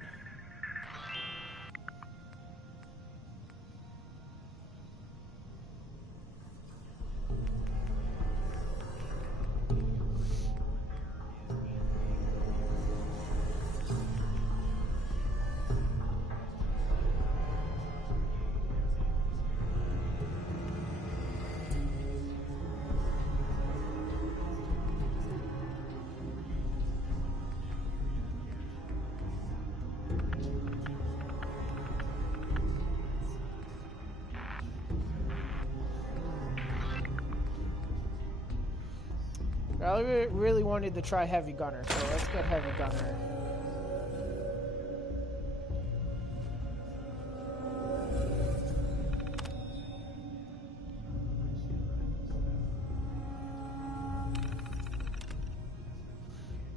I really wanted to try Heavy Gunner, so let's get Heavy Gunner.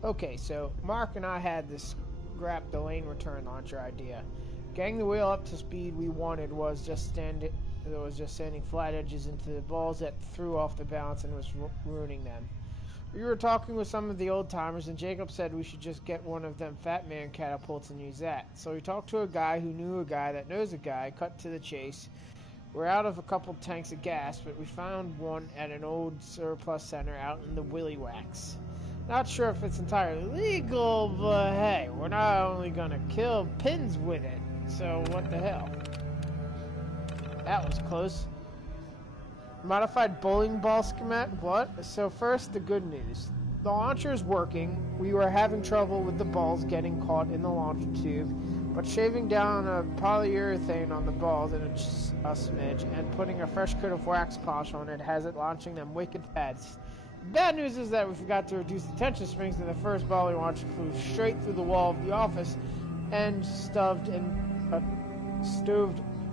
Okay, so Mark and I had this scrap the lane return launcher idea. Getting the wheel up to speed we wanted was just sending flat edges into the balls that threw off the balance and was ruining them. We were talking with some of the old timers, and Jacob said we should just get one of them Fat Man catapults and use that. So we talked to a guy who knew a guy that knows a guy, cut to the chase. We're out of a couple tanks of gas, but we found one at an old surplus center out in the Willy Wax. Not sure if it's entirely legal, but hey, we're not only gonna kill pins with it, so what the hell? That was close. Modified bowling ball schematic? What? So first, the good news. The launcher is working. We were having trouble with the balls getting caught in the launcher tube, but shaving down a polyurethane on the balls in a smidge and putting a fresh coat of wax polish on it has it launching them wicked fast. The bad news is that we forgot to reduce the tension springs, and the first ball we launched flew straight through the wall of the office and stoved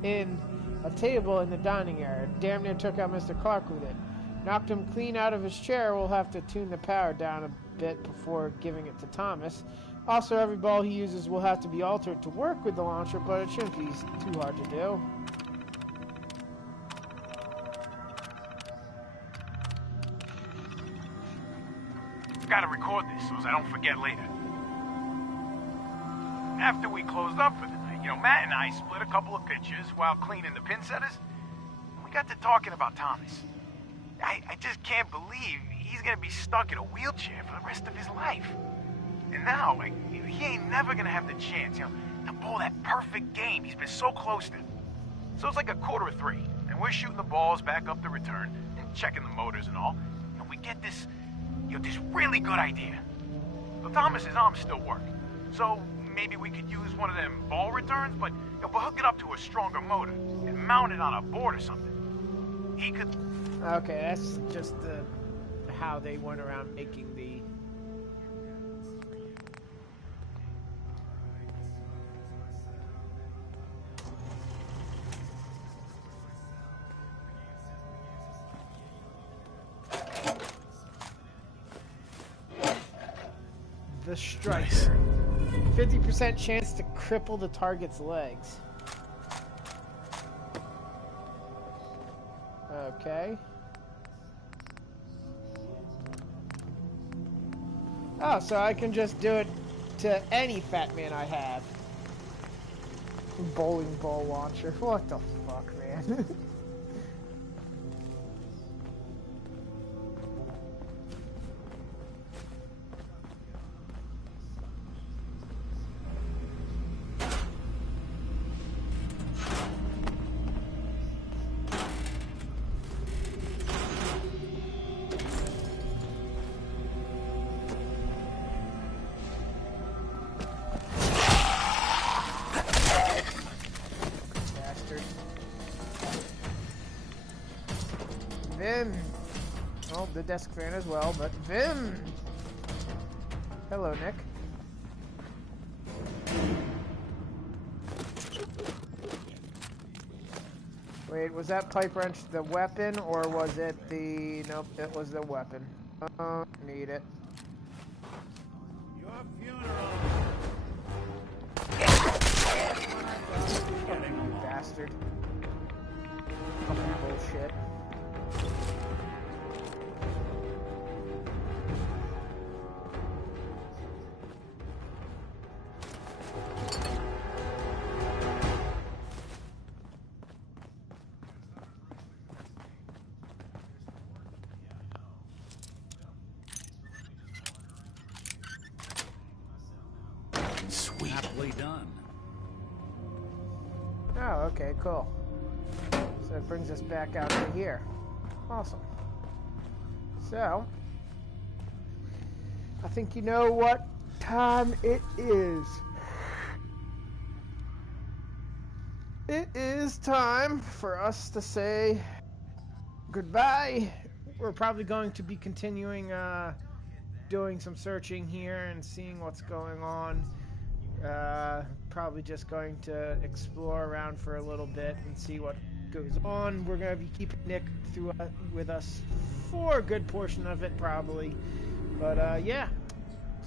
in a table in the dining area. Damn near took out Mr. Clark with it. Knocked him clean out of his chair. We'll have to tune the power down a bit before giving it to Thomas. Also, every ball he uses will have to be altered to work with the launcher, but it shouldn't be too hard to do. Gotta record this so as I don't forget later. After we closed up for the night, Matt and I split a couple of pictures while cleaning the pin setters. We got to talking about Thomas. I just can't believe he's gonna be stuck in a wheelchair for the rest of his life. And now, he ain't never gonna have the chance, to pull that perfect game he's been so close to. So it's like 2:45, and we're shooting the balls back up the return and checking the motors and all, and we get this really good idea. So Thomas's arms still work, so maybe we could use one of them ball returns, but we'll hook it up to a stronger motor and mount it on a board or something. He could... Okay, that's just how they went around making the... The striker. 50% chance to cripple the target's legs. Okay. Oh, so I can just do it to any fat man I have. Bowling ball launcher. What the fuck, man? Vim. Oh, the desk fan as well, but Vim. Hello, Nick. Wait, was that pipe wrench the weapon, or was it the... Nope, it was the weapon. Oh, need it. Your funeral. Fucking you bastard. Fucking bullshit. Sweet. Happily done. Oh, okay, cool. So it brings us back out to here. Awesome. So, I think you know what time it is. It is time for us to say goodbye. We're probably going to be continuing doing some searching here and seeing what's going on. Probably just going to explore around for a little bit and see what goes on. We're going to be keeping Nick with us for a good portion of it, probably. But yeah,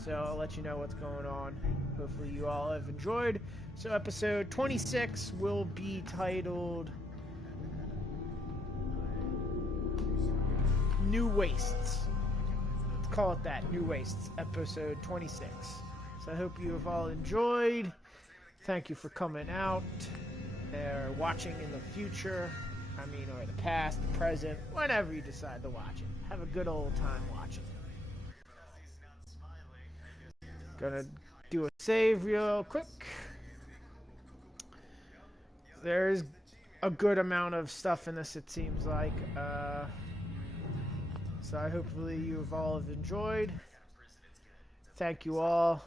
so I'll let you know what's going on. Hopefully you all have enjoyed. So episode 26 will be titled New Wastes. Let's call it that, New Wastes, episode 26. So I hope you have all enjoyed. Thank you for coming out or watching in the future. I mean, or the past, the present, whenever you decide to watch it. Have a good old time watching. Gonna do a save real quick. There's a good amount of stuff in this, it seems like. So hopefully you have all enjoyed. Thank you all.